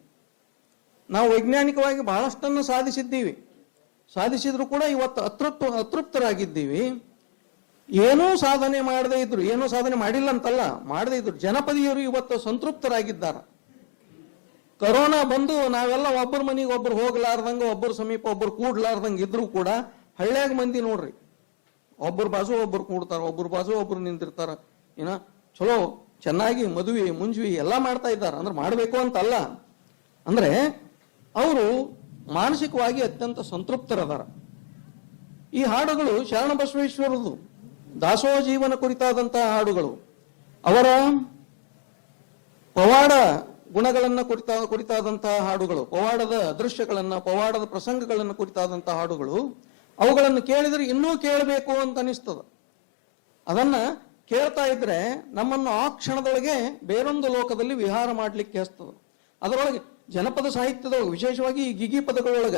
ನಾವು ವೈಜ್ಞಾನಿಕವಾಗಿ ಬಹಳಷ್ಟನ್ನು ಸಾಧಿಸಿದ್ರು ಕೂಡ ಇವತ್ತು ಅತೃಪ್ತರಾಗಿದ್ದೀವಿ. ಏನೂ ಸಾಧನೆ ಮಾಡದೇ ಇದ್ರು, ಏನೂ ಸಾಧನೆ ಮಾಡಿಲ್ಲ ಅಂತಲ್ಲ, ಮಾಡದೇ ಇದ್ರು ಜನಪದಿಯರು ಇವತ್ತು ಸಂತೃಪ್ತರಾಗಿದ್ದಾರೆ. ಕರೋನಾ ಬಂದು ನಾವೆಲ್ಲ ಒಬ್ಬರ ಮನೆಗೆ ಒಬ್ಬರು ಹೋಗ್ಲಾರ್ದಂಗ, ಒಬ್ಬರ ಸಮೀಪ ಒಬ್ಬರು ಕೂಡ್ಲಾರ್ದಂಗ ಇದ್ರು ಕೂಡ ಹಳ್ಳ್ಯಾಗ ಮಂದಿ ನೋಡ್ರಿ, ಒಬ್ಬರು ಬಾಜು ಒಬ್ಬರು ಕೂಡ್ತಾರ, ಒಬ್ಬರು ಬಾಜು ಒಬ್ಬರು ನಿಂತಿರ್ತಾರ. ಏನ ಚಲೋ ಚೆನ್ನಾಗಿ ಮದುವೆ ಮುಂಜಿ ಎಲ್ಲ ಮಾಡ್ತಾ ಇದ್ದಾರೆ. ಅಂದ್ರೆ ಮಾಡಬೇಕು ಅಂತಲ್ಲ, ಅಂದ್ರೆ ಅವರು ಮಾನಸಿಕವಾಗಿ ಅತ್ಯಂತ ಸಂತೃಪ್ತರದಾರ. ಈ ಹಾಡುಗಳು ಶರಣ ಬಸವೇಶ್ವರದು ದಾಸೋಹ ಜೀವನ ಕುರಿತಾದಂತಹ ಹಾಡುಗಳು, ಅವರ ಪವಾಡ ಗುಣಗಳನ್ನ ಕುರಿತಾದಂತಹ ಹಾಡುಗಳು, ಪವಾಡದ ದೃಶ್ಯಗಳನ್ನ, ಪವಾಡದ ಪ್ರಸಂಗಗಳನ್ನು ಕುರಿತಾದಂತಹ ಹಾಡುಗಳು. ಅವುಗಳನ್ನು ಕೇಳಿದ್ರೆ ಇನ್ನೂ ಕೇಳಬೇಕು ಅಂತ ಅನಿಸ್ತದ. ಅದನ್ನ ಕೇಳ್ತಾ ಇದ್ರೆ ನಮ್ಮನ್ನು ಆ ಕ್ಷಣದೊಳಗೆ ಬೇರೊಂದು ಲೋಕದಲ್ಲಿ ವಿಹಾರ ಮಾಡ್ಲಿಕ್ಕೆ ಹಸ್ತದ. ಅದರೊಳಗೆ ಜನಪದ ಸಾಹಿತ್ಯದೊಳಗೆ ವಿಶೇಷವಾಗಿ ಈ ಗಿಗಿ ಪದಗಳೊಳಗ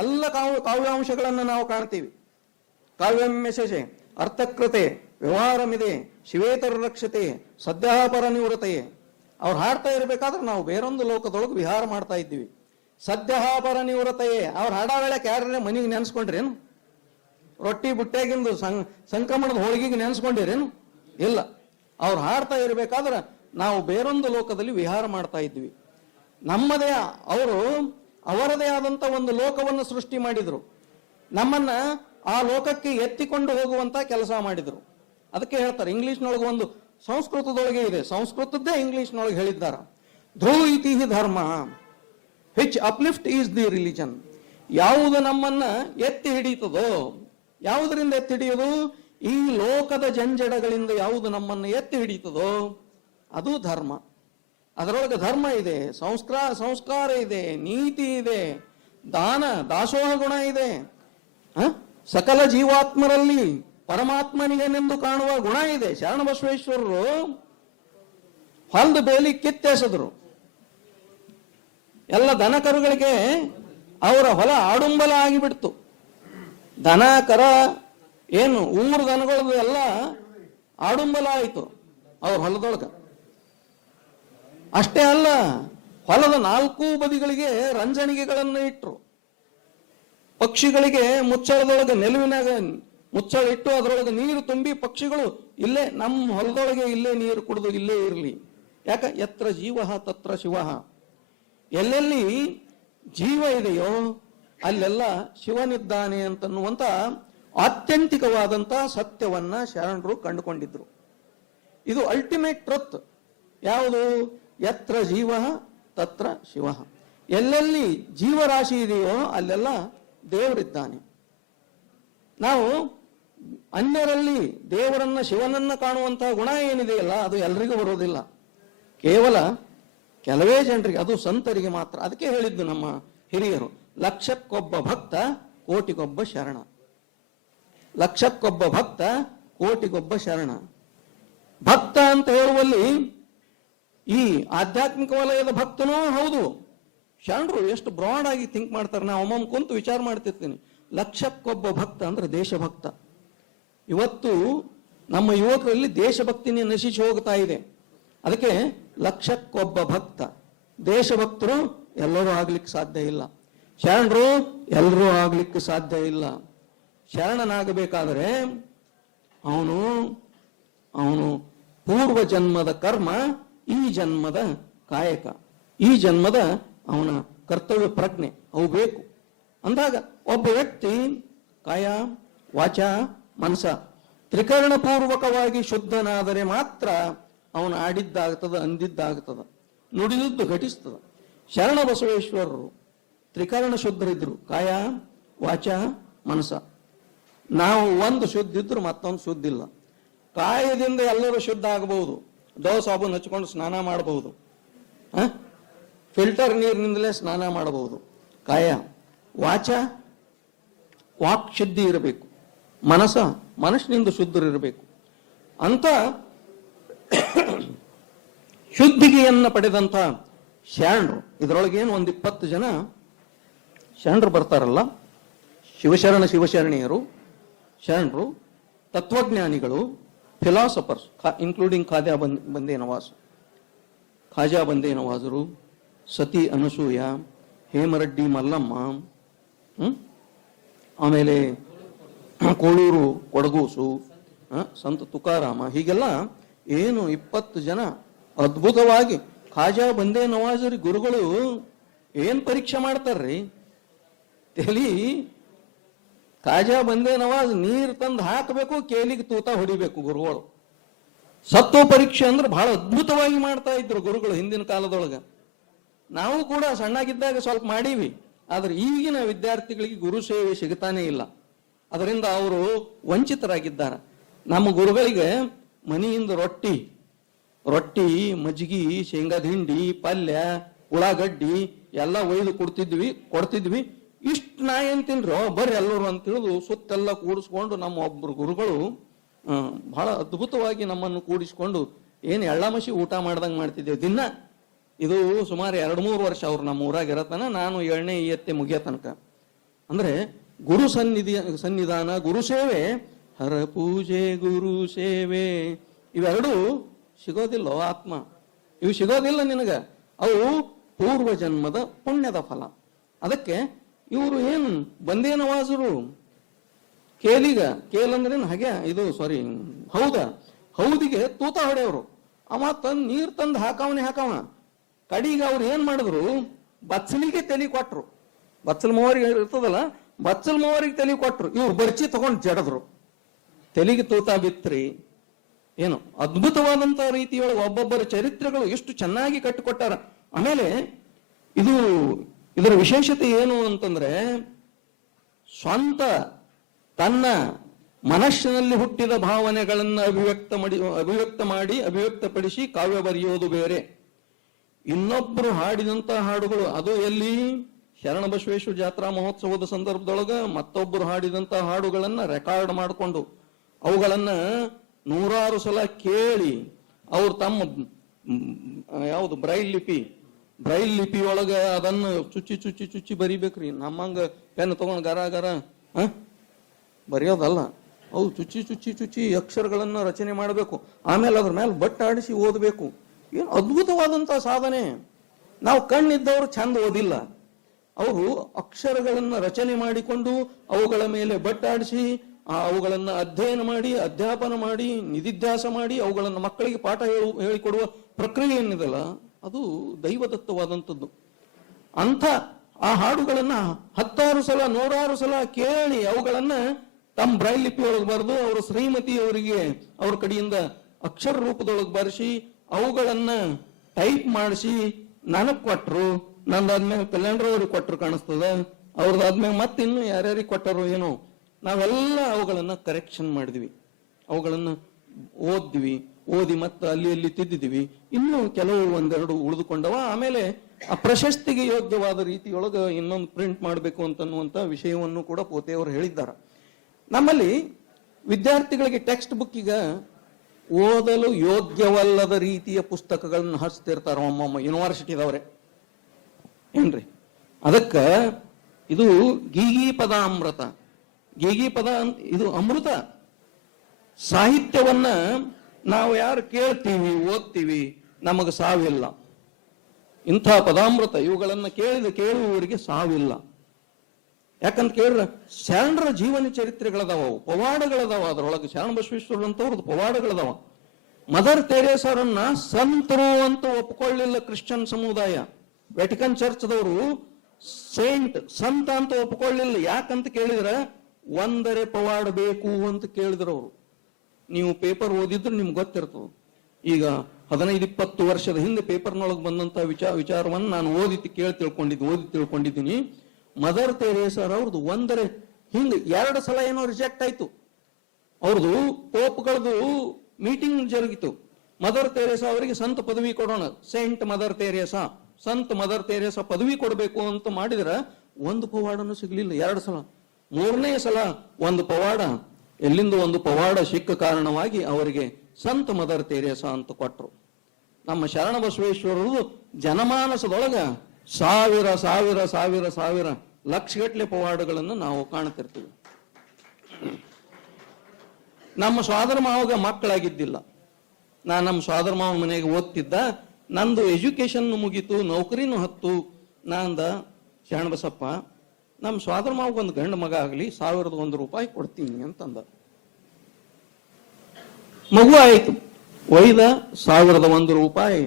ಎಲ್ಲ ಕಾವ್ಯಾಂಶಗಳನ್ನು ನಾವು ಕಾಣ್ತೀವಿ. ಕಾವ್ಯಮೆಸೆಸೆ ಅರ್ಥಕೃತೆ ವ್ಯವಹಾರಮಿದೆ ಶಿವೇತರ ರಕ್ಷತೆ ಸದ್ಯಾಪರ ನಿವೃತೆ. ಅವ್ರು ಹಾಡ್ತಾ ಇರ್ಬೇಕಾದ್ರೆ ನಾವು ಬೇರೊಂದು ಲೋಕದೊಳಗೆ ವಿಹಾರ ಮಾಡ್ತಾ ಇದ್ದೀವಿ. ಸದ್ಯಹಾಪರ ನಿವೃತೆಯೇ. ಅವ್ರು ಹಾಡೋ ವೇಳೆಗೆ ಯಾರೇ ಮನೆಗೆ ನೆನ್ಸ್ಕೊಂಡ್ರೇನು? ರೊಟ್ಟಿ ಬುಟ್ಟ್ಯಾಗಿಂದು ಸಂಕ್ರಮಣದ ಹೋಳಿಗೆಗೆ ನೆನ್ಸ್ಕೊಂಡಿರೇನು? ಇಲ್ಲ. ಅವ್ರು ಹಾಡ್ತಾ ಇರ್ಬೇಕಾದ್ರೆ ನಾವು ಬೇರೊಂದು ಲೋಕದಲ್ಲಿ ವಿಹಾರ ಮಾಡ್ತಾ ಇದ್ವಿ. ನಮ್ಮದೇ ಅವರದೇ ಆದಂತ ಒಂದು ಲೋಕವನ್ನು ಸೃಷ್ಟಿ ಮಾಡಿದ್ರು. ನಮ್ಮನ್ನ ಆ ಲೋಕಕ್ಕೆ ಎತ್ತಿಕೊಂಡು ಹೋಗುವಂತ ಕೆಲಸ ಮಾಡಿದ್ರು. ಅದಕ್ಕೆ ಹೇಳ್ತಾರೆ, ಇಂಗ್ಲಿಷ್ನೊಳಗೆ ಒಂದು ಸಂಸ್ಕೃತದೊಳಗೆ ಇದೆ, ಸಂಸ್ಕೃತದ್ದೇ ಇಂಗ್ಲಿಷ್ನೊಳಗೆ ಹೇಳಿದ್ದಾರ, ಧ್ರುವ ಇತಿ ಧರ್ಮ which uplift is the religion. ಯಾವುದು ನಮ್ಮನ್ನ ಎತ್ತಿ ಹಿಡಿಯುತ್ತದೋ, ಯಾವುದರಿಂದ ಎತ್ತಿ ಹಿಡಿಯೋದು? ಈ ಲೋಕದ ಜಂಜಡಗಳಿಂದ ಯಾವುದು ನಮ್ಮನ್ನು ಎತ್ತಿ ಹಿಡಿಯುತ್ತದೋ ಅದು ಧರ್ಮ. ಅದರೊಳಗೆ ಧರ್ಮ ಇದೆ, ಸಂಸ್ಕಾರ ಇದೆ, ನೀತಿ ಇದೆ, ದಾಸೋಹ ಗುಣ ಇದೆ, ಸಕಲ ಜೀವಾತ್ಮರಲ್ಲಿ ಪರಮಾತ್ಮನಿಗೇನೆಂದು ಕಾಣುವ ಗುಣ ಇದೆ. ಶರಣ ಬಸವೇಶ್ವರರು ಹೊಲದ ಬೇಲಿ ಕಿತ್ತೆಸೆದ್ರು. ಎಲ್ಲ ದನ ಕರುಗಳಿಗೆ ಅವರ ಹೊಲ ಆಡುಂಬಲ ಆಗಿಬಿಡ್ತು. ದನ ಕರ ಏನು ಊರು ದನಗಳದು ಎಲ್ಲ ಆಡುಂಬಲ ಆಯಿತು ಅವ್ರ ಹೊಲದೊಳಗ. ಅಷ್ಟೇ ಅಲ್ಲ, ಹೊಲದ 4 ಬದಿಗಳಿಗೆ ರಂಜಣಿಗೆಗಳನ್ನು ಇಟ್ಟರು. ಪಕ್ಷಿಗಳಿಗೆ ಮುಚ್ಚಳದೊಳಗೆ ನೆಲುವಿನಾಗ ಮುಚ್ಚಳ ಇಟ್ಟು ಅದರೊಳಗೆ ನೀರು ತುಂಬಿ ಪಕ್ಷಿಗಳು ಇಲ್ಲೇ ನಮ್ಮ ಹೊಲದೊಳಗೆ ಇಲ್ಲೇ ನೀರು ಕುಡಿದು ಇಲ್ಲೇ ಇರಲಿ. ಯಾಕ? ಯತ್ರ ಜೀವ ತತ್ರ ಶಿವ. ಎಲ್ಲೆಲ್ಲಿ ಜೀವ ಇದೆಯೋ ಅಲ್ಲೆಲ್ಲ ಶಿವನಿದ್ದಾನೆ ಅಂತನ್ನುವಂತ ಆತ್ಯಂತಿಕವಾದಂತ ಸತ್ಯವನ್ನ ಶರಣರು ಕಂಡುಕೊಂಡಿದ್ರು. ಇದು ಅಲ್ಟಿಮೇಟ್ ಟ್ರತ್. ಯಾವುದು? ಯತ್ರ ಜೀವ ತತ್ರ ಶಿವ. ಎಲ್ಲೆಲ್ಲಿ ಜೀವರಾಶಿ ಇದೆಯೋ ಅಲ್ಲೆಲ್ಲ ದೇವರಿದ್ದಾನೆ. ನಾವು ಅನ್ಯರಲ್ಲಿ ದೇವರನ್ನ ಶಿವನನ್ನ ಕಾಣುವಂತಹ ಗುಣ ಏನಿದೆಯಲ್ಲ ಅದು ಎಲ್ರಿಗೂ ಬರೋದಿಲ್ಲ, ಕೇವಲ ಕೆಲವೇ ಜನರಿಗೆ, ಅದು ಸಂತರಿಗೆ ಮಾತ್ರ. ಅದಕ್ಕೆ ಹೇಳಿದ್ದು ನಮ್ಮ ಹಿರಿಯರು, ಲಕ್ಷಕ್ಕೊಬ್ಬ ಭಕ್ತ ಕೋಟಿಗೊಬ್ಬ ಶರಣ. ಲಕ್ಷಕ್ಕೊಬ್ಬ ಭಕ್ತ ಕೋಟಿಗೊಬ್ಬ ಶರಣ. ಭಕ್ತ ಅಂತ ಹೇಳುವಲ್ಲಿ ಈ ಆಧ್ಯಾತ್ಮಿಕ ವಲಯದ ಭಕ್ತನೂ ಹೌದು. ಶರಣರು ಎಷ್ಟು ಬ್ರಾಡ್ ಆಗಿ ಥಿಂಕ್ ಮಾಡ್ತಾರೆ. ನಾವು ಒಮ್ಮೊಮ್ಮೆ ಕುಂತು ವಿಚಾರ ಮಾಡ್ತಿರ್ತೀನಿ, ಲಕ್ಷಕ್ಕೊಬ್ಬ ಭಕ್ತ ಅಂದ್ರೆ ದೇಶಭಕ್ತ. ಇವತ್ತು ನಮ್ಮ ಯುವಕರಲ್ಲಿ ದೇಶಭಕ್ತಿನೇ ನಶಿಸಿ ಹೋಗ್ತಾ ಇದೆ. ಅದಕ್ಕೆ ಲಕ್ಷಕ್ಕೊಬ್ಬ ಭಕ್ತ. ದೇಶಭಕ್ತರು ಎಲ್ಲರೂ ಆಗ್ಲಿಕ್ಕೆ ಸಾಧ್ಯ ಇಲ್ಲ, ಶರಣರು ಎಲ್ಲರೂ ಆಗ್ಲಿಕ್ಕೆ ಸಾಧ್ಯ ಇಲ್ಲ. ಶರಣನಾಗಬೇಕಾದರೆ ಅವನು ಪೂರ್ವ ಜನ್ಮದ ಕರ್ಮ, ಈ ಜನ್ಮದ ಕಾಯಕ, ಈ ಜನ್ಮದ ಅವನ ಕರ್ತವ್ಯ ಪ್ರಜ್ಞೆ ಅವು ಬೇಕು. ಅಂದಾಗ ಒಬ್ಬ ವ್ಯಕ್ತಿ ಕಾಯ ವಾಚ ಮನಸ ತ್ರಿಕರಣಪೂರ್ವಕವಾಗಿ ಶುದ್ಧನಾದರೆ ಮಾತ್ರ ಅವನು ಆಡಿದ್ದಾಗ್ತದ, ಅಂದಿದ್ದಾಗ್ತದ, ನುಡಿದಿದ್ದು ಘಟಿಸ್ತದ. ಶರಣ ಬಸವೇಶ್ವರರು ತ್ರಿಕರಣ ಶುದ್ಧರಿದ್ರು, ಕಾಯ ವಾಚ ಮನಸ. ನಾವು ಒಂದು ಶುದ್ಧ ಇದ್ರು ಮತ್ತೊಂದು ಶುದ್ಧ ಇಲ್ಲ. ಕಾಯದಿಂದ ಎಲ್ಲರೂ ಶುದ್ಧ ಆಗಬಹುದು, ದೋ ಸಾಬೂನು ಹಚ್ಕೊಂಡು ಸ್ನಾನ ಮಾಡಬಹುದು, ಫಿಲ್ಟರ್ ನೀರಿನಿಂದಲೇ ಸ್ನಾನ ಮಾಡಬಹುದು. ಕಾಯ ವಾಚ ವಾಕ್ ಶುದ್ಧಿ ಇರಬೇಕು, ಮನಸ ಮನಸ್ಸಿನಿಂದ ಶುದ್ಧರಿರಬೇಕು. ಅಂತ ಶುದ್ಧಿಗೆಯನ್ನು ಪಡೆದಂತ ಶರಣರು, ಇದರೊಳಗೇನು ಒಂದು 20 ಜನ ಶರಣರು ಬರ್ತಾರಲ್ಲ, ಶಿವಶರಣೀಯರು, ಶರಣರು, ತತ್ವಜ್ಞಾನಿಗಳು, ಫಿಲಾಸಫರ್ಸ್ ಇನ್ಕ್ಲೂಡಿಂಗ್ ಖಾಜಾ ಬಂದೇ ನವಾಜರು, ಸತಿ ಅನಸೂಯ, ಹೇಮರೆಡ್ಡಿ ಮಲ್ಲಮ್ಮ, ಆಮೇಲೆ ಕೋಳೂರು ಕೊಡಗೂಸು, ಸಂತ ತುಕಾರಾಮ, ಹೀಗೆಲ್ಲ ಏನು 20 ಜನ ಅದ್ಭುತವಾಗಿ. ಖಾಜಾ ಬಂದೇ ನವಾಜರಿ ಗುರುಗಳು ಏನ್ ಪರೀಕ್ಷೆ ಮಾಡ್ತಾರ್ರಿ ತಲಿ. ಖಾಜಾ ಬಂದೇ ನವಾಜ್ ನೀರು ತಂದು ಹಾಕಬೇಕು, ಕೇಲಿಗೆ ತೂತ ಹೊಡಿಬೇಕು ಗುರುಗಳು. ಸತ್ವ ಪರೀಕ್ಷೆ ಅಂದ್ರೆ ಬಹಳ ಅದ್ಭುತವಾಗಿ ಮಾಡ್ತಾ ಇದ್ರು ಗುರುಗಳು ಹಿಂದಿನ ಕಾಲದೊಳಗ. ನಾವು ಕೂಡ ಸಣ್ಣಾಗಿದ್ದಾಗ ಸ್ವಲ್ಪ ಮಾಡೀವಿ, ಆದ್ರೆ ಈಗಿನ ವಿದ್ಯಾರ್ಥಿಗಳಿಗೆ ಗುರು ಸೇವೆ ಸಿಗ್ತಾನೆ ಇಲ್ಲ. ಅದರಿಂದ ಅವರು ವಂಚಿತರಾಗಿದ್ದಾರೆ. ನಮ್ಮ ಗುರುಗಳಿಗೆ ಮನೆಯಿಂದ ರೊಟ್ಟಿ ಮಜ್ಜಿಗೆ, ಶೇಂಗಾದ ಹಿಂಡಿ, ಪಲ್ಯ, ಉಳ್ಳಾಗಡ್ಡಿ ಎಲ್ಲ ಒಯ್ದು ಕೊಡ್ತಿದ್ವಿ. ಇಷ್ಟು ನಾ ಏನ್ ತಿನ್ರೋ ಬರ್ರಿ ಎಲ್ಲರೂ ಅಂತ ತಿಳಿದು ಸುತ್ತೆಲ್ಲ ಕೂಡಿಸ್ಕೊಂಡು ನಮ್ಮ ಒಬ್ರು ಗುರುಗಳು ಬಹಳ ಅದ್ಭುತವಾಗಿ ನಮ್ಮನ್ನು ಕೂಡಿಸ್ಕೊಂಡು ಏನು ಎಳ್ಳಮಸಿ ಊಟ ಮಾಡ್ದಂಗೆ ಮಾಡ್ತಿದ್ದೇವೆ ದಿನ. ಇದು ಸುಮಾರು 2-3 ವರ್ಷ ಅವ್ರು ನಮ್ಮ ಊರಾಗ ಇರತನ, ನಾನು 7ನೇ ಇಯತ್ತೆ ಮುಗಿಯೋ ತನಕ. ಅಂದ್ರೆ ಗುರು ಸನ್ನಿಧಾನ, ಗುರು ಸೇವೆ, ಹರ ಪೂಜೆ, ಗುರು ಸೇವೆ ಇವೆರಡು ಸಿಗೋದಿಲ್ಲ ಆತ್ಮ, ಇವು ಸಿಗೋದಿಲ್ಲ ನಿನಗ. ಅವು ಪೂರ್ವ ಜನ್ಮದ ಪುಣ್ಯದ ಫಲ. ಅದಕ್ಕೆ ಇವರು ಏನು ಬಂದೇ ನವಾಜರು ಕೇಲಂದ್ರೇನು ಹಾಗೆ ಇದು ಹೌದಿಗೆ ತೂತ ಹೊಡೆಯವರು. ಅವ ನೀರು ತಂದು ಹಾಕವ ಕಡಿಗೆ ಅವ್ರು ಏನ್ ಮಾಡಿದ್ರು, ಬಚ್ಚಲಿಗೆ ತಲೆ ಕೊಟ್ರು. ಬಚ್ಚಲ್ ಮೂವರಿಗೆ ಇರ್ತದಲ್ಲ, ಬಚ್ಚಲ್ ಮೂವರಿಗೆ ತಲೆ ಕೊಟ್ರು. ಇವ್ರು ಬರ್ಚಿ ತಗೊಂಡು ಜಡದ್ರು, ತೆಲಿಗೆ ತೂತ ಬಿತ್ರಿ. ಏನು ಅದ್ಭುತವಾದಂತ ರೀತಿಯೊಳಗೆ ಒಬ್ಬೊಬ್ಬರ ಚರಿತ್ರೆಗಳು ಎಷ್ಟು ಚೆನ್ನಾಗಿ ಕಟ್ಟಿಕೊಟ್ಟಾರ. ಆಮೇಲೆ ಇದರ ವಿಶೇಷತೆ ಏನು ಅಂತಂದ್ರೆ, ಸ್ವಂತ ತನ್ನ ಮನಸ್ಸಿನಲ್ಲಿ ಹುಟ್ಟಿದ ಭಾವನೆಗಳನ್ನು ಅಭಿವ್ಯಕ್ತಪಡಿಸಿ ಕಾವ್ಯ ಬರೆಯೋದು ಬೇರೆ. ಇನ್ನೊಬ್ರು ಹಾಡಿದಂತಹ ಹಾಡುಗಳು, ಅದು ಎಲ್ಲಿ ಶರಣ ಬಸವೇಶ್ವರ ಜಾತ್ರಾ ಮಹೋತ್ಸವದ ಸಂದರ್ಭದೊಳಗ ಮತ್ತೊಬ್ಬರು ಹಾಡಿದಂತಹ ಹಾಡುಗಳನ್ನ ರೆಕಾರ್ಡ್ ಮಾಡಿಕೊಂಡು ಅವುಗಳನ್ನ 100 ಸಲ ಕೇಳಿ ಅವ್ರು ತಮ್ಮ ಯಾವುದು ಬ್ರೈಲ್ ಲಿಪಿ ಒಳಗ ಅದನ್ನು ಚುಚ್ಚಿ ಬರಿಬೇಕ್ರಿ. ನಮ್ಮಂಗ ಪೆನ್ ತಗೊಂಡ್ ಗರ ಬರೆಯೋದಲ್ಲ, ಅವು ಚುಚ್ಚಿ ಅಕ್ಷರಗಳನ್ನ ರಚನೆ ಮಾಡಬೇಕು. ಆಮೇಲೆ ಅದ್ರ ಮೇಲೆ ಬಟ್ ಆಡಿಸಿ ಓದಬೇಕು. ಏನು ಅದ್ಭುತವಾದಂತಹ ಸಾಧನೆ. ನಾವು ಕಣ್ಣಿದ್ದವರು ಚಂದ ಓದಿಲ್ಲ, ಅವರು ಅಕ್ಷರಗಳನ್ನ ರಚನೆ ಮಾಡಿಕೊಂಡು ಅವುಗಳ ಮೇಲೆ ಬಟ್ಟಾಡಿಸಿ ಅವುಗಳನ್ನ ಅಧ್ಯಯನ ಮಾಡಿ, ಅಧ್ಯಾಪನ ಮಾಡಿ, ನಿಧಿಧ್ಯಾಸ ಮಾಡಿ ಅವುಗಳನ್ನು ಮಕ್ಕಳಿಗೆ ಪಾಠ ಹೇಳಿಕೊಡುವ ಪ್ರಕ್ರಿಯೆ ಏನಿದೆಲ್ಲ ಅದು ದೈವದತ್ತವಾದಂಥದ್ದು. ಅಂಥ ಆ ಹಾಡುಗಳನ್ನ 10 ಸಲ 100 ಸಲ ಕೇಳಿ ಅವುಗಳನ್ನ ತಮ್ಮ ಬ್ರೈಲ್ ಲಿಪಿ ಒಳಗೆ ಬರೆದು ಅವರ ಶ್ರೀಮತಿ ಅವರಿಗೆ ಅವ್ರ ಕಡೆಯಿಂದ ಅಕ್ಷರ ರೂಪದೊಳಗೆ ಬರೆಸಿ ಅವುಗಳನ್ನ ಟೈಪ್ ಮಾಡಿಸಿ ನನಗ್ ಕೊಟ್ರು. ನಂದಾದ್ಮೇಲೆ ಕಲ್ಯಾಣರಾವ್ ಅವ್ರಿಗೆ ಕೊಟ್ಟರು ಕಾಣಿಸ್ತದ, ಅವ್ರದ್ದಾದ್ಮೇಲೆ ಮತ್ತೆ ಇನ್ನು ಯಾರ್ಯಾರಿಗೆ ಕೊಟ್ಟರು ಏನೋ. ನಾವೆಲ್ಲ ಅವುಗಳನ್ನ ಕರೆಕ್ಷನ್ ಮಾಡಿದ್ವಿ, ಅವುಗಳನ್ನ ಓದಿ ಮತ್ತೆ ಅಲ್ಲಿ ತಿದ್ದಿದ್ವಿ. ಇನ್ನು ಕೆಲವು 1-2 ಉಳಿದುಕೊಂಡವ. ಆಮೇಲೆ ಆ ಪ್ರಶಸ್ತಿಗೆ ಯೋಗ್ಯವಾದ ರೀತಿಯೊಳಗೆ ಇನ್ನೊಂದು ಪ್ರಿಂಟ್ ಮಾಡಬೇಕು ಅಂತನ್ನುವಂತ ವಿಷಯವನ್ನು ಕೂಡ ಪೋತೆಯವರು ಹೇಳಿದ್ದಾರೆ. ನಮ್ಮಲ್ಲಿ ವಿದ್ಯಾರ್ಥಿಗಳಿಗೆ ಟೆಕ್ಸ್ಟ್ ಬುಕ್ ಈಗ ಓದಲು ಯೋಗ್ಯವಲ್ಲದ ರೀತಿಯ ಪುಸ್ತಕಗಳನ್ನ ಹಚ್ತಿರ್ತಾರ ಒಮ್ಮೊಮ್ಮ ಯೂನಿವರ್ಸಿಟಿದವ್ರೆ ಏನ್ರಿ. ಅದಕ್ಕ ಇದು ಗೀಗಿ ಪದ ಇದು ಅಮೃತ. ಸಾಹಿತ್ಯವನ್ನ ನಾವು ಯಾರು ಕೇಳ್ತೀವಿ, ಓದ್ತೀವಿ, ನಮಗೆ ಸಾವಿಲ್ಲ. ಇಂಥ ಪದಾಮೃತ ಇವುಗಳನ್ನ ಕೇಳುವವರಿಗೆ ಸಾವಿಲ್ಲ. ಯಾಕಂತ ಕೇಳಿದ್ರೆ ಶರಣರ ಜೀವನ ಚರಿತ್ರೆಗಳದಾವ, ಪವಾಡಗಳದಾವ. ಅದರೊಳಗೆ ಶರಣ ಬಸವೇಶ್ವರ ಅಂತವ್ರದ್ದು ಪವಾಡಗಳದಾವ. ಮದರ್ ತೆರೇಸರನ್ನ ಸಂತರು ಅಂತ ಒಪ್ಕೊಳ್ಳಿಲ್ಲ ಕ್ರಿಶ್ಚಿಯನ್ ಸಮುದಾಯ. ವ್ಯಾಟಿಕನ್ ಚರ್ಚ್ದವರು ಸೇಂಟ್ ಸಂತ ಅಂತ ಒಪ್ಕೊಳ್ಳಿಲ್ಲ. ಯಾಕಂತ ಕೇಳಿದ್ರೆ ಒಂದರೆ ಪವಾಡ ಬೇಕು ಅಂತ ಕೇಳಿದ್ರು ಅವರು. ನೀವು ಪೇಪರ್ ಓದಿದ್ರೆ ನಿಮ್ಗೆ ಗೊತ್ತಿರ್ತದೆ. ಈಗ 15-20 ವರ್ಷದ ಹಿಂದೆ ಪೇಪರ್ನೊಳಗೆ ಬಂದಂತ ವಿಚಾರವನ್ನು ನಾನು ಓದಿ ತಿಳ್ಕೊಂಡಿದ್ದೀನಿ. ಮದರ್ ತೆರೇಸರ್ ಅವ್ರದ್ದು ಒಂದರೆ ಹಿಂದೆ 2 ಸಲ ಏನೋ ರಿಜೆಕ್ಟ್ ಆಯ್ತು. ಅವ್ರದ್ದು ಪೋಪ್ಗಳದ್ದು ಮೀಟಿಂಗ್ ಜರುಗಿತು. ಮದರ್ ತೆರೇಸಾ ಅವರಿಗೆ ಸಂತ ಪದವಿ ಕೊಡೋಣ, ಸೇಂಟ್ ಮದರ್ ತೆರೇಸಾ, ಸಂತ ಮದರ್ ತೆರೇಸಾ ಪದವಿ ಕೊಡಬೇಕು ಅಂತ ಮಾಡಿದ್ರೆ ಒಂದು ಪವಾಡನು ಸಿಗ್ಲಿಲ್ಲ. 2 ಸಲ. 3ನೇ ಸಲ ಒಂದು ಪವಾಡ, ಎಲ್ಲಿಂದ ಒಂದು ಪವಾಡ ಸಿಕ್ಕ ಕಾರಣವಾಗಿ ಅವರಿಗೆ ಸಂತ ಮದರ್ ತೆರೇಸಾ ಅಂತ ಕೊಟ್ಟರು. ನಮ್ಮ ಶರಣ ಬಸವೇಶ್ವರರು ಜನಮಾನಸದೊಳಗ ಸಾವಿರ ಸಾವಿರ ಸಾವಿರ ಸಾವಿರ ಲಕ್ಷಗಟ್ಟಲೆ ಪವಾಡಗಳನ್ನು ನಾವು ಕಾಣ್ತಿರ್ತೀವಿ. ನಮ್ಮ ಸೋದರ ಮಾವಗ ಮಕ್ಕಳಾಗಿದ್ದಿಲ್ಲ. ನಾನು ನಮ್ಮ ಸೋದರ ಮಾವನ ಮನೆಗೆ ಓದ್ತಿದ್ದ. ನಂದು ಎಜುಕೇಶನ್ ಮುಗೀತು, ನೌಕರಿನೂ ಹತ್ತು. ನಾಂದ ಶರಣ ಬಸಪ್ಪ, ನಮ್ಮ ಸೋದರ ಮಾವಗ ಒಂದು ಗಂಡು ಮಗ ಆಗಲಿ, 1001 ರೂಪಾಯಿ ಕೊಡ್ತೀನಿ ಅಂತಂದ. ಮಗು ಆಯ್ತು, ಒಯ್ದ 1001 ರೂಪಾಯಿ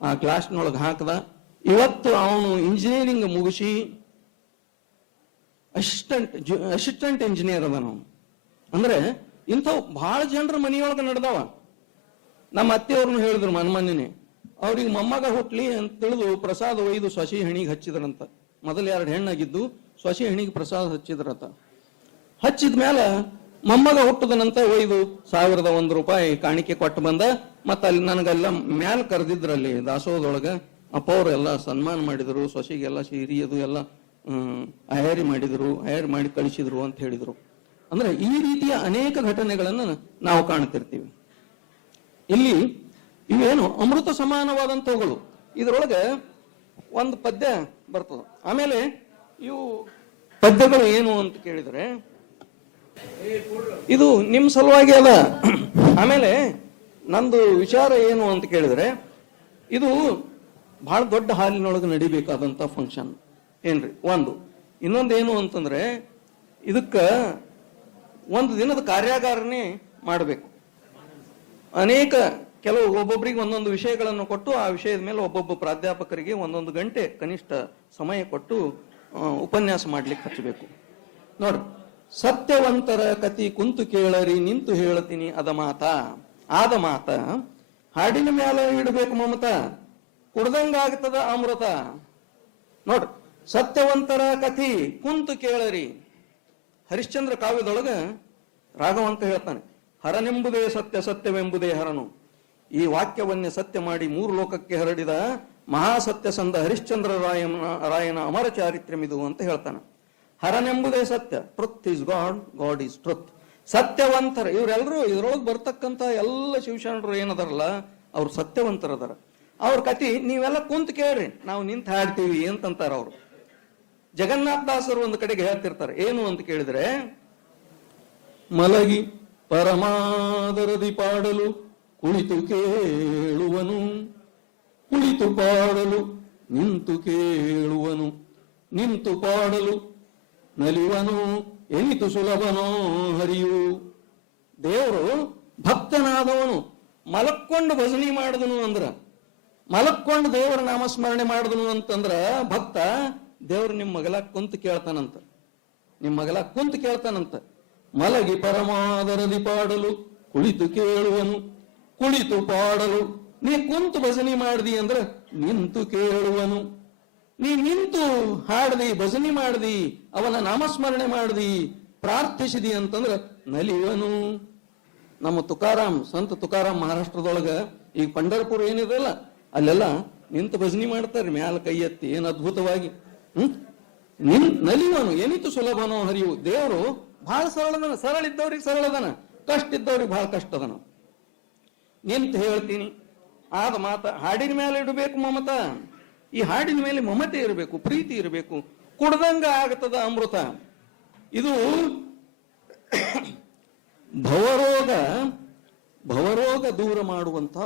ಆ ಕ್ಲಾಸ್ನೊಳಗೆ ಹಾಕದ. ಇವತ್ತು ಅವನು ಇಂಜಿನಿಯರಿಂಗ್ ಮುಗಿಸಿ ಅಸಿಸ್ಟೆಂಟ್ ಇಂಜಿನಿಯರ್ ಅದ. ನಾವು ಅಂದ್ರೆ ಇಂಥವು ಬಹಳ ಜನರ ಮನೆಯೊಳಗೆ ನಡೆದವ. ನಮ್ಮ ಅತ್ತೆಯವ್ರನ್ನ ಹೇಳಿದ್ರು ಮೊನ್ನೆ, ಅವ್ರಿಗೆ ಮೊಮ್ಮಗ ಹುಟ್ಲಿ ಅಂತ ತಿಳಿದು ಪ್ರಸಾದ ಒಯ್ದು ಸೊಸಿ ಹೆಣಿಗೆ ಹಚ್ಚಿದ್ರಂತ. ಮೊದಲು 2 ಹೆಣ್ಣಾಗಿದ್ದು ಸೊಸಿ ಹೆಣಿಗೆ ಪ್ರಸಾದ ಹಚ್ಚಿದ್ರಂತ. ಹಚ್ಚಿದ ಮೇಲೆ ಮೊಮ್ಮಗ ಹುಟ್ಟದನಂತ ಒಯ್ದು 1001 ರೂಪಾಯಿ ಕಾಣಿಕೆ ಕೊಟ್ಟು ಬಂದ. ಮತ್ತ ಅಲ್ಲಿ ನನಗೆಲ್ಲ ಮ್ಯಾಲ ಕರೆದಿದ್ರಲ್ಲಿ ದಾಸೋಹದೊಳಗ ಅಪ್ಪ ಅವರೆಲ್ಲ ಸನ್ಮಾನ ಮಾಡಿದ್ರು, ಸೊಸಿಗೆಲ್ಲ ಸೀರಿ ಅದು ಎಲ್ಲ ಹಯಾರಿ ಮಾಡಿ ಕಳಿಸಿದ್ರು ಅಂತ ಹೇಳಿದ್ರು. ಅಂದ್ರೆ ಈ ರೀತಿಯ ಅನೇಕ ಘಟನೆಗಳನ್ನು ನಾವು ಕಾಣ್ತಿರ್ತೀವಿ. ಇಲ್ಲಿ ಇವೇನು ಅಮೃತ ಸಮಾನವಾದಂಥವುಗಳು. ಇದರೊಳಗೆ ಒಂದು ಪದ್ಯ ಬರ್ತದೆ. ಆಮೇಲೆ ಇವು ಪದ್ಯಗಳು ಏನು ಅಂತ ಕೇಳಿದ್ರೆ ಇದು ನಿಮ್ಮ ಸಲುವಾಗಿ ಅದ. ಆಮೇಲೆ ನಂದು ವಿಚಾರ ಏನು ಅಂತ ಕೇಳಿದ್ರೆ ಇದು ಬಹಳ ದೊಡ್ಡ ಹಾಲಿನೊಳಗೆ ನಡಿಬೇಕಾದಂತ ಫಂಕ್ಷನ್ ಏನ್ರಿ. ಇನ್ನೊಂದು ಏನು ಅಂತಂದ್ರೆ ಇದಕ್ಕ ಒಂದು ದಿನದ ಕಾರ್ಯಾಗಾರನೇ ಮಾಡಬೇಕು. ಅನೇಕ ಕೆಲವು ಒಬ್ಬೊಬ್ಬರಿಗೆ ಒಂದೊಂದು ವಿಷಯಗಳನ್ನು ಕೊಟ್ಟು ಆ ವಿಷಯದ ಮೇಲೆ ಒಬ್ಬೊಬ್ಬ ಪ್ರಾಧ್ಯಾಪಕರಿಗೆ 1 ಗಂಟೆ ಕನಿಷ್ಠ ಸಮಯ ಕೊಟ್ಟು ಉಪನ್ಯಾಸ ಮಾಡ್ಲಿಕ್ಕೆ ಹಚ್ಚಬೇಕು. ನೋಡ್ರಿ, ಸತ್ಯವಂತರ ಕತಿ ಕುಂತು ಕೇಳರಿ ನಿಂತು ಹೇಳತೀನಿ ಆದ ಮಾತ ಹಾಡಿನ ಮೇಲೆ ಇಡಬೇಕು ಮಮತ ಕುಡ್ದಂಗಾಗ್ತದ ಅಮೃತ. ನೋಡ್ರಿ, ಸತ್ಯವಂತರ ಕಥಿ ಕುಂತು ಕೇಳರಿ. ಹರಿಶ್ಚಂದ್ರ ಕಾವ್ಯದೊಳಗ ರಾಘವಂಕ ಹೇಳ್ತಾನೆ, ಹರನೆಂಬುದೇ ಸತ್ಯ, ಸತ್ಯವೆಂಬುದೇ ಹರನು. ಈ ವಾಕ್ಯವನ್ನೇ ಸತ್ಯ ಮಾಡಿ 3 ಲೋಕಕ್ಕೆ ಹರಡಿದ ಮಹಾಸತ್ಯ ಸಂದ ಹರಿಶ್ಚಂದ್ರ ರಾಯನ ಅಮರ ಚಾರಿತ್ರ್ಯಮಿದು ಅಂತ ಹೇಳ್ತಾನೆ. ಹರನೆಂಬುದೇ ಸತ್ಯ, truth is God, God is truth. ಸತ್ಯವಂತರ ಇವರೆಲ್ಲರೂ ಇದ್ರೊಳಗೆ ಬರ್ತಕ್ಕಂಥ ಎಲ್ಲ ಶಿವಶರಣರು ಏನದಾರಲ್ಲ ಅವ್ರು ಸತ್ಯವಂತರದಾರ. ಅವ್ರ ಕತಿ ನೀವೆಲ್ಲ ಕುಂತ ಕೇಳ್ರಿ, ನಾವು ನಿಂತು ಹಾಡ್ತೀವಿ ಅಂತಂತಾರ ಅವರು. ಜಗನ್ನಾಥ ದಾಸರು ಒಂದು ಕಡೆಗೆ ಹೇಳ್ತಿರ್ತಾರೆ, ಏನು ಅಂತ ಕೇಳಿದ್ರೆ, ಮಲಗಿ ಪರಮಾದರದಿ ಪಾಡಲು ಕುಳಿತು ಕೇಳುವನು, ಕುಳಿತು ಪಾಡಲು ನಿಂತು ಕೇಳುವನು, ನಿಂತು ಪಾಡಲು ನಲಿವನು, ಎನಿತು ಸುಲಭನೋ ಹರಿಯು. ದೇವರು ಭಕ್ತನಾದವನು ಮಲಕ್ಕೊಂಡು ಭಜನೆ ಮಾಡಿದನು ಅಂದ್ರ, ಮಲಕ್ಕೊಂಡು ದೇವರ ನಾಮಸ್ಮರಣೆ ಮಾಡಿದನು ಅಂತಂದ್ರ ಭಕ್ತ ದೇವ್ರು ನಿಮ್ಮ ಮಗಲ ಕುಂತು ಕೇಳ್ತಾನಂತ, ನಿಮ್ಮ ಮಗಲ ಕುಂತು ಕೇಳ್ತಾನಂತ. ಮಲಗಿ ಪರಮಾದರದಿ ಪಾಡಲು ಕುಳಿತು ಕೇಳುವನು, ಕುಳಿತು ಪಾಡಲು. ನೀ ಕುಂತು ಭಜನೆ ಮಾಡ್ದಿ ಅಂದ್ರ ನಿಂತು ಕೇಳುವನು. ನೀ ನಿಂತು ಹಾಡ್ದಿ, ಭಜನೆ ಮಾಡ್ದಿ, ಅವನ ನಾಮಸ್ಮರಣೆ ಮಾಡ್ದಿ, ಪ್ರಾರ್ಥಿಸಿದಿ ಅಂತಂದ್ರ ನಲಿವನು. ನಮ್ಮ ತುಕಾರಾಮ್, ಸಂತ ತುಕಾರಾಮ್ ಮಹಾರಾಷ್ಟ್ರದೊಳಗ ಈಗ ಪಂಢರಪುರ ಏನಿದೆಲ್ಲ ಅಲ್ಲೆಲ್ಲ ನಿಂತು ಭಜನೆ ಮಾಡ್ತಾರೆ, ಮ್ಯಾಲ ಕೈ ಎತ್ತಿ, ಏನ್ ಅದ್ಭುತವಾಗಿ. ನಲಿವನು ಏನಿತ್ತು ಸುಲಭನೋ ಹರಿಯು. ದೇವರು ಬಹಳ ಸರಳದನ, ಸರಳ ಇದ್ದವ್ರಿಗೆ ಸರಳದನ, ಕಷ್ಟ ಇದ್ದವ್ರಿಗೆ ಬಹಳ ಕಷ್ಟ ಅದನ. ನಿಂತು ಹೇಳ್ತೀನಿ ಆದ ಮಾತ ಹಾಡಿನ ಮೇಲೆ ಇಡಬೇಕು ಮಮತ. ಈ ಹಾಡಿನ ಮೇಲೆ ಮಮತೆ ಇರಬೇಕು, ಪ್ರೀತಿ ಇರಬೇಕು. ಕುಡ್ದಂಗ ಆಗತದ ಅಮೃತ. ಇದು ಭವರೋಗ ದೂರ ಮಾಡುವಂತ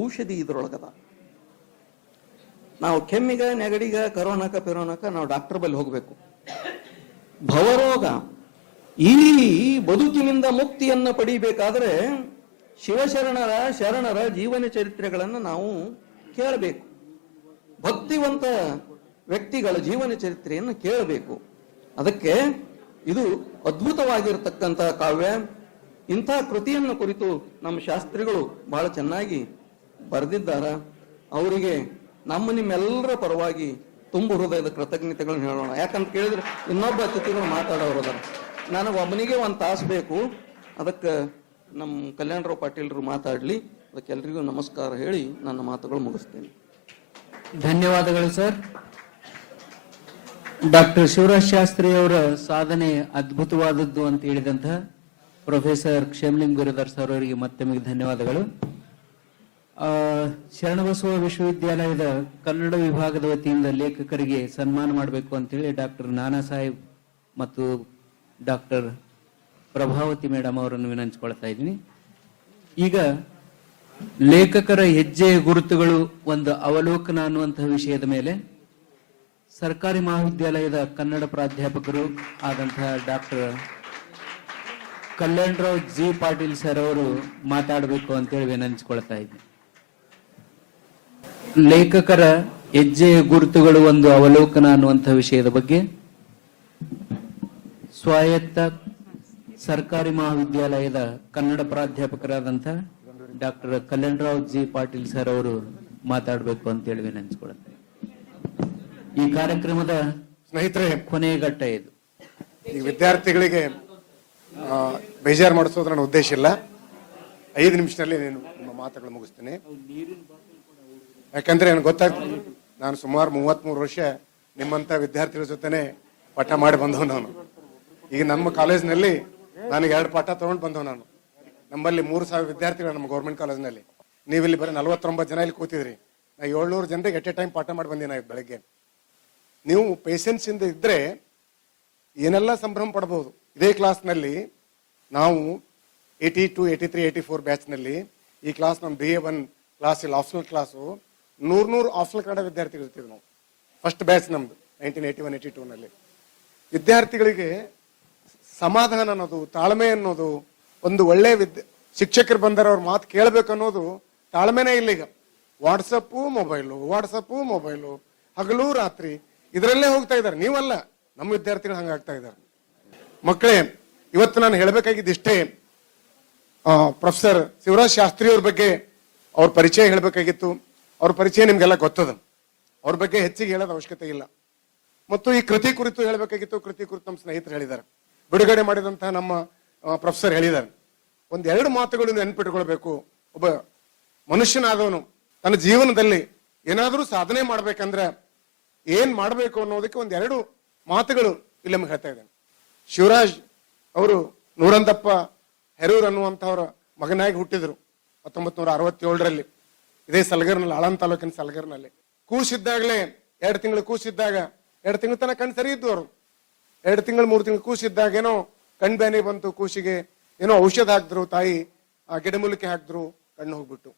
ಔಷಧಿ ಇದ್ರೊಳಗದ. ನಾವು ಕೆಮ್ಮಿಗ, ನೆಗಡಿಗ, ಕರೋನಾಕ ಪೆರೋನಾಕ ನಾವು ಡಾಕ್ಟರ್ ಬಳಿ ಹೋಗ್ಬೇಕು. ಭವರೋಗ, ಈ ಬದುಕಿನಿಂದ ಮುಕ್ತಿಯನ್ನ ಪಡಿಬೇಕಾದ್ರೆ ಶರಣರ ಜೀವನ ಚರಿತ್ರೆಗಳನ್ನು ನಾವು ಕೇಳಬೇಕು. ಭಕ್ತಿವಂತ ವ್ಯಕ್ತಿಗಳ ಜೀವನ ಚರಿತ್ರೆಯನ್ನು ಕೇಳಬೇಕು. ಅದಕ್ಕೆ ಇದು ಅದ್ಭುತವಾಗಿರತಕ್ಕಂತಹ ಕಾವ್ಯ. ಇಂಥ ಕೃತಿಯನ್ನು ಕುರಿತು ನಮ್ಮ ಶಾಸ್ತ್ರಿಗಳು ಬಹಳ ಚೆನ್ನಾಗಿ ಬರೆದಿದ್ದಾರೆ. ಅವರಿಗೆ ನಿಮ್ಮೆಲ್ಲರ ಪರವಾಗಿ ತುಂಬು ಹೃದಯದ ಕೃತಜ್ಞತೆಗಳನ್ನು ಹೇಳೋಣ. ಯಾಕಂತ ಕೇಳಿದ್ರೆ ಇನ್ನೊಬ್ಬ ಅತಿಥಿಗಳು ಮಾತಾಡೋರದ ನನಗೆ ಒಬ್ಬನಿಗೆ ಒಂದು ತಾಸು ಬೇಕು. ಅದಕ್ಕೆ ನಮ್ಮ ಕಲ್ಯಾಣರಾವ್ ಪಾಟೀಲ್ರು ಮಾತಾಡಲಿ. ಅದಕ್ಕೆಲ್ಲರಿಗೂ ನಮಸ್ಕಾರ ಹೇಳಿ ನನ್ನ ಮಾತುಗಳು ಮುಗಿಸ್ತೇನೆ. ಧನ್ಯವಾದಗಳು ಸರ್. ಡಾಕ್ಟರ್ ಶಿವರಾಜ್ ಶಾಸ್ತ್ರಿ ಅವರ ಸಾಧನೆ ಅದ್ಭುತವಾದದ್ದು ಅಂತ ಹೇಳಿದಂತಹ ಪ್ರೊಫೆಸರ್ ಕ್ಷೇಮಲಿಂಗ ಬಿರಾದಾರ್ ಸರ್ ಅವರಿಗೆ ಮತ್ತೊಮ್ಮೆ ಧನ್ಯವಾದಗಳು. ಶರಣಬಸವ ವಿಶ್ವವಿದ್ಯಾಲಯದ ಕನ್ನಡ ವಿಭಾಗದ ವತಿಯಿಂದ ಲೇಖಕರಿಗೆ ಸನ್ಮಾನ ಮಾಡಬೇಕು ಅಂತೇಳಿ ಡಾಕ್ಟರ್ ನಾನಾ ಸಾಹೇಬ್ ಮತ್ತು ಡಾಕ್ಟರ್ ಪ್ರಭಾವತಿ ಮೇಡಮ್ ಅವರನ್ನು ವಿನಂತಿಸಿಕೊಳ್ತಾ ಇದ್ದೀನಿ. ಈಗ ಲೇಖಕರ ಹೆಜ್ಜೆಯ ಗುರುತುಗಳು ಒಂದು ಅವಲೋಕನ ಅನ್ನುವಂತಹ ವಿಷಯದ ಮೇಲೆ ಸರ್ಕಾರಿ ಮಹಾವಿದ್ಯಾಲಯದ ಕನ್ನಡ ಪ್ರಾಧ್ಯಾಪಕರು ಆದಂತಹ ಡಾಕ್ಟರ್ ಕಲ್ಯಾಣರಾವ್ ಜಿ ಪಾಟೀಲ್ ಸರ್ ಅವರು ಮಾತಾಡಬೇಕು ಅಂತೇಳಿ ವಿನಂತಿಸಿಕೊಳ್ತಾ ಇದ್ದೀನಿ. ಲೇಖಕರ ಹೆಜ್ಜೆಯ ಗುರುತುಗಳು ಒಂದು ಅವಲೋಕನ ಅನ್ನುವಂತಹ ವಿಷಯದ ಬಗ್ಗೆ ಸ್ವಾಯತ್ತ ಸರ್ಕಾರಿ ಮಹಾವಿದ್ಯಾಲಯದ ಕನ್ನಡ ಪ್ರಾಧ್ಯಾಪಕರಾದಂತಹ ಡಾಕ್ಟರ್ ಕಲ್ಯಾಣರಾವ್ ಜಿ ಪಾಟೀಲ್ ಸರ್ ಅವರು ಮಾತಾಡಬೇಕು ಅಂತೇಳಿ ವಿನಂತಿಸಿಕೊಳ್ತಾರೆ. ಈ ಕಾರ್ಯಕ್ರಮದ ಸ್ನೇಹಿತರೆ, ಕೊನೆಯ ಘಟ್ಟ ಇದು. ಈ ವಿದ್ಯಾರ್ಥಿಗಳಿಗೆ ಬೇಜಾರು ಮಾಡಿಸೋದು ನನ್ನ ಉದ್ದೇಶ ಇಲ್ಲ. 5 ನಿಮಿಷದಲ್ಲಿ ನಾನು ನಿಮ್ಮ ಮಾತುಗಳು ಮುಗಿಸ್ತೇನೆ. ಯಾಕಂದ್ರೆ ನನಗೆ ಗೊತ್ತಾಗ್ತದೆ, ನಾನು ಸುಮಾರು 33 ವರ್ಷ ನಿಮ್ಮಂತ ವಿದ್ಯಾರ್ಥಿಗಳ ಜೊತೆನೆ ಪಾಠ ಮಾಡಿ ಬಂದವ ನಾನು. ಈಗ ನಮ್ಮ ಕಾಲೇಜ್ನಲ್ಲಿ ನನಗೆ 2 ಪಾಠ ತಗೊಂಡು ಬಂದವ ನಾನು. ನಮ್ಮಲ್ಲಿ 3,000 ವಿದ್ಯಾರ್ಥಿಗಳು ನಮ್ಮ ಗೌರ್ಮೆಂಟ್ ಕಾಲೇಜ್ನಲ್ಲಿ. ನೀವಿಲ್ಲಿ ಬರೀ 49 ಜನ ಇಲ್ಲಿ ಕೂತಿದ್ರಿ. ನಾ 700 ಜನರಿಗೆ ಎಟ್ ಎ ಟೈಮ್ ಪಾಠ ಮಾಡಿ ಬಂದಿನ ಬೆಳಗ್ಗೆ. ನೀವು ಪೇಷನ್ಸ್ ಇಂದ ಇದ್ರೆ ಏನೆಲ್ಲ ಸಂಭ್ರಮ ಪಡಬಹುದು. ಇದೇ ಕ್ಲಾಸ್ನಲ್ಲಿ ನಾವು 82, 83, 84 ಬ್ಯಾಚ್ನಲ್ಲಿ ಈ ಕ್ಲಾಸ್ ನಮ್ಮ BA1 ಕ್ಲಾಸ್ ಇಲ್ಲಿ ಆಪ್ಷನಲ್ ಕ್ಲಾಸು 100 ಆಪ್ಷನಲ್ ಕನ್ನಡ ವಿದ್ಯಾರ್ಥಿಗಳು ಇರ್ತೀವಿ ನಾವು. ಫಸ್ಟ್ ಬ್ಯಾಚ್ ನಮ್ದು 1981, 82 ನಲ್ಲಿ. ವಿದ್ಯಾರ್ಥಿಗಳಿಗೆ ಸಮಾಧಾನ ಅನ್ನೋದು, ತಾಳ್ಮೆ ಅನ್ನೋದು, ಒಂದು ಒಳ್ಳೆ ಶಿಕ್ಷಕರು ಬಂದರೆ ಅವ್ರ ಮಾತು ಕೇಳಬೇಕು ಅನ್ನೋದು ತಾಳ್ಮೆನೇ ಇಲ್ಲ. ಈಗ ವಾಟ್ಸಪ್ಪು ಮೊಬೈಲು ಹಗಲು ರಾತ್ರಿ ಇದರಲ್ಲೇ ಹೋಗ್ತಾ ಇದ್ದಾರೆ. ನೀವಲ್ಲ, ನಮ್ಮ ವಿದ್ಯಾರ್ಥಿಗಳು ಹಂಗಾಗ್ತಾ ಇದ್ದಾರೆ. ಮಕ್ಕಳೇ, ಇವತ್ತು ನಾನು ಹೇಳಬೇಕಾಗಿದ್ದಿಷ್ಟೇ. ಪ್ರೊಫೆಸರ್ ಶಿವರಾಜ್ ಶಾಸ್ತ್ರಿ ಅವ್ರ ಬಗ್ಗೆ ಅವ್ರ ಪರಿಚಯ ಹೇಳಬೇಕಾಗಿತ್ತು. ಅವ್ರ ಪರಿಚಯ ನಿಮ್ಗೆಲ್ಲ ಗೊತ್ತದ. ಅವ್ರ ಬಗ್ಗೆ ಹೆಚ್ಚಿಗೆ ಹೇಳೋದ ಅವಶ್ಯಕತೆ ಇಲ್ಲ. ಮತ್ತು ಈ ಕೃತಿ ಕುರಿತು ಹೇಳಬೇಕಾಗಿತ್ತು. ಕೃತಿ ಕುರಿತು ನಮ್ಮ ಸ್ನೇಹಿತರು ಹೇಳಿದ್ದಾರೆ, ಬಿಡುಗಡೆ ಮಾಡಿದಂತಹ ನಮ್ಮ ಪ್ರೊಫೆಸರ್ ಹೇಳಿದ್ದಾರೆ. 1-2 ಮಾತುಗಳು ನೆನ್ಪಿಟ್ಕೊಳ್ಬೇಕು. ಒಬ್ಬ ಮನುಷ್ಯನಾದವನು ತನ್ನ ಜೀವನದಲ್ಲಿ ಏನಾದರೂ ಸಾಧನೆ ಮಾಡ್ಬೇಕಂದ್ರೆ ಏನ್ ಮಾಡ್ಬೇಕು ಅನ್ನೋದಕ್ಕೆ 1-2 ಮಾತುಗಳು ಇಲ್ಲಿ ನಮ್ಗೆ ಹೇಳ್ತಾ ಇದ್ದೇನೆ. ಶಿವರಾಜ್ ಅವರು ನೂರಂತಪ್ಪ ಹೆರೂರ್ ಅನ್ನುವಂತಹವರ ಮಗನಾಗಿ ಹುಟ್ಟಿದ್ರು 1967ರಲ್ಲಿ. ಇದೇ ಸಲಗರ್ನಲ್ಲಿ, ಆಳಂದ ತಾಲೂಕಿನ ಸಲಗರ್ನಲ್ಲಿ. ಕೂಸಿದ್ದಾಗಲೇ 2 ತಿಂಗಳು ಕೂಸಿದ್ದಾಗ, 2 ತಿಂಗಳ ತನಕ ಕಣ್ಣು ಸರಿ ಇದ್ದು ಅವರು. 2 ತಿಂಗಳು 3 ತಿಂಗಳು ಕೂಸಿದ್ದಾಗ ಏನೋ ಕಣ್ ಬ್ಯಾನಿ ಬಂತು ಕೂಸಿಗೆ. ಏನೋ ಔಷಧ ಹಾಕಿದ್ರು ತಾಯಿ, ಆ ಗಿಡಮೂಲಿಕೆ ಹಾಕಿದ್ರು, ಕಣ್ಣು ಹೋಗ್ಬಿಟ್ಟು.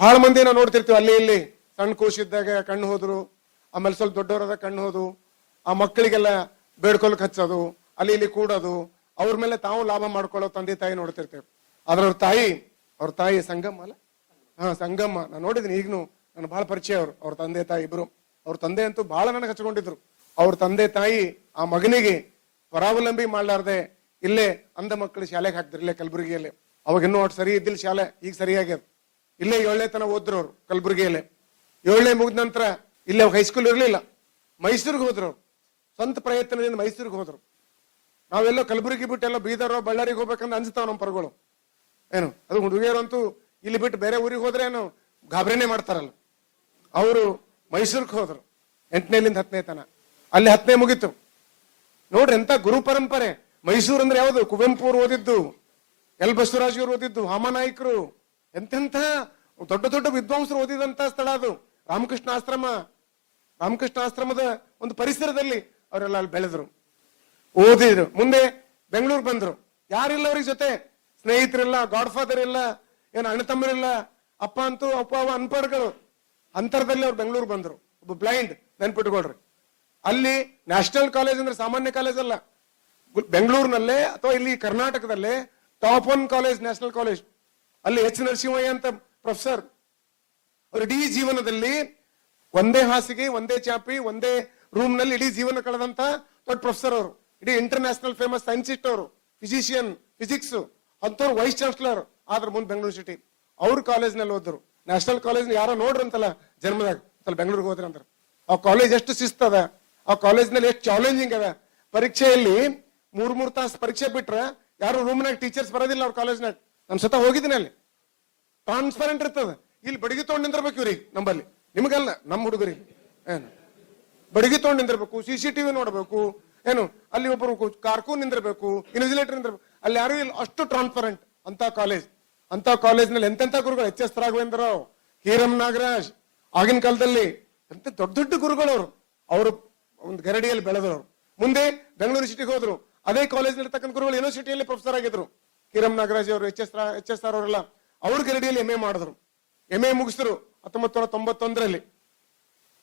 ಬಹಳ ಮಂದಿ ನಾವು ನೋಡ್ತಿರ್ತೀವಿ ಅಲ್ಲಿ ಇಲ್ಲಿ ಸಣ್ಣ ಕೂಸಿದ್ದಾಗ ಕಣ್ಣು ಹೋದ್ರು, ಆಮೇಲೆ ಸ್ವಲ್ಪ ದೊಡ್ಡವರಾದ ಕಣ್ಣು ಹೋದು, ಆ ಮಕ್ಕಳಿಗೆಲ್ಲ ಬೇಡ್ಕೊಳಕ್ ಹಚ್ಚೋದು, ಅಲ್ಲಿ ಇಲ್ಲಿ ಕೂಡೋದು, ಅವ್ರ ಮೇಲೆ ತಾವು ಲಾಭ ಮಾಡ್ಕೊಳ್ಳೋ ತಂದೆ ತಾಯಿ ನೋಡ್ತಿರ್ತೇವೆ. ಆದ್ರೆ ಅವ್ರ ತಾಯಿ ಸಂಗಮ್ಮ ಅಲ್ಲ, ಸಂಗಮ್ಮ ನಾನು ನೋಡಿದ್ದೀನಿ. ಈಗನು ನಾನು ಬಹಳ ಪರಿಚಯ ಅವ್ರ ತಂದೆ ತಾಯಿ ಇಬ್ರು. ಅವ್ರ ತಂದೆ ಅಂತೂ ಬಹಳ ನನಗೆ ಹಚ್ಕೊಂಡಿದ್ರು. ಅವ್ರ ತಂದೆ ತಾಯಿ ಆ ಮಗನಿಗೆ ಪರಾವಲಂಬಿ ಮಾಡ್ಲಾರ್ದೆ ಇಲ್ಲೇ ಅಂಧ ಮಕ್ಕಳು ಶಾಲೆಗೆ ಹಾಕ್ತಿರ್, ಇಲ್ಲೇ ಕಲಬುರಗಿಯಲ್ಲಿ. ಅವಾಗ ಇನ್ನೂ ಅಷ್ಟು ಸರಿ ಇದ್ದಿಲ್ಲ ಶಾಲೆ, ಈಗ ಸರಿಯಾಗ್ಯದ. ಇಲ್ಲೇ 7ನೇ ತನ ಓದ್ರು ಅವ್ರು ಕಲಬುರಗಿಯಲ್ಲೇ. 7ನೇ ಮುಗಿದ ನಂತರ ಇಲ್ಲೇ ಹೈಸ್ಕೂಲ್ ಇರ್ಲಿಲ್ಲ, ಮೈಸೂರಿಗೆ ಹೋದ್ರು ಅವ್ರು. ಸ್ವಂತ ಪ್ರಯತ್ನದಿಂದ ಮೈಸೂರಿಗೆ ಹೋದ್ರು. ನಾವೆಲ್ಲೋ ಕಲಬುರಗಿ ಬಿಟ್ಟು ಎಲ್ಲೋ ಬೀದರ್ ಬಳ್ಳಾರಿಗೆ ಹೋಗ್ಬೇಕಂದ್ರೆ ಅನ್ಸ್ತಾವ ನಮ್ಮ ಪರಗಳು. ಏನು ಅದು ಹುಡುಗಿಯರಂತೂ ಇಲ್ಲಿ ಬಿಟ್ಟು ಬೇರೆ ಊರಿಗೆ ಹೋದ್ರೆ ಏನು ಗಾಬರಿನೇ ಮಾಡ್ತಾರಲ್ಲ. ಅವರು ಮೈಸೂರಿಗೆ ಹೋದ್ರು 8ನೇಲಿಂದ 10ನೇ ತನ. ಅಲ್ಲಿ 10ನೇ ಮುಗಿತು. ನೋಡ್ರಿ ಎಂತ ಗುರು ಪರಂಪರೆ. ಮೈಸೂರು ಅಂದ್ರೆ ಯಾವುದು? ಕುವೆಂಪು ಅವರು ಓದಿದ್ದು, ಎಲ್ ಬಸವರಾಜ್ ಅವರು ಓದಿದ್ದು, ಹಾಮನಾಯ್ಕರು, ಎಂತೆಂಥ ದೊಡ್ಡ ದೊಡ್ಡ ವಿದ್ವಾಂಸರು ಓದಿದಂತ ಸ್ಥಳ ಅದು. ರಾಮಕೃಷ್ಣಾಶ್ರಮದ ಒಂದು ಪರಿಸರದಲ್ಲಿ ಅವರೆಲ್ಲ ಅಲ್ಲಿ ಬೆಳೆದ್ರು, ಓದಿದ್ರು. ಮುಂದೆ ಬೆಂಗಳೂರು ಬಂದ್ರು. ಯಾರಿಲ್ಲ ಅವ್ರಿಗೆ ಜೊತೆ, ಸ್ನೇಹಿತರಿಲ್ಲ, ಗಾಡ್ ಫಾದರ್ ಇಲ್ಲ, ಏನು ಅಣ್ಣ ತಮ್ಮರಿಲ್ಲ, ಅಪ್ಪ ಅಂತೂ ಅಪ್ಪ ಅನ್ಪಡ್ಗಳು. ಅಂತರದಲ್ಲಿ ಅವ್ರು ಬೆಂಗಳೂರು ಬಂದ್ರು. ಒಬ್ಬ ಬ್ಲೈಂಡ್, ನೆನ್ಪಿಟ್ಕೊಳ್ರಿ. ಅಲ್ಲಿ ನ್ಯಾಷನಲ್ ಕಾಲೇಜ್ ಅಂದ್ರೆ ಸಾಮಾನ್ಯ ಕಾಲೇಜ್ ಅಲ್ಲ, ಬೆಂಗಳೂರಿನಲ್ಲೇ ಅಥವಾ ಇಲ್ಲಿ ಕರ್ನಾಟಕದಲ್ಲೇ ಟಾಪ್ 1 ಕಾಲೇಜ್, ನ್ಯಾಷನಲ್ ಕಾಲೇಜ್. ಅಲ್ಲಿ H. ನರಸಿಂಹಯ್ಯ ಅಂತ ಪ್ರೊಫೆಸರ್, ಅವ್ರ ಇಡೀ ಜೀವನದಲ್ಲಿ ಒಂದೇ ಹಾಸಿಗೆ, ಒಂದೇ ಚಾಪಿ, ಒಂದೇ ರೂಮ್ ನಲ್ಲಿ ಇಡೀ ಜೀವನ ಕಳೆದಂತ ದೊಡ್ಡ ಪ್ರೊಫೆಸರ್ ಅವರು, ಇಡೀ ಇಂಟರ್ನ್ಯಾಷನಲ್ ಫೇಮಸ್ ಸೈಂಟಿಸ್ಟ್ ಅವರು, ಫಿಸಿಷಿಯನ್, ಫಿಸಿಕ್ಸ್ ಅಂತವ್ರು ವೈಸ್ ಚಾನ್ಸಲರ್ ಆದ್ರ ಮುಂದೆ ಬೆಂಗಳೂರು ಸಿಟಿ. ಅವ್ರ ಕಾಲೇಜ್ನಲ್ಲಿ ಓದ್ರು. ನ್ಯಾಷನಲ್ ಕಾಲೇಜ್ ಯಾರೋ ನೋಡ್ರಂತಲ್ಲ ಜನ್ಮದಾಗ ಸ್ವಲ್ಪ ಬೆಂಗಳೂರಿಗೆ ಹೋದ್ರಂತ. ಆ ಕಾಲೇಜ್ ಎಷ್ಟು ಶಿಸ್ತದ, ಆ ಕಾಲೇಜ್ನಲ್ಲಿ ಎಷ್ಟು ಚಾಲೆಂಜಿಂಗ್ ಅದ. ಪರೀಕ್ಷೆಯಲ್ಲಿ 3 ತಾಸು ಪರೀಕ್ಷೆ ಬಿಟ್ರ ಯಾರು ರೂಮ್ನಾಗ ಟೀಚರ್ಸ್ ಬರೋದಿಲ್ಲ ಅವ್ರ ಕಾಲೇಜ್ನಾಗ. ನಾನು ಸ್ವತಃ ಹೋಗಿದ್ದೀನಿ ಅಲ್ಲಿ. ಟ್ರಾನ್ಸ್ಪರೆಂಟ್ ಇರ್ತದ. ಇಲ್ಲಿ ಬಡಗಿ ತಗೊಂಡ್ ನಿಂದಿರ್ಬೇಕು ಇವ್ರಿಗೆ, ನಂಬಲ್ಲಿ ನಿಮಗಲ್ಲ, ನಮ್ಮ ಹುಡುಗರಿಗೆ ಏನು ಬಡಗಿ ತಗೊಂಡ್ ನಿಂದಿರ್ಬೇಕು, CCTV ನೋಡ್ಬೇಕು, ಏನು ಅಲ್ಲಿ ಒಬ್ಬರು ಕಾರ್ಕೂನ್ ನಿಂದಿರ್ಬೇಕು, ಇನ್ವಿಜಿಲೇಟರ್ ನಿಂದಿರ್ಬೇಕು. ಅಲ್ಲಿ ಯಾರು ಇಲ್ಲ, ಅಷ್ಟು ಟ್ರಾನ್ಸ್ಪರೆಂಟ್ ಅಂತ ಕಾಲೇಜ್. ಅಂತ ಕಾಲೇಜ್ನಲ್ಲಿ ಎಂತೆಂತ ಗುರುಗಳು, HS ರಾಘವೇಂದ್ರ ರಾವ್, ಹೀರಂ ನಾಗರಾಜ್, ಆಗಿನ ಕಾಲದಲ್ಲಿ ಎಂತ ದೊಡ್ಡ ದೊಡ್ಡ ಗುರುಗಳು ಅವರು ಒಂದು ಗರಡಿಯಲ್ಲಿ ಬೆಳೆದವರು. ಮುಂದೆ ಬೆಂಗಳೂರು ಸಿಟಿಗೆ ಹೋದ್ರು. ಅದೇ ಕಾಲೇಜ್ ಇರ್ತಕ್ಕಂಥ ಗುರುಗಳು ಯೂನಿವರ್ಸಿಟಿಯಲ್ಲಿ ಪ್ರೊಫೆಸರ್ ಆಗಿದ್ರು. ಹೀರಂ ನಾಗರಾಜ್ ಅವರು, HS ಆರ್ ಅವರೆಲ್ಲ ಅವ್ರ ಗರಡಿಯಲ್ಲಿ MA ಮಾಡಿದ್ರು. MA ಮುಗಿಸಿದ್ರು 1991ರಲ್ಲಿ.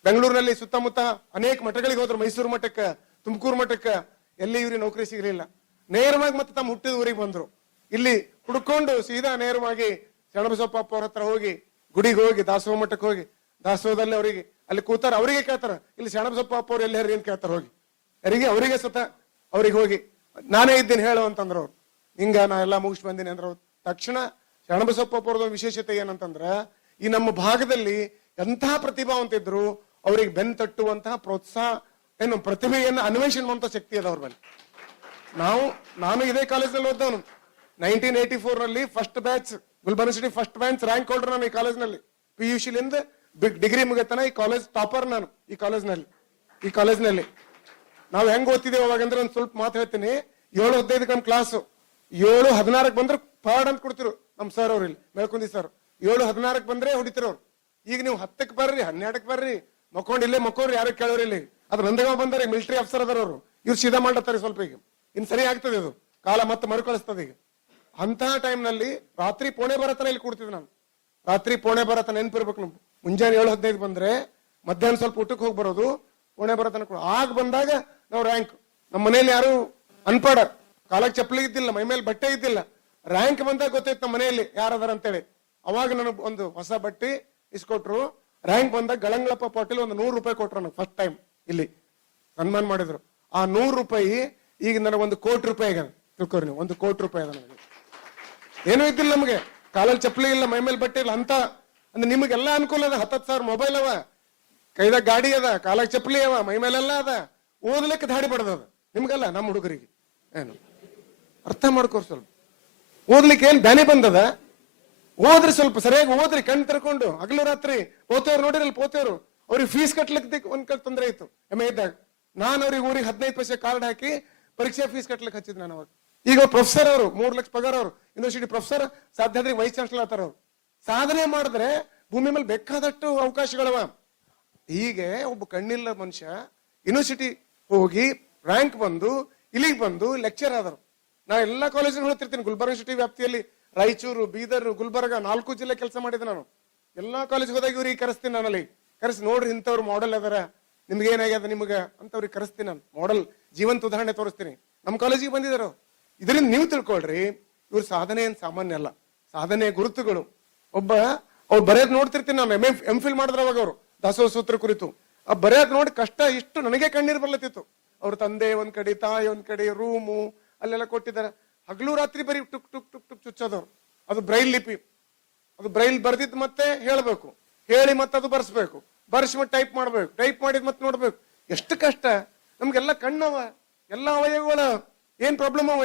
ಬೆಂಗಳೂರಿನಲ್ಲಿ ಸುತ್ತಮುತ್ತ ಅನೇಕ ಮಠಗಳಿಗೆ ಹೋದ್ರು. ಮೈಸೂರು ಮಠಕ್ಕೆ, ತುಮಕೂರು ಮಠಕ್ಕೆ, ಎಲ್ಲಿ ಇವ್ರಿಗೆ ನೌಕರಿ ಸಿಗಲಿಲ್ಲ. ನೇರವಾಗಿ ಮತ್ತೆ ತಮ್ಮ ಹುಟ್ಟಿದ ಊರಿಗೆ ಬಂದ್ರು. ಇಲ್ಲಿ ಹುಡ್ಕೊಂಡು ಸೀದಾ ನೇರವಾಗಿ ಶರಣಬಸಪ್ಪ ಅವ್ರ ಹತ್ರ ಹೋಗಿ ಗುಡಿಗೆ ಹೋಗಿ ದಾಸೋಹ ಮಠಕ್ಕೆ ಹೋಗಿ ದಾಸೋಹದಲ್ಲಿ ಅವರಿಗೆ ಅಲ್ಲಿ ಕೂತಾರ. ಅವರಿಗೆ ಕೇಳ್ತಾರ, ಇಲ್ಲಿ ಶರಣಬಸಪ್ಪ ಅವ್ರು ಎಲ್ಲಿ ಹರಿ ಅಂತ ಕೇಳ್ತಾರ. ಹೋಗಿ ಅವರಿಗೆ ಸ್ವತಃ ಅವ್ರಿಗೆ ಹೋಗಿ ನಾನೇ ಇದ್ದೀನಿ ಹೇಳು ಅಂತಂದ್ರ ಅವ್ರು. ಹಿಂಗ ನಾ ಎಲ್ಲಾ ಮುಗಿಸ್ ಬಂದೀನಿ ಅಂದ್ರ ತಕ್ಷಣ ಶರಣಬಸಪ್ಪ ಅವ್ರದ ವಿಶೇಷತೆ ಏನಂತಂದ್ರ, ಈ ನಮ್ಮ ಭಾಗದಲ್ಲಿ ಎಂತಹ ಪ್ರತಿಭಾವಂತ ಇದ್ರು ಅವ್ರಿಗೆ ಬೆನ್ ತಟ್ಟುವಂತಹ ಪ್ರೋತ್ಸಾಹ, ಏನು ಪ್ರತಿಭೆಯನ್ನ ಅನ್ವೇಷಣೆ ಮಾಡುವಂತ ಶಕ್ತಿ ಅದ ಅವ್ರ ಮೇಲೆ. ನಾನು ಇದೇ ಕಾಲೇಜ್ನಲ್ಲಿ ಓದ್ದವನು. 1984ರಲ್ಲಿ first batch Gulbarga city first batch rank holder ನಾನು ಈ ಕಾಲೇಜ್ನಲ್ಲಿ. PUCಲಿಂದ ಡಿಗ್ರಿ ಮುಗಿತಾನ ಈ ಕಾಲೇಜ್ ಟಾಪರ್ ನಾನು ಈ ಕಾಲೇಜ್ನಲ್ಲಿ. ನಾವು ಹೆಂಗ್ ಓದ್ತಿದ್ದೇವೆ ಅವಾಗಂದ್ರೆ ಒಂದು ಸ್ವಲ್ಪ ಮಾತು ಹೇಳ್ತೀನಿ. 7:15 ನಮ್ಮ ಕ್ಲಾಸು, 7:16 ಬಂದ್ರೆ ಪಾಡ್ ಅಂತ ಕೊಡ್ತಿರು ನಮ್ ಸರ್ ಅವ್ರು, ಇಲ್ಲಿ ಮೇಲ್ಕುಂದಿ ಸರ್. 7:16 ಬಂದ್ರೆ ಹೊಡಿತಿರೋರು. ಈಗ ನೀವು 10ಕ್ಕೆ ಬರ್ರಿ, 12ಕ್ಕೆ ಬರ್ರಿ, ಇಲ್ಲೇ ಮಕ್ಕೋರಿ, ಯಾರು ಕೇಳೋರಿ ಇಲ್ಲಿ. ಅದ್ರ ನಂದಗಾಂವ್ ಬಂದಾರೆ, ಮಿಲಿಟರಿ ಅಫ್ಸರ್ ಅದಾರ ಅವರು. ಇವ್ರು ಸೀದಾ ಮಾಡ್ತಾರೆ ಸ್ವಲ್ಪ. ಈಗ ಇನ್ ಸರಿ ಆಗ್ತದೆ, ಇದು ಕಾಲ ಮತ್ತೆ ಮರುಕಳಿಸ್ತದೆ. ಈಗ ಅಂತಹ ಟೈಮ್ ನಲ್ಲಿ ರಾತ್ರಿ ಪೋಣೆ ಬರತನ ಇಲ್ಲಿ ಕೂಡ್ತಿದ್ದೆ ನಾನು. ರಾತ್ರಿ ಪೋಣೆ ಬರತನ ನೆನಪಿರ್ಬೇಕು ನಮ್ಗೆ. ಮುಂಜಾನೆ 7:15 ಬಂದ್ರೆ ಮಧ್ಯಾಹ್ನ ಸ್ವಲ್ಪ ಊಟಕ್ಕೆ ಹೋಗಿ ಬರೋದು, ಪೋಣೆ ಬರತನ ಆಗ ಬಂದಾಗ ನಾವು ರ್ಯಾಂಕ್. ನಮ್ಮ ಮನೇಲಿ ಯಾರು ಅನ್ಪಡ, ಕಾಲಕ್ಕೆ ಚಪ್ಪಲಿ ಇದ್ದಿಲ್ಲ, ಮೈ ಮೇಲೆ ಬಟ್ಟೆ ಇದ್ದಿಲ್ಲ. ರ್ಯಾಂಕ್ ಬಂದಾಗ ಗೊತ್ತಾಯ್ತು ನಮ್ಮ ಮನೆಯಲ್ಲಿ ಯಾರದಾರ ಅಂತೇಳಿ. ಅವಾಗ ನನಗೆ ಒಂದು ಹೊಸ ಬಟ್ಟೆ ಇಸ್ಕೊಟ್ರು. ರ್ಯಾಂಕ್ ಬಂದಾಗ ಗಳಂಗಳಪ್ಪ ಪಾಟೀಲ್ ಒಂದು 100 ರೂಪಾಯಿ ಕೊಟ್ರು ನನಗೆ ಫಸ್ಟ್ ಟೈಮ್ ಇಲ್ಲಿ ಸನ್ಮಾನ ಮಾಡಿದ್ರು. ಆ 100 ರೂಪಾಯಿ ಈಗ ನನಗೆ 1 ಕೋಟಿ ರೂಪಾಯಿ ಆಗ್ಯದ. ತಿಳ್ಕೊರಿ ನೀವು, 1 ಕೋಟಿ ರೂಪಾಯಿ ಅದ ನನಗೆ. ಏನೂ ಇದ್ದಿಲ್ಲ ನಮಗೆ, ಕಾಲಲ್ಲಿ ಚಪ್ಪಲಿ ಇಲ್ಲ, ಮೈ ಮೇಲೆ ಬಟ್ಟೆ ಇಲ್ಲ ಅಂತ. ಅಂದ್ರೆ ನಿಮಗೆಲ್ಲ ಅನುಕೂಲ ಅದ. 10,000 ಮೊಬೈಲ್ ಅವ, ಕೈದಾಗ ಗಾಡಿ ಅದ, ಕಾಲಾಗ ಚಪ್ಪಲಿ ಅವ, ಮೈ ಮೇಲೆಲ್ಲ ಅದ. ಓದ್ಲಿಕ್ಕೆ ದಾಡಿ ಬಡದದ. ನಿಮ್ಗಲ್ಲ, ನಮ್ಮ ಹುಡುಗರಿಗೆ ಏನು ಅರ್ಥ ಮಾಡ್ಕೋರ್. ಸ್ವಲ್ಪ ಓದ್ಲಿಕ್ಕೆ ಏನ್ ಬ್ಯಾನೆ ಬಂದದ. ಓದ್ರಿ, ಸ್ವಲ್ಪ ಸರಿಯಾಗಿ ಓದ್ರಿ, ಕಣ್ ತಿರ್ಕೊಂಡು ಹಗಲು ರಾತ್ರಿ. ಪೋತೆಯವ್ರು ನೋಡಿರಲ್ಲ, ಪೋತೆಯವ್ರು ಅವ್ರಿಗೆ ಫೀಸ್ ಕಟ್ಲಿಕ್ಕೆ ಒಂದ್ ತೊಂದರೆ ಇತ್ತು MA ಇದ್ದಾಗ. ನಾನು ಅವ್ರಿಗೆ ಊರಿಗೆ 15 ಪೈಸೆ ಕಾರ್ಡ್ ಹಾಕಿ ಪರೀಕ್ಷೆ ಫೀಸ್ ಕಟ್ಲಿಕ್ಕೆ ಹಚ್ಚಿದ್ ನಾನು ಅವಾಗ. ಈಗ ಪ್ರೊಫೆಸರ್ ಅವರು 3 ಲಕ್ಷ ಪಗಾರ, ಅವರು ಯೂನಿವರ್ಸಿಟಿ ಪ್ರೊಫೆಸರ್, ಸಾಧ್ಯ ವೈಸ್ ಚಾನ್ಸಲರ್ ಆತಾರ. ಅವ್ರು ಸಾಧನೆ ಮಾಡಿದ್ರೆ ಭೂಮಿ ಮೇಲೆ ಬೇಕಾದಷ್ಟು ಅವಕಾಶಗಳವ. ಹೀಗೆ ಒಬ್ಬ ಕಣ್ಣಿಲ್ಲ ಮನುಷ್ಯ ಯೂನಿವರ್ಸಿಟಿ ಹೋಗಿ ರ್ಯಾಂಕ್ ಬಂದು ಇಲ್ಲಿಗೆ ಬಂದು ಲೆಕ್ಚರ್ ಆದರು. ನಾ ಎಲ್ಲಾ ಕಾಲೇಜಿನ ಹೇಳ್ತಿರ್ತೀನಿ. ಗುಲ್ಬರ್ಗ ಸಿಟಿ ವ್ಯಾಪ್ತಿಯಲ್ಲಿ ರಾಯಚೂರು, ಬೀದರ್, ಗುಲ್ಬರ್ಗ 4 ಜಿಲ್ಲೆ ಕೆಲಸ ಮಾಡಿದೆ ನಾನು. ಎಲ್ಲಾ ಕಾಲೇಜ್ ಹೋದಾಗ ಇವ್ರಿಗೆ ಕರೆಸ್ತೀನಿ. ನಾನಲ್ಲಿ ಕರೆಸಿ, ನೋಡ್ರಿ ಇಂಥವ್ರು ಮಾಡೆಲ್ ಅದಾರ, ನಿಮ್ಗೆ ಏನಾಗ್ಯದ ನಿಮ್ಗ ಅಂತ ಅವ್ರಿಗೆ ಕರೆಸ್ತೀನಿ. ನಾನು ಮಾಡೆಲ್ ಜೀವಂತ ಉದಾಹರಣೆ ತೋರಿಸ್ತೀನಿ. ನಮ್ಮ ಕಾಲೇಜಿಗೆ ಬಂದಿದ್ದಾರೋ. ಇದರಿಂದ ನೀವು ತಿಳ್ಕೊಳ್ರಿ, ಇವ್ರ ಸಾಧನೆ ಏನ್ ಸಾಮಾನ್ಯ ಅಲ್ಲ. ಸಾಧನೆ ಗುರುತುಗಳು. ಅವ್ರು ಬರೆಯೋದ್ ನೋಡ್ತಿರ್ತೀನಿ ನಾನು. MPhil ಮಾಡಿದ್ರ ಅವಾಗ ಅವರು ದಾಸೋಹ ಸೂತ್ರ ಕುರಿತು. ಆ ಬರೆಯೋದ್ ನೋಡಿ ಕಷ್ಟ ಇಷ್ಟು ನನಗೆ ಕಣ್ಣೀರ್ ಬರ್ಲತ್ತಿತ್ತು. ಅವ್ರ ತಂದೆ ಒಂದ್ ಕಡೆ, ತಾಯಿ ಒಂದ್ ಕಡೆ, ರೂಮು ಅಲ್ಲೆಲ್ಲ ಕೊಟ್ಟಿದ್ದಾರೆ. ಹಗಲು ರಾತ್ರಿ ಬರೀ ಟುಕ್ ಟುಕ್ ಟುಕ್ ಟುಕ್ ಚುಚ್ಚೋದವ್ರು. ಅದು ಬ್ರೈಲ್ ಲಿಪಿ. ಅದು ಬ್ರೈಲ್ ಬರ್ದಿದ್ ಮತ್ತೆ ಹೇಳ್ಬೇಕು, ಹೇಳಿ ಮತ್ತೆ ಅದು ಬರ್ಸ್ಬೇಕು, ಬರ್ಸ್ಬಿಟ್ಟು ಟೈಪ್ ಮಾಡ್ಬೇಕು, ಟೈಪ್ ಮಾಡಿದ್ ಮತ್ತೆ ನೋಡ್ಬೇಕು. ಎಷ್ಟು ಕಷ್ಟ. ನಮ್ಗೆಲ್ಲ ಕಣ್ಣವ, ಎಲ್ಲ ಅವಯವಗಳ ಏನ್ ಪ್ರಾಬ್ಲಮ್ ಅವ,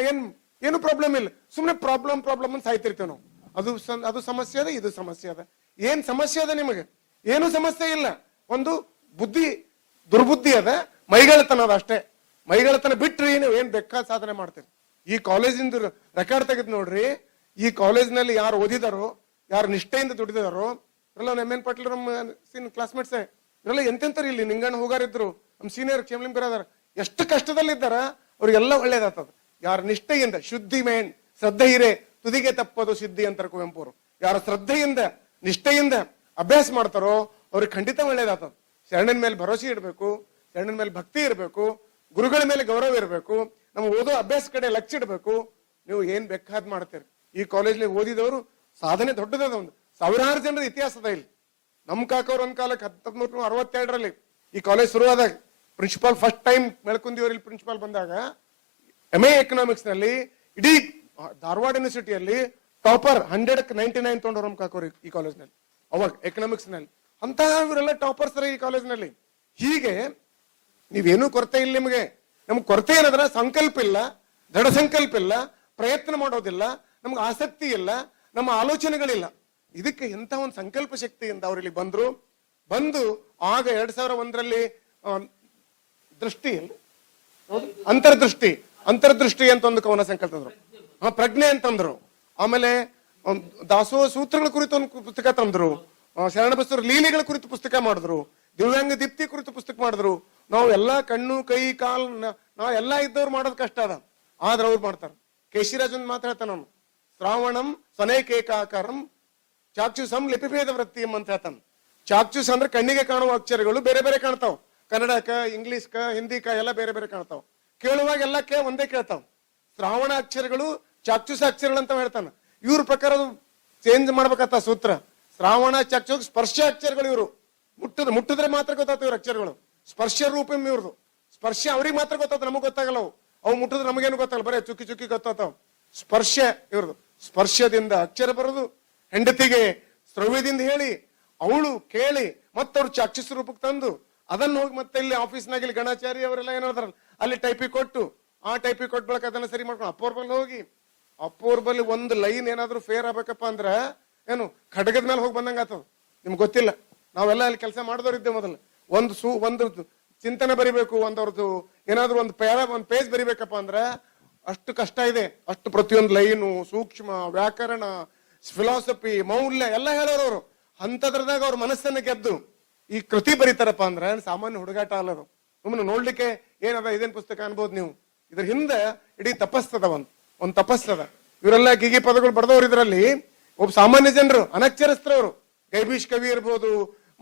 ಏನು ಪ್ರಾಬ್ಲಮ್ ಇಲ್ಲ. ಸುಮ್ನೆ ಪ್ರಾಬ್ಲಮ್ ಅಂತ ಸಾಯ್ತಿರ್ತೇವೆ ನಾವು. ಅದು ಸಮಸ್ಯೆ ಅದ, ಇದು ಸಮಸ್ಯೆ ಅದ. ಏನ್ ಸಮಸ್ಯೆ ಅದ ನಿಮಗೆ? ಏನು ಸಮಸ್ಯೆ ಇಲ್ಲ. ಒಂದು ಬುದ್ಧಿ ದುರ್ಬುದ್ಧಿ ಅದ, ಮೈಗಳತನ ಅದ ಅಷ್ಟೇ. ಮೈಗಳತನ ಬಿಟ್ರಿ ನೀವು ಏನ್ ಬೇಕಾದ ಸಾಧನೆ ಮಾಡ್ತೀರಿ. ಈ ಕಾಲೇಜಿಂದ ರೆಕಾರ್ಡ್ ತೆಗೆದು ನೋಡ್ರಿ. ಈ ಕಾಲೇಜ್ನಲ್ಲಿ ಯಾರು ಓದಿದಾರೋ, ಯಾರು ನಿಷ್ಠೆಯಿಂದ ದುಡಿದಾರೋ, ಇವರೆಲ್ಲ ನಮ್ಮ MN ಪಾಟೀಲ್ ನಮ್ಮ ಕ್ಲಾಸ್ಮೇಟ್ಸ್, ಇವರೆಲ್ಲ ಎಂತೆಂತರು ಇಲ್ಲಿ ನಿಂಗಣ್ಣ ಹೋಗಾರಿದ್ರು, ನಮ್ಮ ಸೀನಿಯರ್ ಕ್ಷೇಮಲಿಂಗ್ ಬರೋದಾರ. ಎಷ್ಟು ಕಷ್ಟದಲ್ಲಿದ್ದಾರ, ಅವ್ರಿಗೆಲ್ಲ ಒಳ್ಳೇದಾಗ್ತದ. ಯಾರ ನಿಷ್ಠೆಯಿಂದ, ಶುದ್ಧಿ ಮೇನ್ ಶ್ರದ್ಧೆ ಇರೆ ತುದಿಗೆ ತಪ್ಪದು ಸಿದ್ಧಿ ಅಂತಾರೆ ಕುವೆಂಪು ಅವರು. ಯಾರು ಶ್ರದ್ಧೆಯಿಂದ ನಿಷ್ಠೆಯಿಂದ ಅಭ್ಯಾಸ ಮಾಡ್ತಾರೋ ಅವ್ರಿಗೆ ಖಂಡಿತ ಒಳ್ಳೇದಾಗ್ತದ. ಶರಣನ ಮೇಲೆ ಭರೋಸೆ ಇಡಬೇಕು, ಶರಣನ ಮೇಲೆ ಭಕ್ತಿ ಇರಬೇಕು, ಗುರುಗಳ ಮೇಲೆ ಗೌರವ ಇರಬೇಕು, ನಮ್ಮ ಓದೋ ಅಭ್ಯಾಸ ಕಡೆ ಲಕ್ಷ್ಯ ಇಡಬೇಕು. ನೀವು ಏನ್ ಬೇಕಾದ್ ಮಾಡ್ತೀರಿ. ಈ ಕಾಲೇಜ್ಲಿ ಓದಿದವರು ಸಾಧನೆ ದೊಡ್ಡದಾದ. ಒಂದು 1000 ಜನರ ಇತಿಹಾಸದ ಇಲ್ಲಿ. ನಮ್ ಕಾಕವ್ರ ಒಂದ್ ಕಾಲಕ್ಕೆ 1962ರಲ್ಲಿ ಈ ಕಾಲೇಜ್ ಶುರುವಾದಾಗ ಪ್ರಿನ್ಸಿಪಾಲ್ ಫಸ್ಟ್ ಟೈಮ್ ಬೆಳಕುಂದಿಯವರಲ್ಲಿ ಪ್ರಿನ್ಸಿಪಾಲ್ ಬಂದಾಗ MA ಎಕನಾಮಿಕ್ಸ್ ನಲ್ಲಿ ಇಡೀ ಧಾರವಾಡ ಯೂನಿವರ್ಸಿಟಿಯಲ್ಲಿ ಟಾಪರ್ 100ಕ್ಕೆ 99 ತಗೊಂಡವ್ರು ನಮ್ಮ ಕಾಕೋರು ಈ ಕಾಲೇಜ್ನಲ್ಲಿ, ಅವಾಗ ಎಕನಾಮಿಕ್ಸ್ ನಲ್ಲಿ. ಅಂತಹ ಇವರೆಲ್ಲ ಟಾಪರ್ಸ್ ಈ ಕಾಲೇಜ್ನಲ್ಲಿ. ಹೀಗೆ ನೀವೇನೂ ಕೊರತೆ ಇಲ್ಲ ನಿಮಗೆ. ನಮ್ಗೆ ಕೊರತೆ ಏನಂದ್ರೆ ಸಂಕಲ್ಪ ಇಲ್ಲ, ದೃಢ ಸಂಕಲ್ಪ ಇಲ್ಲ, ಪ್ರಯತ್ನ ಮಾಡೋದಿಲ್ಲ, ನಮ್ಗೆ ಆಸಕ್ತಿ ಇಲ್ಲ, ನಮ್ಮ ಆಲೋಚನೆಗಳಿಲ್ಲ. ಇದಕ್ಕೆ ಎಂತ ಒಂದು ಸಂಕಲ್ಪ ಶಕ್ತಿಯಿಂದ ಅವರಲ್ಲಿ ಬಂದು ಆಗ 2001ರಲ್ಲಿ ದೃಷ್ಟಿ ಅಂತರ್ದೃಷ್ಟಿ ಅಂತ ಒಂದು ಕವನ ಸಂಕಲ್ಪ ತಂದ್ರು, ಪ್ರಜ್ಞೆ ಅಂತಂದ್ರು. ಆಮೇಲೆ ದಾಸೋಹ ಸೂತ್ರಗಳ ಕುರಿತು ಒಂದು ಪುಸ್ತಕ ತಂದ್ರು, ಶರಣಬಸವರ ಲೀಲೆಗಳ ಕುರಿತು ಪುಸ್ತಕ ಮಾಡಿದ್ರು, ದಿವ್ಯಾಂಗ ದೀಪ್ತಿ ಕುರಿತು ಪುಸ್ತಕ ಮಾಡಿದ್ರು. ನಾವು ಎಲ್ಲಾ ಕಣ್ಣು ಕೈ ಕಾಲ್ ನಾವ್ ಎಲ್ಲಾ ಇದ್ದವ್ರು ಮಾಡೋದು ಕಷ್ಟ ಅದ, ಆದ್ರೆ ಅವ್ರು ಮಾಡ್ತಾರ. ಕೇಶಿರಾಜ್ ಒಂದು ಮಾತಾಡ್ತಾನ ಅವನು, ಶ್ರಾವಣಂ ಸ್ವನೇಕೇಕಾಕಾರಂ ಚಾಕ್ಷುಸಂ ಲಿಪಿಭೇದ ವೃತ್ತಿಯಂ ಅಂತ ಹೇಳ್ತಾನ. ಚಾಕ್ಷುಸ್ ಅಂದ್ರೆ ಕಣ್ಣಿಗೆ ಕಾಣುವ ಅಕ್ಷರಗಳು ಬೇರೆ ಬೇರೆ ಕಾಣ್ತಾವ್, ಕನ್ನಡಕ, ಇಂಗ್ಲಿಷ್ಕ, ಹಿಂದಿಕ ಎಲ್ಲ ಬೇರೆ ಬೇರೆ ಕಾಣ್ತಾವ್. ಕೇಳುವಾಗ ಎಲ್ಲ ಒಂದೇ ಕೇಳ್ತಾವ್. ಶ್ರಾವಣ ಅಕ್ಷರಗಳು ಚಾಕ್ಷುಸ ಅಕ್ಷರಗಳು ಅಂತ ಹೇಳ್ತಾನ. ಇವ್ರ ಪ್ರಕಾರ ಚೇಂಜ್ ಮಾಡ್ಬೇಕಂತ ಸೂತ್ರ. ಶ್ರಾವಣ ಚಾಕ್ಷುಸ್ ಸ್ಪರ್ಶ ಅಕ್ಷರಗಳು ಇವರು, ಮುಟ್ಟಿದ್ರೆ ಮಾತ್ರ ಗೊತ್ತಾಗ್ತವೆ ಇವ್ರ ಅಕ್ಷರಗಳು. ಸ್ಪರ್ಶ ರೂಪಂ ಇವ್ರದು. ಸ್ಪರ್ಶ ಅವ್ರಿಗೆ ಮಾತ್ರ ಗೊತ್ತಾಗ್ತದೆ, ನಮಗ್ ಗೊತ್ತಾಗಲ್ಲ. ಅವು ಮುಟ್ಟಿದ್ರೆ ನಮಗೇನು ಗೊತ್ತಾಗಲ್ಲ, ಬರೇ ಚುಕ್ಕಿ ಚುಕ್ಕಿ ಗೊತ್ತಾಗ್ತಾವ್. ಸ್ಪರ್ಶ ಇವ್ರದು. ಸ್ಪರ್ಶದಿಂದ ಅಕ್ಷರ ಬರೋದು, ಹೆಂಡತಿಗೆ ಶ್ರವ್ಯದಿಂದ ಹೇಳಿ ಅವಳು ಕೇಳಿ ಮತ್ತವ್ರು ಚಾಕ್ಷುಸ ರೂಪಕ್ಕೆ ತಂದು ಅದನ್ನ ಹೋಗಿ ಮತ್ತೆ ಇಲ್ಲಿ ಆಫೀಸ್ನಾಗ ಇಲ್ಲಿ ಗಣಾಚಾರಿ ಅವರೆಲ್ಲ ಏನಾದ್ರಲ್ಲ ಅಲ್ಲಿ ಟೈಪಿಗೆ ಕೊಟ್ಟು, ಆ ಟೈಪಿಗೆ ಕೊಟ್ಟ ಬಳಕ ಅದನ್ನ ಸರಿ ಮಾಡ್ಕೊಂಡು ಅಪ್ಪೋರ್ ಬಲ್ಲಿ ಒಂದು ಲೈನ್ ಏನಾದ್ರು ಫೇರ್ ಆಗ್ಬೇಕಪ್ಪ ಅಂದ್ರ ಏನು ಖಡ್ಗದ ಮೇಲೆ ಹೋಗಿ ಬಂದಂಗ ಆತದ. ನಿಮ್ಗೆ ಗೊತ್ತಿಲ್ಲ, ನಾವೆಲ್ಲ ಅಲ್ಲಿ ಕೆಲಸ ಮಾಡಿದವ್ರಿದ್ದೆ. ಮೊದಲು ಒಂದು ಚಿಂತನೆ ಬರಿಬೇಕು, ಒಂದವ್ರದ್ದು ಏನಾದ್ರು ಒಂದು ಪೇಜ್ ಬರಿಬೇಕಪ್ಪ ಅಂದ್ರ ಅಷ್ಟು ಕಷ್ಟ ಇದೆ. ಅಷ್ಟು ಪ್ರತಿಯೊಂದು ಲೈನು ಸೂಕ್ಷ್ಮ, ವ್ಯಾಕರಣ, ಫಿಲಾಸಫಿ, ಮೌಲ್ಯ ಎಲ್ಲ ಹೇಳೋರು. ಅಂತದ್ರದಾಗ ಅವ್ರ ಮನಸ್ಸನ್ನ ಗೆದ್ದು ಈ ಕೃತಿ ಬರೀತಾರಪ್ಪ ಅಂದ್ರ ಸಾಮಾನ್ಯ ಹುಡುಗಾಟ ಅಲ್ಲದು. ಸುಮ್ಮನೆ ನೋಡ್ಲಿಕ್ಕೆ ಏನದ ಇದೇನ್ ಪುಸ್ತಕ ಅನ್ಬೋದು ನೀವು. ಇದ್ರ ಹಿಂದೆ ಇಡೀ ತಪಸ್ಸದ, ಒಂದ್ ತಪಸ್ಸದ. ಇವರೆಲ್ಲ ಗಿಗಿ ಪದಗಳು ಬರೆದವ್ರು. ಇದರಲ್ಲಿ ಒಬ್ಬ ಸಾಮಾನ್ಯ ಜನರು ಅನಕ್ಷರಸ್ಥರವರು, ಗೈಬೀಶ್ ಕವಿ ಇರ್ಬೋದು,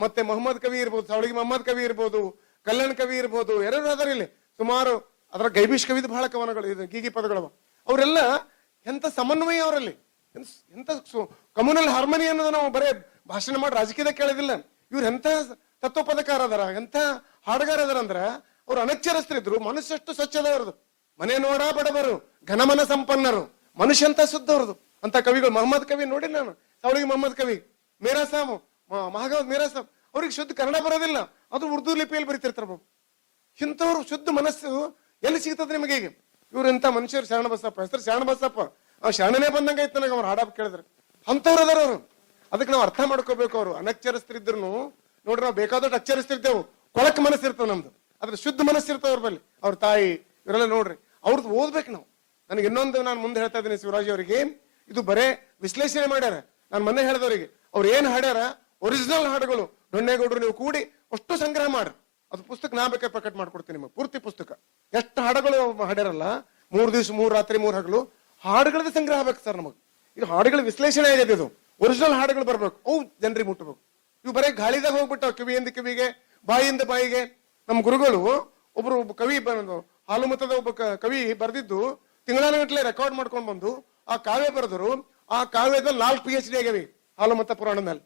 ಮತ್ತೆ ಮೊಹಮ್ಮದ್ ಕವಿ ಇರ್ಬೋದು, ಸಾವಳಿಗೆ ಮೊಹಮ್ಮದ್ ಕವಿ ಇರ್ಬೋದು, ಕಲ್ಯಾಣ್ ಕವಿ ಇರ್ಬೋದು, ಯಾರು ಅದಾರ ಇಲ್ಲಿ ಸುಮಾರು. ಅದರ ಗೈಬೀಶ್ ಕವಿದ ಬಹಳ ಕವನಗಳು ಇದು ಗೀಗಿ ಪದಗಳವ. ಅವರೆಲ್ಲ ಎಂತ ಸಮನ್ವಯ ಅವರಲ್ಲಿ, ಎಂತ ಕಮ್ಯುನಲ್ ಹಾರ್ಮನಿ ಅನ್ನೋದು ನಾವು ಬರೇ ಭಾಷಣ ಮಾಡಿ ರಾಜಕೀಯದ ಕೇಳೋದಿಲ್ಲ. ಇವ್ರು ಎಂತ ತತ್ವ ಪದಕಾರ ಅದಾರ, ಎಂತ ಹಾಡುಗಾರ ಅದಾರ ಅಂದ್ರ ಅವ್ರು ಅನಕ್ಷರಸ್ಥರಿದ್ರು. ಮನಸ್ಸಷ್ಟು ಸ್ವಚ್ಛದ ಅವ್ರದ್ದು. ಮನೆ ನೋಡ ಬಡವರು, ಘನಮನ ಸಂಪನ್ನರು, ಮನುಷ್ಯ ಅಂತ ಶುದ್ಧವ್ರದ್ದು ಅಂತ ಕವಿಗಳು. ಮೊಹಮ್ಮದ್ ಕವಿ ನೋಡಿ ನಾನು, ಸಾವಳಿಗೆ ಮೊಹಮ್ಮದ್ ಕವಿ, ಮೇರಾ ಸಾಮ್, ಮಹಾಗವತ್ ಮೇರಾ ಸಾಮ್. ಅವ್ರಿಗೆ ಶುದ್ಧ ಕನ್ನಡ ಬರೋದಿಲ್ಲ, ಅದು ಉರ್ದು ಲಿಪಿಯಲ್ಲಿ ಬರೀತಿರ್ತಾರ ಬಾಬು. ಇಂಥವ್ರು ಶುದ್ಧ ಮನಸ್ಸು ಎಲ್ಲಿ ಸಿಗ್ತದೆ ನಿಮಗೆ? ಈಗ ಇವ್ರು ಎಂತ ಮನುಷ್ಯರು. ಶರಣಬಸಪ್ಪ ಹೆಸರು ಶರಣಬಸಪ್ಪ, ಆ ಶರಣನೇ ಬಂದಂಗ ಇತ್ತು ನನಗೆ ಅವ್ರು ಹಾಡ ಕೇಳಿದ್ರೆ. ಅಂತವ್ರು ಅದಾರ ಅವರು. ಅದಕ್ಕೆ ನಾವು ಅರ್ಥ ಮಾಡ್ಕೋಬೇಕು. ಅವರು ಅನಕ್ಷರಸ್ಥರಿದ್ರು ನೋಡ್ರಿ, ನಾವು ಬೇಕಾದಷ್ಟು ಅಕ್ಷರಿಸ್ತಿರ್ತೇವೆ, ಕೊಳಕ್ ಮನಸ್ಸಿರ್ತೇವೆ ನಮ್ದು. ಅದ್ರ ಶುದ್ಧ ಮನಸ್ಸಿರ್ತೇವೆ ಅವ್ರ ಬಲ್ಲಿ. ಅವ್ರ ತಾಯಿ ಇವರೆಲ್ಲ ನೋಡ್ರಿ, ಅವ್ರದ್ದು ಓದ್ಬೇಕು ನಾವು. ನನಗೆ ಇನ್ನೊಂದು ನಾನು ಮುಂದೆ ಹೇಳ್ತಾ ಇದ್ದೀನಿ ಶಿವರಾಜ್ ಅವರಿಗೆ, ಇದು ಬರೇ ವಿಶ್ಲೇಷಣೆ ಮಾಡ್ಯಾರ. ನಾನು ಮೊನ್ನೆ ಹೇಳಿದವರಿಗೆ ಅವ್ರು ಏನ್ ಹಾಡ್ಯಾರ ಒರಿಜಿನಲ್ ಹಾಡುಗಳು ದೊಣ್ಣೇಗೌಡರು ನೀವು ಕೂಡಿ ಅಷ್ಟು ಸಂಗ್ರಹ ಮಾಡ್ರಿ. ಅದು ಪುಸ್ತಕ ನಾ ಬೇಕಾದ್ರೆ ಪ್ರಕಟ ಮಾಡ್ಕೊಡ್ತೀನಿ ನಿಮಗೆ, ಪೂರ್ತಿ ಪುಸ್ತಕ. ಎಷ್ಟು ಹಾಡುಗಳು ಹಾಡ್ಯಾರಲ್ಲ, 3 ದಿವಸ 3 ರಾತ್ರಿ 3 ಹಗಲು ಹಾಡುಗಳದ್ದು ಸಂಗ್ರಹ ಆಗ್ಬೇಕು ಸರ್ ನಮಗೆ. ಇದು ಹಾಡುಗಳ ವಿಶ್ಲೇಷಣೆ ಆಗಿದೆ. ಇದು ಒರಿಜಿನಲ್ ಹಾಡುಗಳು ಬರ್ಬೇಕು, ಅವು ಜನರಿಗೆ ಮುಟ್ಟಬೇಕು. ಇವು ಬರೀ ಗಾಳಿದಾಗ ಹೋಗ್ಬಿಟ್ಟಾವ, ಕಿವಿಯಿಂದ ಕಿವಿಗೆ, ಬಾಯಿಯಿಂದ ಬಾಯಿಗೆ. ನಮ್ಮ ಗುರುಗಳು ಒಬ್ರು ಕವಿ ಹಾಲುಮತದ ಒಬ್ಬ ಕವಿ ಬರೆದಿದ್ದು ತಿಂಗಳಾನಗಟ್ಲೆ ರೆಕಾರ್ಡ್ ಮಾಡ್ಕೊಂಡು ಬಂದು ಆ ಕಾವ್ಯ ಬರೆದರು. ಆ ಕಾವ್ಯದಲ್ಲಿ 4 PhD ಆಗ್ಯಾವಿ ಹಾಲುಮತ ಪುರಾಣದ ಮೇಲೆ.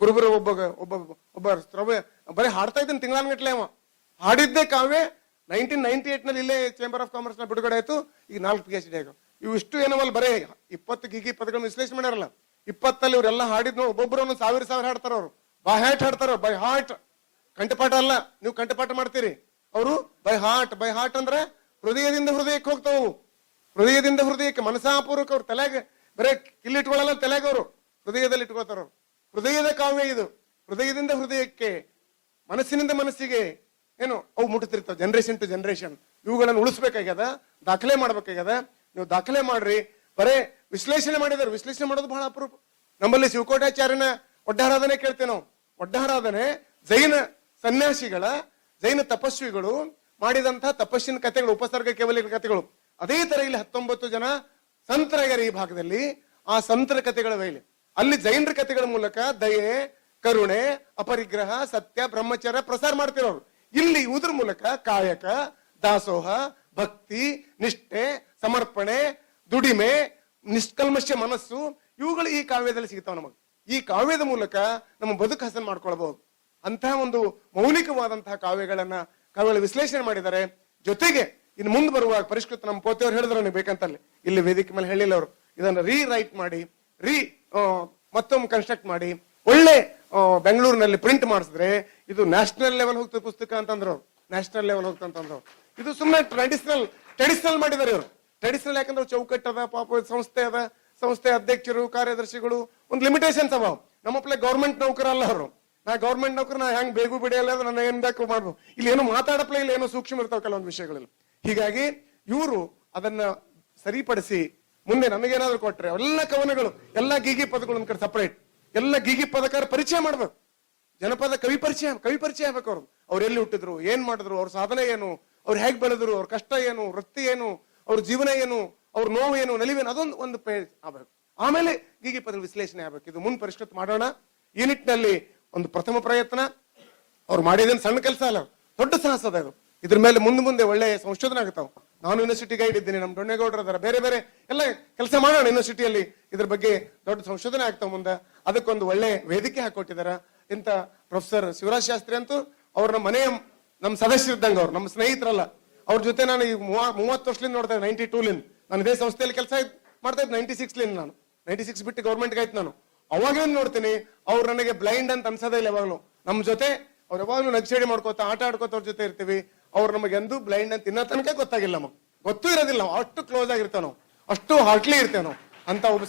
ಕುರುಬರು ಒಬ್ಬ ಶ್ರವ್ಯ ಬರೀ ಹಾಡ್ತಾ ಇದ್ದಾನೆ ತಿಂಗಳಾನಗಟ್ಲೆ. ಅವ ಹಾಡಿದ್ದೇ ಕಾವ್ಯ 1998 ನಲ್ಲಿ ಇಲ್ಲೇ ಚೇಂಬರ್ ಆಫ್ ಕಾಮರ್ಸ್ ನ ಬಿಡುಗಡೆ ಆಯ್ತು. ಈಗ 4 PhD ಆಗ್ಯಾವ. ಇವು ಇಷ್ಟು ಏನವಲ್ಲ, ಬರೇ 20 ಗಿಗಿ ಪದಗಳನ್ನ ವಿಶ್ಲೇಷಣೆ ಮಾಡ್ಯಾರಲ್ಲ. 20 ಇವರೆಲ್ಲ ಹಾಡಿದ್ ನೋಡಿ ಒಬ್ಬೊಬ್ರು 1000 ಹಾಡ್ತಾರ. ಅವ್ರು ಬೈ ಹಾರ್ಟ್ ಹಾಡ್ತಾರ, ಬೈ ಹಾರ್ಟ್. ಕಂಠಪಾಠ ಅಲ್ಲ, ನೀವು ಕಂಠಪಾಠ ಮಾಡ್ತೀರಿ, ಅವರು ಬೈ ಹಾರ್ಟ್ ಅಂದ್ರೆ ಹೃದಯದಿಂದ ಹೃದಯಕ್ಕೆ ಹೋಗ್ತಾವು. ಹೃದಯದಿಂದ ಹೃದಯಕ್ಕೆ ಮನಸಾಪೂರ್ವಕ. ಅವ್ರ ತಲೆಗೆ ಬರೇ ಕಿಲ್ಲಿಟ್ಕೊಳ್ಳಲ್ಲ, ತಲೆಗೆ ಅವರು ಹೃದಯದಲ್ಲಿ ಇಟ್ಕೊಳ್ತಾರ. ಅವ್ರು ಹೃದಯದ ಕಾವ್ಯ ಇದು. ಹೃದಯದಿಂದ ಹೃದಯಕ್ಕೆ, ಮನಸ್ಸಿನಿಂದ ಮನಸ್ಸಿಗೆ ಏನು ಅವು ಮುಟ್ಟುತ್ತಿರ್ತಾವ. ಜನರೇಷನ್ ಟು ಜನರೇಷನ್ ಇವುಗಳನ್ನು ಉಳಿಸ್ಬೇಕಾಗ್ಯದ, ದಾಖಲೆ ಮಾಡ್ಬೇಕಾಗ್ಯದ. ನೀವು ದಾಖಲೆ ಮಾಡ್ರಿ. ಬರೇ ವಿಶ್ಲೇಷಣೆ ಮಾಡಿದಾರೆ. ವಿಶ್ಲೇಷಣೆ ಮಾಡೋದು ಬಹಳ ಅಪರೂಪ. ನಮ್ಮಲ್ಲಿ ಶಿವಕೋಟಾಚಾರ್ಯನ ಒಡ್ಡಾರಾಧನೆ ಕೇಳ್ತೇವೆ ನಾವು. ಒಡ್ಡಾರಾಧನೆ ಜೈನ ಸನ್ಯಾಸಿಗಳ, ಜೈನ ತಪಸ್ವಿಗಳು ಮಾಡಿದಂತಹ ತಪಸ್ಸಿನ ಕಥೆಗಳು, ಉಪಸರ್ಗ ಕೇವಲಿಕ ಕಥೆಗಳು. ಅದೇ ತರ ಇಲ್ಲಿ 19 ಜನ ಸಂತರಾಗ್ಯಾರ ಈ ಭಾಗದಲ್ಲಿ. ಆ ಸಂತರ ಕಥೆಗಳ ಮೇಲೆ ಅಲ್ಲಿ ಜೈನರ ಕಥೆಗಳ ಮೂಲಕ ದಯೆ, ಕರುಣೆ, ಅಪರಿಗ್ರಹ, ಸತ್ಯ, ಬ್ರಹ್ಮಚರ್ಯ ಪ್ರಸಾರ ಮಾಡ್ತಿರೋರು. ಇಲ್ಲಿ ಇವುದ್ರ ಮೂಲಕ ಕಾಯಕ, ದಾಸೋಹ, ಭಕ್ತಿ, ನಿಷ್ಠೆ, ಸಮರ್ಪಣೆ, ದುಡಿಮೆ, ನಿಷ್ಕಲ್ಮಶ ಮನಸ್ಸು ಇವುಗಳು ಈ ಕಾವ್ಯದಲ್ಲಿ ಸಿಗ್ತಾವ ನಮಗೆ. ಈ ಕಾವ್ಯದ ಮೂಲಕ ನಮ್ಮ ಬದುಕು ಹಸನ್ ಮಾಡ್ಕೊಳ್ಬಹುದು. ಅಂತಹ ಒಂದು ಮೌಲಿಕವಾದಂತಹ ಕಾವ್ಯಗಳನ್ನ ಕಾವ್ಯಗಳ ವಿಶ್ಲೇಷಣೆ ಮಾಡಿದ್ದಾರೆ. ಜೊತೆಗೆ ಇನ್ನು ಮುಂದೆ ಬರುವಾಗ ಪರಿಷ್ಕೃತ ನಮ್ಮ ಪೋತೆಯವ್ರು ಹೇಳಿದ್ರು ನೀವು ಬೇಕಂತಲ್ಲಿ ಇಲ್ಲಿ ವೇದಿಕೆ ಮೇಲೆ ಹೇಳಿಲ್ಲ ಅವರು, ಇದನ್ನ ರೀರೈಟ್ ಮಾಡಿ ಮತ್ತೊಮ್ಮೆ ಕನ್ಸ್ಟ್ರಕ್ಟ್ ಮಾಡಿ ಒಳ್ಳೆ ಬೆಂಗಳೂರಿನಲ್ಲಿ ಪ್ರಿಂಟ್ ಮಾಡಿಸಿದ್ರೆ ಇದು ನ್ಯಾಷನಲ್ ಲೆವೆಲ್ ಹೋಗ್ತದೆ ಪುಸ್ತಕ ಅಂತಂದ್ರು. ನ್ಯಾಷನಲ್ ಲೆವೆಲ್ ಹೋಗ್ತಂತಂದ್ರು. ಇದು ಸುಮ್ಮನೆ ಟ್ರೆಡಿಷನಲ್ ಮಾಡಿದ್ದಾರೆ ಇವರು. ಟ್ರೆಡಿಷನಲ್ ಯಾಕಂದ್ರೆ ಚೌಕಟ್ಟು ಅದ, ಪಾಪ ಸಂಸ್ಥೆ ಅದ, ಸಂಸ್ಥೆ ಅಧ್ಯಕ್ಷರು ಕಾರ್ಯದರ್ಶಿಗಳು ಒಂದು ಲಿಮಿಟೇಷನ್ಸ್ ಅವ. ನಮ್ಮಪ್ಲೆ ಗೌರ್ಮೆಂಟ್ ನೌಕರ ಅಲ್ಲ ಅವರು. ನಾ ಗೌರ್ಮೆಂಟ್ ನೌಕರ, ನಾ ಹೆಂಗ್ ಬೇಗು ಬಿಡಿಯಲ್ಲ, ನನ್ನ ಏನ್ ಬೇಕು ಮಾಡ್ಬೋದು. ಇಲ್ಲಿ ಏನೋ ಮಾತಾಡಪ್ಲೆ, ಇಲ್ಲಿ ಏನೋ ಸೂಕ್ಷ್ಮ ಇರ್ತಾವ ಕೆಲವೊಂದು ವಿಷಯಗಳಲ್ಲಿ. ಹೀಗಾಗಿ ಇವರು ಅದನ್ನ ಸರಿಪಡಿಸಿ ಮುಂದೆ ನಮಗೇನಾದ್ರು ಕೊಟ್ರೆ ಎಲ್ಲ ಕವನಗಳು, ಎಲ್ಲ ಗೀಗಿ ಪದಗಳು ಒಂದ್ ಕಡೆ ಸಪರೇಟ್, ಎಲ್ಲ ಗೀಗಿ ಪದಕಾರ ಪರಿಚಯ ಮಾಡ್ಬೇಕು. ಜನಪದ ಕವಿ ಪರಿಚಯ ಆಗ್ಬೇಕು. ಅವ್ರು ಎಲ್ಲಿ ಹುಟ್ಟಿದ್ರು, ಏನ್ ಮಾಡಿದ್ರು, ಅವ್ರ ಸಾಧನೆ ಏನು, ಅವ್ರು ಹೇಗ್ ಬೆಳೆದ್ರು, ಅವ್ರ ಕಷ್ಟ ಏನು, ವೃತ್ತಿ ಏನು, ಅವ್ರ ಜೀವನ ಏನು, ಅವ್ರ ನೋವು ಏನು, ನಲಿವೇನು, ಅದೊಂದು ಒಂದು ಪೇಜ್ ಆಗ್ಬೇಕು. ಆಮೇಲೆ ಗೀಗಿ ಪದ ವಿಶ್ಲೇಷಣೆ ಆಗ್ಬೇಕು. ಇದು ಮುಂದೆ ಪರಿಷ್ಕೃತ ಮಾಡೋಣ. ಈ ನಿಟ್ಟಿನಲ್ಲಿ ಒಂದು ಪ್ರಥಮ ಪ್ರಯತ್ನ ಅವ್ರು ಮಾಡಿದೇನು ಸಣ್ಣ ಕೆಲಸ ಅಲ್ಲ, ದೊಡ್ಡ ಸಾಹಸ ಅದ ಇದು. ಇದ್ರ ಮೇಲೆ ಮುಂದೆ ಒಳ್ಳೆ ಸಂಶೋಧನೆ ಆಗ್ತಾವ. ನಾನು ಯೂನಿವರ್ಸಿಟಿ ಗೈಡ್ ಇದ್ದೀನಿ, ನಮ್ಮ ಡೊಣ್ಣೇಗೌಡರ ಅದರ ಬೇರೆ ಬೇರೆ ಎಲ್ಲ ಕೆಲಸ ಮಾಡೋಣ ಯೂನಿವರ್ಸಿಟಿಯಲ್ಲಿ. ಇದ್ರ ಬಗ್ಗೆ ದೊಡ್ಡ ಸಂಶೋಧನೆ ಆಗ್ತಾವ ಮುಂದೆ. ಅದಕ್ಕೊಂದು ಒಳ್ಳೆ ವೇದಿಕೆ ಹಾಕೊಟ್ಟಿದಾರ ಇಂತ ಪ್ರೊಫೆಸರ್ ಶಿವರಾಜ್ ಶಾಸ್ತ್ರಿ ಅಂತೂ ಅವ್ರ ಮನೆಯ ನಮ್ಮ ಸದಸ್ಯರಿದ್ದಂಗ, ಅವ್ರು ನಮ್ಮ ಸ್ನೇಹಿತರಲ್ಲ. ಅವ್ರ ಜೊತೆ ನಾನು ಈ 30 ವರ್ಷದಿಂದ ನೋಡ್ತಾ ಇದ್ದೆ. 92 ನಾನು ಇದೇ ಸಂಸ್ಥೆಯಲ್ಲಿ ಕೆಲಸ ಮಾಡ್ತಾ ಇದ್ದೆ. 96 ನಾನು 96 ಬಿಟ್ಟು ಗೌರ್ಮೆಂಟ್ಗೆ ಆಯ್ತು. ನಾನು ಅವಾಗಲೂ ನೋಡ್ತೀನಿ ಅವ್ರು ನನಗೆ ಬ್ಲೈಂಡ್ ಅಂತ ಅನ್ಸೋದೇ ಇಲ್ಲ. ಯಾವಾಗಲೂ ನಮ್ಮ ಜೊತೆ ಅವ್ರು ಯಾವಾಗಲೂ ನಗ್ಸೇಡಿ ಮಾಡ್ಕೋತ ಆಟ ಆಡ್ಕೋತ ಅವ್ರ ಜೊತೆ ಇರ್ತೀವಿ. ಅವ್ರು ನಮಗೆ ಎಂದೂ ಬ್ಲೈಂಡ್ ಅಂತ ಇನ್ನ ತನಕ ಗೊತ್ತಾಗಿಲ್ಲ, ನಮಗೆ ಗೊತ್ತೂ ಇರೋದಿಲ್ಲ. ನಾವು ಅಷ್ಟು ಕ್ಲೋಸ್ ಆಗಿರ್ತೇವೆ, ನಾವು ಅಷ್ಟು ಹಾರ್ಟ್ಲಿ ಇರ್ತೇವೆ. ನಾವು ಅಂತ ಒಬ್ಬ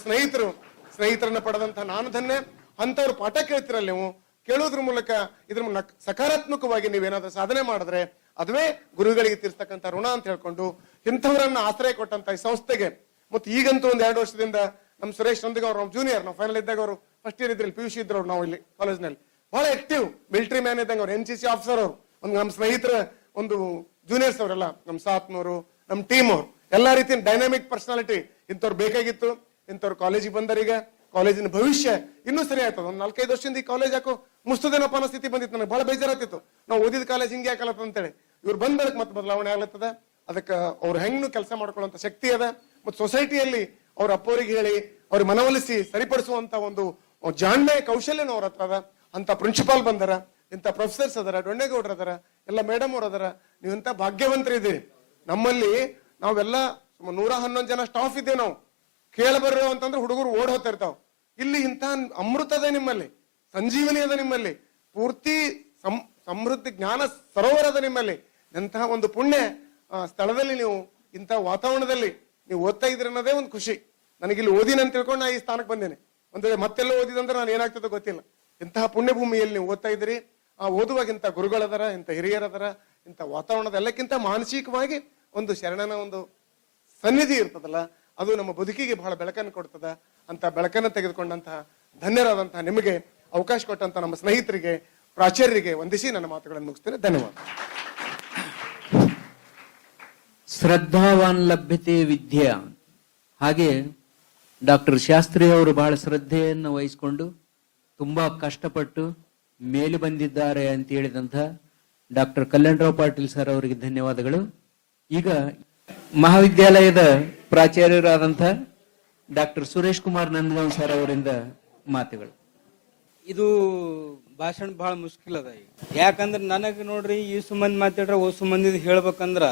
ಸ್ನೇಹಿತರನ್ನ ಪಡೆದಂತ ನಾನು ಧನ್ಯ. ಅಂತವ್ರು ಪಾಠ ಕೇಳ್ತಿರಲ್ಲ ನೀವು, ಕೇಳೋದ್ರ ಮೂಲಕ ಇದ್ರ ಸಕಾರಾತ್ಮಕವಾಗಿ ನೀವೇನಾದ್ರೂ ಸಾಧನೆ ಮಾಡಿದ್ರೆ ಅದುವೇ ಗುರುಗಳಿಗೆ ತೀರ್ಸ್ತಕ್ಕಂಥ ಋಣ ಅಂತ ಹೇಳ್ಕೊಂಡು ಇಂಥವರನ್ನ ಆಶ್ರಯ ಕೊಟ್ಟಂತ ಈ ಸಂಸ್ಥೆಗೆ, ಮತ್ತೆ ಈಗಂತೂ ಒಂದ್ 2 ವರ್ಷದಿಂದ ನಮ್ಮ ಸುರೇಶ್ ನೊಂದಿಗೆ ಅವ್ರು ಜೂನಿಯರ್, ನಾವು ಫೈನಲ್ ಇದ್ದಾಗ ಅವರು ಫಸ್ಟ್ ಇಯರ್ ಇದ್ರಲ್ಲಿ PUC ಇದ್ರು. ನಾವು ಇಲ್ಲಿ ಕಾಲೇಜ್ನಲ್ಲಿ ಬಹಳ ಆಕ್ಟಿವ್ ಮಿಲಿಟರಿ ಮ್ಯಾನ್ ಇದ್ದಂಗೆ ಅವ್ರು, NCC ಆಫೀಸರ್ ಅವರು. ಒಂದು ನಮ್ಮ ಸ್ನೇಹಿತರ ಒಂದು ಜೂನಿಯರ್ಸ್ ಅವರೆಲ್ಲ, ನಮ್ಮ ಸಾತ್ನವರು, ನಮ್ಮ ಟೀಮ್ ಅವ್ರು, ಎಲ್ಲಾ ರೀತಿಯ ಡೈನಾಮಿಕ್ ಪರ್ಸನಾಲಿಟಿ ಇಂಥವ್ರು ಬೇಕಾಗಿತ್ತು. ಇಂಥವ್ರು ಕಾಲೇಜಿಗೆ ಬಂದರೀಗ ಕಾಲೇಜಿನ ಭವಿಷ್ಯ ಇನ್ನೂ ಸರಿ ಆಗ್ತದ. ಒಂದು 4-5 ವರ್ಷದಿಂದ ಈ ಕಾಲೇಜ್ ಯಾಕೋ ಮುಸ್ತದೇನಪ್ಪ ಅನ್ನೋ ಸ್ಥಿತಿ ಬಂದಿತ್ತು. ನನಗೆ ಬಹಳ ಬೇಜಾರಾಗ್ತಿತ್ತು, ನಾವು ಓದಿದ ಕಾಲೇಜ್ ಹಿಂಗೆ ಯಾಕಲತ್ತ ಅಂತೇಳಿ. ಇವ್ರು ಬಂದಕ್ಕೆ ಮತ್ತೆ ಬದಲಾವಣೆ ಆಗ್ಲತ್ತದ. ಅದಕ್ಕೆ ಅವ್ರು ಹೆಂಗ್ ಕೆಲಸ ಮಾಡ್ಕೊಳ್ಳುವಂತ ಶಕ್ತಿ ಅದ. ಮತ್ತೆ ಸೊಸೈಟಿಯಲ್ಲಿ ಅವ್ರ ಅಪ್ಪವ್ರಿಗೆ ಹೇಳಿ ಅವ್ರ ಮನವೊಲಿಸಿ ಸರಿಪಡಿಸುವಂತ ಒಂದು ಜಾಣ್ಮೆ ಕೌಶಲ್ಯನೂ ಅವ್ರ ಹತ್ರ ಅದ. ಅಂತ ಪ್ರಿನ್ಸಿಪಾಲ್ ಬಂದಾರ, ಇಂಥ ಪ್ರೊಫೆಸರ್ಸ್ ಅದರ, ಡೊಣ್ಣೇಗೌಡರು ಅದರ, ಎಲ್ಲ ಮೇಡಮ್ ಅವ್ರ ಅದರ. ನೀವಂತ ಭಾಗ್ಯವಂತರಿದ್ದೀರಿ. ನಮ್ಮಲ್ಲಿ ನಾವೆಲ್ಲ 111 ಜನ ಸ್ಟಾಫ್ ಇದ್ದೇವೆ. ನಾವು ಕೇಳಬರ್ರು ಅಂತಂದ್ರೆ ಹುಡುಗರು ಓಡ್ ಹೋಗ್ತಾ ಇರ್ತಾವ. ಇಲ್ಲಿ ಇಂಥ ಅಮೃತ ಅದ ನಿಮ್ಮಲ್ಲಿ, ಸಂಜೀವನಿ ಅದ ನಿಮ್ಮಲ್ಲಿ, ಪೂರ್ತಿ ಸಮೃದ್ಧಿ ಜ್ಞಾನ ಸರೋವರ ಅದ ನಿಮ್ಮಲ್ಲಿ. ಎಂತಹ ಒಂದು ಪುಣ್ಯ ಸ್ಥಳದಲ್ಲಿ ನೀವು ಇಂಥ ವಾತಾವರಣದಲ್ಲಿ ನೀವು ಓದ್ತಾ ಇದ್ರಿ ಅನ್ನೋದೇ ಒಂದು ಖುಷಿ. ನನಗಿಲ್ಲಿ ಓದಿನ ಅಂತ ತಿಳ್ಕೊಂಡು ನಾ ಈ ಸ್ಥಾನಕ್ಕೆ ಬಂದೇನೆ. ಒಂದು ಮತ್ತೆಲ್ಲ ಓದಿದಂದ್ರೆ ನಾನು ಏನಾಗ್ತದೋ ಗೊತ್ತಿಲ್ಲ. ಇಂತಹ ಪುಣ್ಯ ಭೂಮಿಯಲ್ಲಿ ನೀವು ಓದ್ತಾ ಇದ್ರಿ. ಆ ಓದುವಾಗ ಇಂಥ ಗುರುಗಳದರ, ಇಂಥ ಹಿರಿಯರದರ, ಇಂಥ ವಾತಾವರಣದ ಎಲ್ಲಕ್ಕಿಂತ ಮಾನಸಿಕವಾಗಿ ಒಂದು ಶರಣನ ಒಂದು ಸನ್ನಿಧಿ ಇರ್ತದಲ್ಲ, ಅದು ನಮ್ಮ ಬದುಕಿಗೆ ಬಹಳ ಬೆಳಕನ್ನು ಕೊಡ್ತದ. ಅಂತ ಬೆಳಕನ್ನು ತೆಗೆದುಕೊಂಡಂತಹ ಧನ್ಯರಾದಂತಹ ನಿಮಗೆ, ಅವಕಾಶ ಕೊಟ್ಟಂತ ನಮ್ಮ ಸ್ನೇಹಿತರಿಗೆ, ಪ್ರಾಚಾರ್ಯರಿಗೆ ವಂದಿಸಿ ನನ್ನ ಮಾತುಗಳನ್ನು ಮುಗಿಸ್ತೇನೆ. ಧನ್ಯವಾದ. ಶ್ರದ್ಧಾವಾನ್ ಲಭ್ಯತೆ ವಿದ್ಯಾ. ಹಾಗೆ ಡಾಕ್ಟರ್ ಶಾಸ್ತ್ರಿ ಅವರು ಬಹಳ ಶ್ರದ್ಧೆಯನ್ನು ವಹಿಸಿಕೊಂಡು ತುಂಬಾ ಕಷ್ಟಪಟ್ಟು ಮೇಲೆ ಬಂದಿದ್ದಾರೆ ಅಂತ ಹೇಳಿದಂತ ಡಾಕ್ಟರ್ ಕಲ್ಯಾಣರಾವ್ ಪಾಟೀಲ್ ಸರ್ ಅವರಿಗೆ ಧನ್ಯವಾದಗಳು. ಈಗ ಮಹಾವಿದ್ಯಾಲಯದ ಪ್ರಾಚಾರ್ಯರಾದಂಥ ಡಾಕ್ಟರ್ ಸುರೇಶ್ ಕುಮಾರ್ ನಂದಗಾಂವ್ ಸರ್ ಅವರಿಂದ ಮಾತುಗಳು. ಇದು ಭಾಷಣ ಬಹಳ ಮುಷ್ಕಿಲ್ ಅದ. ಯಾಕಂದ್ರೆ ನನಗೆ ನೋಡ್ರಿ, ಈ ಸುಮಂದಿ ಮಾತಾಡ್ರೆ ಓ ಸುಮಂದಿದ್ ಹೇಳ್ಬೇಕಂದ್ರ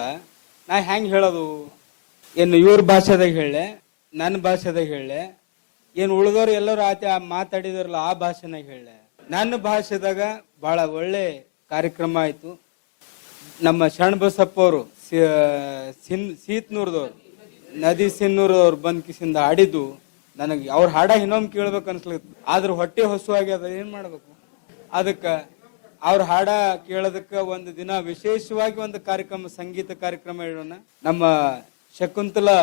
ನಾ ಹೆಂಗ್ ಹೇಳೋದು? ಏನು ಇವ್ರ ಭಾಷೆದಾಗ ಹೇಳೆ, ನನ್ನ ಭಾಷೆದಾಗ ಹೇಳೆ, ಏನು ಉಳಿದವ್ರು ಎಲ್ಲರೂ ಮಾತಾಡಿದಾರಲ್ಲ ಆ ಭಾಷೆನಾಗ ಹೇಳೆ. ನನ್ನ ಭಾಷೆದಾಗ ಬಹಳ ಒಳ್ಳೆ ಕಾರ್ಯಕ್ರಮ ಆಯ್ತು. ನಮ್ಮ ಶರಣಬಸಪ್ಪ ಅವರು ಸೀತ್ನೂರ್ದವ್ರು, ನದಿ ಸಿನ್ನೂರವ್ರು ಬಂದ್ ಕಿಸಿಂದ ಹಾಡಿದ್ದು ನನಗೆ ಅವ್ರ ಹಾಡ ಇನ್ನೊಮ್ಮೆ ಕೇಳ್ಬೇಕು ಅನ್ಸ್ಲಿತ್ತು. ಆದ್ರೆ ಹೊಟ್ಟೆ ಹಸುವಾಗಿ ಅದ ಏನ್ ಮಾಡ್ಬೇಕು. ಅದಕ್ಕೆ ಅವ್ರ ಹಾಡ ಕೇಳೋದಕ್ಕ ಒಂದು ದಿನ ವಿಶೇಷವಾಗಿ ಒಂದು ಕಾರ್ಯಕ್ರಮ, ಸಂಗೀತ ಕಾರ್ಯಕ್ರಮ ಇಡೋಣ. ನಮ್ಮ ಶಕುಂತಲಾ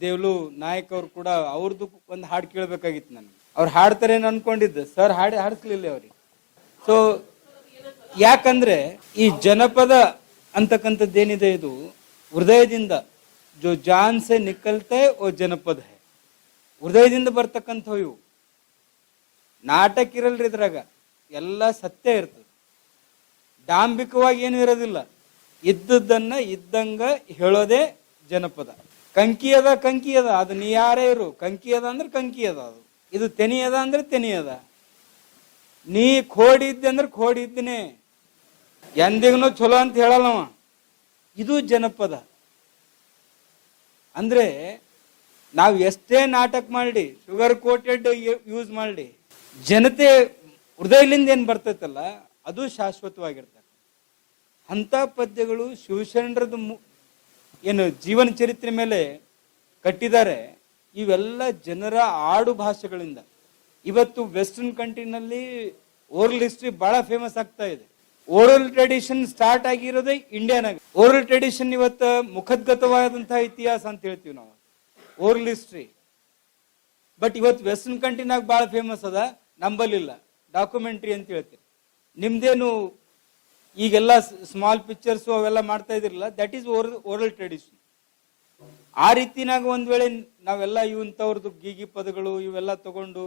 ದೇವ್ಲು ನಾಯಕ್ ಅವ್ರು ಕೂಡ ಅವ್ರದ್ದು ಒಂದು ಹಾಡು ಕೇಳ್ಬೇಕಾಗಿತ್ತು ನನಗೆ. ಅವ್ರು ಹಾಡ್ತಾರೆ ಅನ್ಕೊಂಡಿದ್ದೆ, ಸರ್ ಹಾಡಿಸ್ಲಿಲ್ಲ ಅವ್ರಿಗೆ. ಸೊ ಯಾಕಂದ್ರೆ ಈ ಜನಪದ ಅಂತಕ್ಕಂಥದ್ದೇನಿದೆ ಇದು ಹೃದಯದಿಂದ, ಜೋ ಜಾನ್ ಸೆ ನಿಕಲ್ತೆ ಓ ಜನಪದ ಹೈ, ಹೃದಯದಿಂದ ಬರ್ತಕ್ಕಂಥವು ಇವು. ನಾಟಕ ಇರಲ್ರಿ ಇದ್ರಾಗ, ಎಲ್ಲ ಸತ್ಯ ಇರ್ತದೆ. ಡಾಂಬಿಕವಾಗಿ ಏನು ಇರೋದಿಲ್ಲ. ಇದ್ದದ್ದನ್ನ ಇದ್ದಂಗ ಹೇಳೋದೇ ಜನಪದ. ಕಂಕಿ ಅದ ಅದು ನೀ ಯಾರೇ ಇರು, ಕಂಕಿ ಅದ ಅಂದ್ರೆ ಕಂಕಿ ಅದ, ಅದು ಇದು ತೆನಿ ಅದ ಅಂದ್ರೆ ತೆನಿ ಅದ. ನೀ ಖೋಡಿ ಇದ್ದೆ ಅಂದ್ರೆ ಖೋಡಿ ಇದ್ದೇನೆ. ಎಂದಿಗೂ ಚಲೋ ಅಂತ ಹೇಳಲ್ಲವ. ಇದು ಜನಪದ. ಅಂದ್ರೆ ನಾವು ಎಷ್ಟೇ ನಾಟಕ ಮಾಡಿ, ಶುಗರ್ ಕೋಟೆಡ್ ಯೂಸ್ ಮಾಡಿ, ಜನತೆ ಹೃದಯದಿಂದ ಏನ್ ಬರ್ತೈತಲ್ಲ ಅದು ಶಾಶ್ವತವಾಗಿರ್ತದೆ. ಅಂತ ಪದ್ಯಗಳು ಶಿವಶರಣರದ್ದು ಏನು ಜೀವನ ಚರಿತ್ರೆ ಮೇಲೆ ಕಟ್ಟಿದ್ದಾರೆ. ಇವೆಲ್ಲ ಜನರ ಆಡು ಭಾಷೆಗಳಿಂದ. ಇವತ್ತು ವೆಸ್ಟರ್ನ್ ಕಂಟ್ರಿನಲ್ಲಿ ಓರಲ್ ಹಿಸ್ಟ್ರಿ ಬಹಳ ಫೇಮಸ್ ಆಗ್ತಾ ಇದೆ. ಓರಲ್ ಟ್ರೆಡಿಷನ್ ಸ್ಟಾರ್ಟ್ ಆಗಿರೋದೇ ಇಂಡಿಯಾನಾಗ. ಓರಲ್ ಟ್ರೆಡಿಷನ್ ಇವತ್ತು ಮುಖದ್ಗತವಾದಂತಹ ಇತಿಹಾಸ ಅಂತ ಹೇಳ್ತೀವಿ ನಾವು, ಓರಲ್ ಹಿಸ್ಟ್ರಿ. ಬಟ್ ಇವತ್ತು ವೆಸ್ಟರ್ನ್ ಕಂಟ್ರಿನಾಗ ಬಹಳ ಫೇಮಸ್ ಅದ, ನಂಬಲಿಲ್ಲ, ಡಾಕ್ಯುಮೆಂಟ್ರಿ ಅಂತ ಹೇಳ್ತೀರಿ. ನಿಮ್ದೇನು ಈಗೆಲ್ಲ ಸ್ಮಾಲ್ ಪಿಕ್ಚರ್ಸ್ ಅವೆಲ್ಲ ಮಾಡ್ತಾ ಇದಿರಲ್ಲ, ದಟ್ ಈಸ್ ಓರಲ್ ಟ್ರೆಡಿಷನ್. ಆ ರೀತಿನಾಗ ಒಂದ್ ವೇಳೆ ನಾವೆಲ್ಲ ಇವಂತವ್ರದ್ದು ಗೀಗಿ ಪದಗಳು ಇವೆಲ್ಲ ತಗೊಂಡು,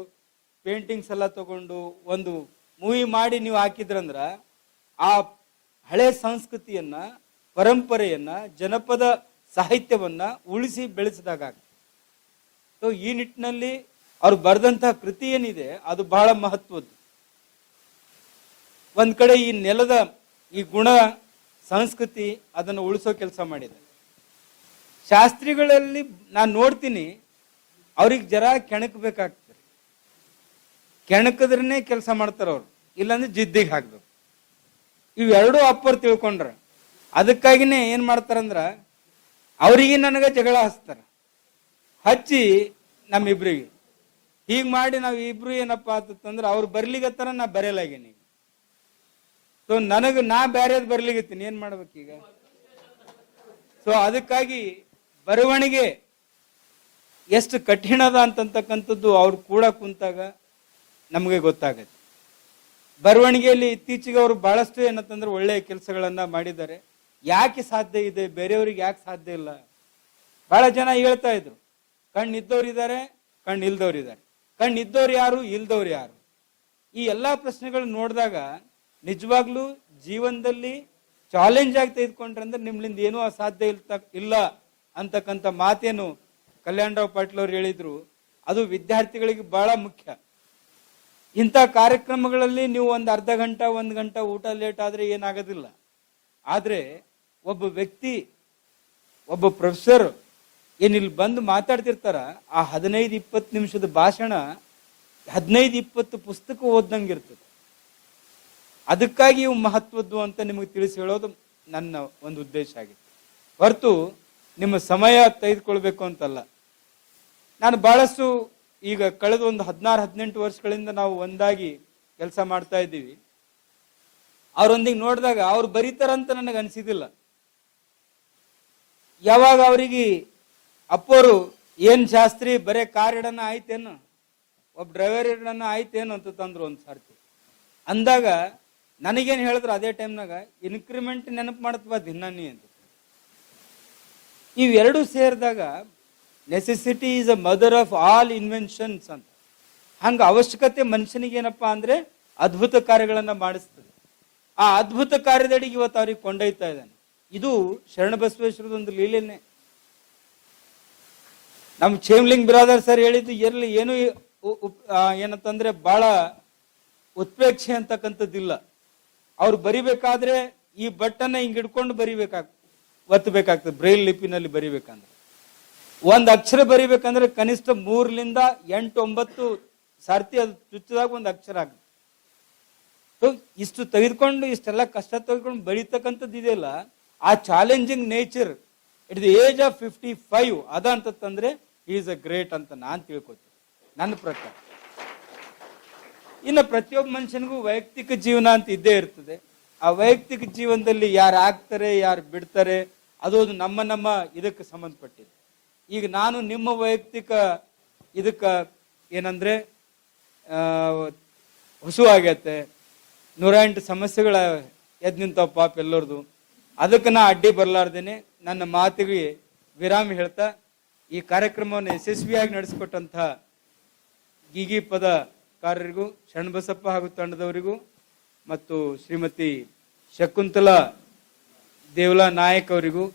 ಪೇಂಟಿಂಗ್ಸ್ ಎಲ್ಲ ತಗೊಂಡು ಒಂದು ಮೂವಿ ಮಾಡಿ ನೀವು ಹಾಕಿದ್ರಂದ್ರ ಆ ಹಳೆ ಸಂಸ್ಕೃತಿಯನ್ನ, ಪರಂಪರೆಯನ್ನ, ಜನಪದ ಸಾಹಿತ್ಯವನ್ನ ಉಳಿಸಿ ಬೆಳೆಸಿದಾಗ. ಸೊ ಈ ನಿಟ್ಟಿನಲ್ಲಿ ಅವ್ರು ಬರೆದಂತಹ ಕೃತಿ ಏನಿದೆ ಅದು ಬಹಳ ಮಹತ್ವದ್ದು. ಒಂದ್ ಕಡೆ ಈ ನೆಲದ ಈ ಗುಣ ಸಂಸ್ಕೃತಿ ಅದನ್ನು ಉಳಿಸೋ ಕೆಲಸ ಮಾಡಿದೆ. ಶಾಸ್ತ್ರಿಗಳಲ್ಲಿ ನಾನು ನೋಡ್ತೀನಿ, ಅವ್ರಿಗೆ ಜರ ಕೆಣಕಬೇಕಾಗ್ತದೆ. ಕೆಣಕದ್ರೇ ಕೆಲಸ ಮಾಡ್ತಾರ ಅವ್ರು, ಇಲ್ಲಾಂದ್ರೆ ಜಿದ್ದಿಗೆ ಹಾಕ್ಬೇಕು. ಇವೆರಡೂ ಅಪ್ಪರ್ ತಿಳ್ಕೊಂಡ್ರ. ಅದಕ್ಕಾಗಿನೇ ಏನ್ ಮಾಡ್ತಾರಂದ್ರ ಅವ್ರಿಗೆ ನನಗ ಜಗಳ ಹಚ್ತಾರ, ಹಚ್ಚಿ ನಮ್ಮಿಬ್ರಿಗೆ ಹೀಗ್ ಮಾಡಿ ನಾವ್ ಇಬ್ರು ಏನಪ್ಪಾ ಆತಂದ್ರ ಅವ್ರು ಬರ್ಲಿಗತ್ತಾರ, ನಾ ಬರೆಯಲಾಗೇನಿ. ಸೊ ನಾ ಬ್ಯಾರೇದ್ ಬರ್ಲಿಗತ್ತೀನಿ, ಏನ್ ಮಾಡ್ಬೇಕೀಗ? ಸೊ ಅದಕ್ಕಾಗಿ ಬರವಣಿಗೆ ಎಷ್ಟು ಕಠಿಣದ ಅಂತಕ್ಕಂಥದ್ದು ಅವ್ರು ಕೂಡ ಕುಂತಾಗ ನಮಗೆ ಗೊತ್ತಾಗತ್ತೆ. ಬರವಣಿಗೆಯಲ್ಲಿ ಇತ್ತೀಚೆಗೆ ಅವರು ಬಹಳಷ್ಟು ಏನಂತಂದ್ರೆ ಒಳ್ಳೆಯ ಕೆಲಸಗಳನ್ನ ಮಾಡಿದ್ದಾರೆ. ಯಾಕೆ ಸಾಧ್ಯ ಇದೆ, ಬೇರೆಯವ್ರಿಗೆ ಯಾಕೆ ಸಾಧ್ಯ ಇಲ್ಲ? ಬಹಳ ಜನ ಹೇಳ್ತಾ ಇದ್ರು, ಕಣ್ಣಿದ್ದವ್ರಿದ್ದಾರೆ, ಕಣ್ಣಿಲ್ದವ್ರಿದ್ದಾರೆ. ಕಣ್ಣಿದ್ದವ್ರು ಯಾರು, ಇಲ್ದವ್ರು ಯಾರು? ಈ ಎಲ್ಲಾ ಪ್ರಶ್ನೆಗಳು ನೋಡಿದಾಗ ನಿಜವಾಗ್ಲೂ ಜೀವನದಲ್ಲಿ ಚಾಲೆಂಜ್ ಆಗಿ ತೆಗೆದುಕೊಂಡ್ರೆ ಅಂದ್ರೆ ನಿಮ್ಲಿಂದ ಏನೂ ಅಸಾಧ್ಯ ಇಲ್ಲ ಅಂತಕ್ಕಂಥ ಮಾತೇನು ಕಲ್ಯಾಣರಾವ್ ಪಾಟೀಲ್ ಅವ್ರು ಹೇಳಿದ್ರು, ಅದು ವಿದ್ಯಾರ್ಥಿಗಳಿಗೆ ಬಹಳ ಮುಖ್ಯ. ಇಂಥ ಕಾರ್ಯಕ್ರಮಗಳಲ್ಲಿ ನೀವು ಒಂದು ಅರ್ಧ ಗಂಟೆ 1 ಗಂಟೆ ಊಟ ಲೇಟ್ ಆದ್ರೆ ಏನಾಗೋದಿಲ್ಲ. ಆದ್ರೆ ಒಬ್ಬ ವ್ಯಕ್ತಿ, ಒಬ್ಬ ಪ್ರೊಫೆಸರ್ ಏನಿಲ್ಲಿ ಬಂದು ಮಾತಾಡ್ತಿರ್ತಾರ, ಆ 15-20 ನಿಮಿಷದ ಭಾಷಣ 15-20 ಪುಸ್ತಕ ಓದ್ದಂಗಿರ್ತದೆ. ಅದಕ್ಕಾಗಿ ಇವು ಮಹತ್ವದ್ದು ಅಂತ ನಿಮಗೆ ತಿಳಿಸಿ ಹೇಳೋದು ನನ್ನ ಒಂದು ಉದ್ದೇಶ ಆಗಿತ್ತು, ಹೊರತು ನಿಮ್ಮ ಸಮಯ ತೆಗೆದುಕೊಳ್ಬೇಕು ಅಂತಲ್ಲ. ನಾನು ಬಹಳಷ್ಟು ಈಗ ಕಳೆದ ಒಂದು 16-18 ವರ್ಷಗಳಿಂದ ನಾವು ಒಂದಾಗಿ ಕೆಲಸ ಮಾಡ್ತಾ ಇದ್ದೀವಿ. ಅವ್ರೊಂದಿಗೆ ನೋಡಿದಾಗ ಅವ್ರು ಬರೀತಾರಂತ ನನಗೆ ಅನಿಸಿದಿಲ್ಲ. ಯಾವಾಗ ಅವರಿಗೆ ಅಪ್ಪೋರು ಏನ್ ಶಾಸ್ತ್ರಿ ಬರೇ ಕಾರ್ ಇಡನ ಆಯ್ತೇನು, ಒಬ್ಬ ಡ್ರೈವರ್ ಇಡನ ಆಯ್ತೇನು ಅಂತ ತಂದ್ರು ಒಂದ್ ಸರ್ತಿ. ಅಂದಾಗ ನನಗೇನು ಹೇಳಿದ್ರು ಅದೇ ಟೈಮ್ನಾಗ, ಇನ್ಕ್ರಿಮೆಂಟ್ ನೆನಪು ಮಾಡತ್ವಾ ದಿನಾನಿ ಅಂತ. ಇವೆರಡು ಸೇರಿದಾಗ necessity is a mother of all inventions ಅಂತ. ಹಂಗ ಅವಶ್ಯಕತೆ ಮನುಷ್ಯನಿಗೆ ಏನಪ್ಪಾ ಅಂದ್ರೆ ಅದ್ಭುತ ಕಾರ್ಯಗಳನ್ನ ಮಾಡಿಸ್ತದೆ. ಆ ಅದ್ಭುತ ಕಾರ್ಯದಡಿಗೆ ಇವತ್ತು ಅವ್ರಿಗೆ ಕೊಂಡೊಯ್ತಾ ಇದ್ದಾನೆ. ಇದು ಶರಣಬಸವೇಶ್ವರದ ಒಂದು ಲೀಲೆನೆ. ನಮ್ ಚೇಮ್ಲಿಂಗ್ ಬ್ರಾದರ್ ಸರ್ ಹೇಳಿದ್ದು ಇರ್ಲಿ, ಏನು ಏನಂತಂದ್ರೆ ಬಹಳ ಉತ್ಪ್ರೇಕ್ಷೆ ಅಂತಕ್ಕಂಥದ್ದಿಲ್ಲ. ಅವ್ರು ಬರಿಬೇಕಾದ್ರೆ ಈ ಬಟ್ಟನ್ನ ಹಿಂಗ್ ಹಿಡ್ಕೊಂಡು ಒತ್ತಬೇಕಾಗ್ತದೆ. ಬ್ರೈಲ್ ಲಿಪಿನಲ್ಲಿ ಬರಿಬೇಕಂದ್ರೆ, ಒಂದ್ ಅಕ್ಷರ ಬರಿಬೇಕಂದ್ರೆ ಕನಿಷ್ಠ 3 ರಿಂದ 8-9 ಸರ್ತಿ ಅದು ಚುಚ್ಚಿದಾಗ ಒಂದು ಅಕ್ಷರ ಆಗುತ್ತೆ. ಇಷ್ಟು ತೆಗೆದುಕೊಂಡು ಇಷ್ಟೆಲ್ಲ ಕಷ್ಟ ತೆಗೆದುಕೊಂಡು ಬರೀತಕ್ಕಂಥದ್ದು ಇದೆಯಲ್ಲ, ಆ challenging nature it the age of 55 ಅದ ಅಂತಂದ್ರೆ ಈಸ್ ಅ ಗ್ರೇಟ್ ಅಂತ ನಾನ್ ತಿಳ್ಕೊತೀನಿ, ನನ್ನ ಪ್ರಕಾರ. ಇನ್ನು ಪ್ರತಿಯೊಬ್ಬ ಮನುಷ್ಯನಿಗೂ ವೈಯಕ್ತಿಕ ಜೀವನ ಅಂತ ಇದ್ದೇ ಇರ್ತದೆ. ಆ ವೈಯಕ್ತಿಕ ಜೀವನದಲ್ಲಿ ಯಾರು ಆಗ್ತಾರೆ, ಯಾರು ಬಿಡ್ತಾರೆ, ಅದು ನಮ್ಮ ಇದಕ್ಕೆ ಸಂಬಂಧಪಟ್ಟಿದೆ. ಈಗ ನಾನು ನಿಮ್ಮ ವೈಯಕ್ತಿಕ ಇದಕ್ಕ ಏನಂದ್ರೆ ಹಸು ಆಗೈತೆ, 108 ಸಮಸ್ಯೆಗಳ ಎದ್ ನಿಂತಾವ ಪಾಪ ಎಲ್ಲರದು. ಅದಕ್ಕೆ ನಾ ಅಡ್ಡಿ ಬರ್ಲಾರ್ದೇನೆ ನನ್ನ ಮಾತಿಗೆ ವಿರಾಮ ಹೇಳ್ತಾ ಈ ಕಾರ್ಯಕ್ರಮವನ್ನು ಯಶಸ್ವಿಯಾಗಿ ನಡೆಸಿಕೊಟ್ಟಂತಹ ಗೀಗಿ ಪದಕಾರರಿಗೂ, ಶರಣಬಸಪ್ಪ ಹಾಗೂ ತಂಡದವರಿಗೂ, ಮತ್ತು ಶ್ರೀಮತಿ ಶಕುಂತಲಾ ದೇವಲಾ ನಾಯಕ್ ಅವರಿಗೂ,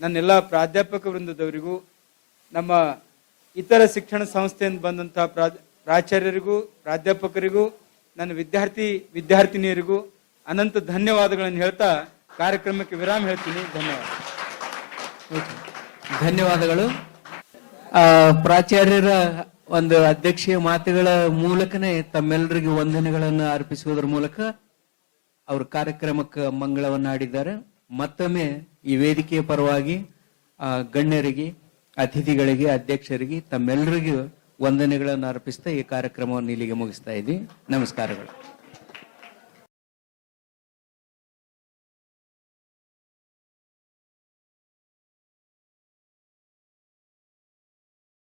ನನ್ನೆಲ್ಲ ಪ್ರಾಧ್ಯಾಪಕ ವೃಂದದವರಿಗೂ, ನಮ್ಮ ಇತರ ಶಿಕ್ಷಣ ಸಂಸ್ಥೆಯಿಂದ ಬಂದಂತಹ ಪ್ರಾಚಾರ್ಯರಿಗೂ, ಪ್ರಾಧ್ಯಾಪಕರಿಗೂ, ನನ್ನ ವಿದ್ಯಾರ್ಥಿನಿಯರಿಗೂ ಅನಂತ ಧನ್ಯವಾದಗಳನ್ನು ಹೇಳ್ತಾ ಕಾರ್ಯಕ್ರಮಕ್ಕೆ ವಿರಾಮ ಹೇಳ್ತೀನಿ. ಧನ್ಯವಾದ. ಧನ್ಯವಾದಗಳು. ಪ್ರಾಚಾರ್ಯರ ಒಂದು ಅಧ್ಯಕ್ಷೀಯ ಮಾತುಗಳ ಮೂಲಕನೇ ತಮ್ಮೆಲ್ಲರಿಗೆ ವಂದನೆಗಳನ್ನು ಅರ್ಪಿಸುವುದರ ಮೂಲಕ ಅವ್ರ ಕಾರ್ಯಕ್ರಮಕ್ಕೆ ಮಂಗಳವನ್ನಾಡಿದ್ದಾರೆ. ಮತ್ತೊಮ್ಮೆ ಈ ವೇದಿಕೆಯ ಪರವಾಗಿ ಗಣ್ಯರಿಗೆ, ಅತಿಥಿಗಳಿಗೆ, ಅಧ್ಯಕ್ಷರಿಗೆ ತಮ್ಮೆಲ್ಲರಿಗೂ ವಂದನೆಗಳನ್ನು ಅರ್ಪಿಸ್ತಾ ಈ ಕಾರ್ಯಕ್ರಮವನ್ನು ಇಲ್ಲಿಗೆ ಮುಗಿಸ್ತಾ ಇದ್ದೀವಿ. ನಮಸ್ಕಾರಗಳು.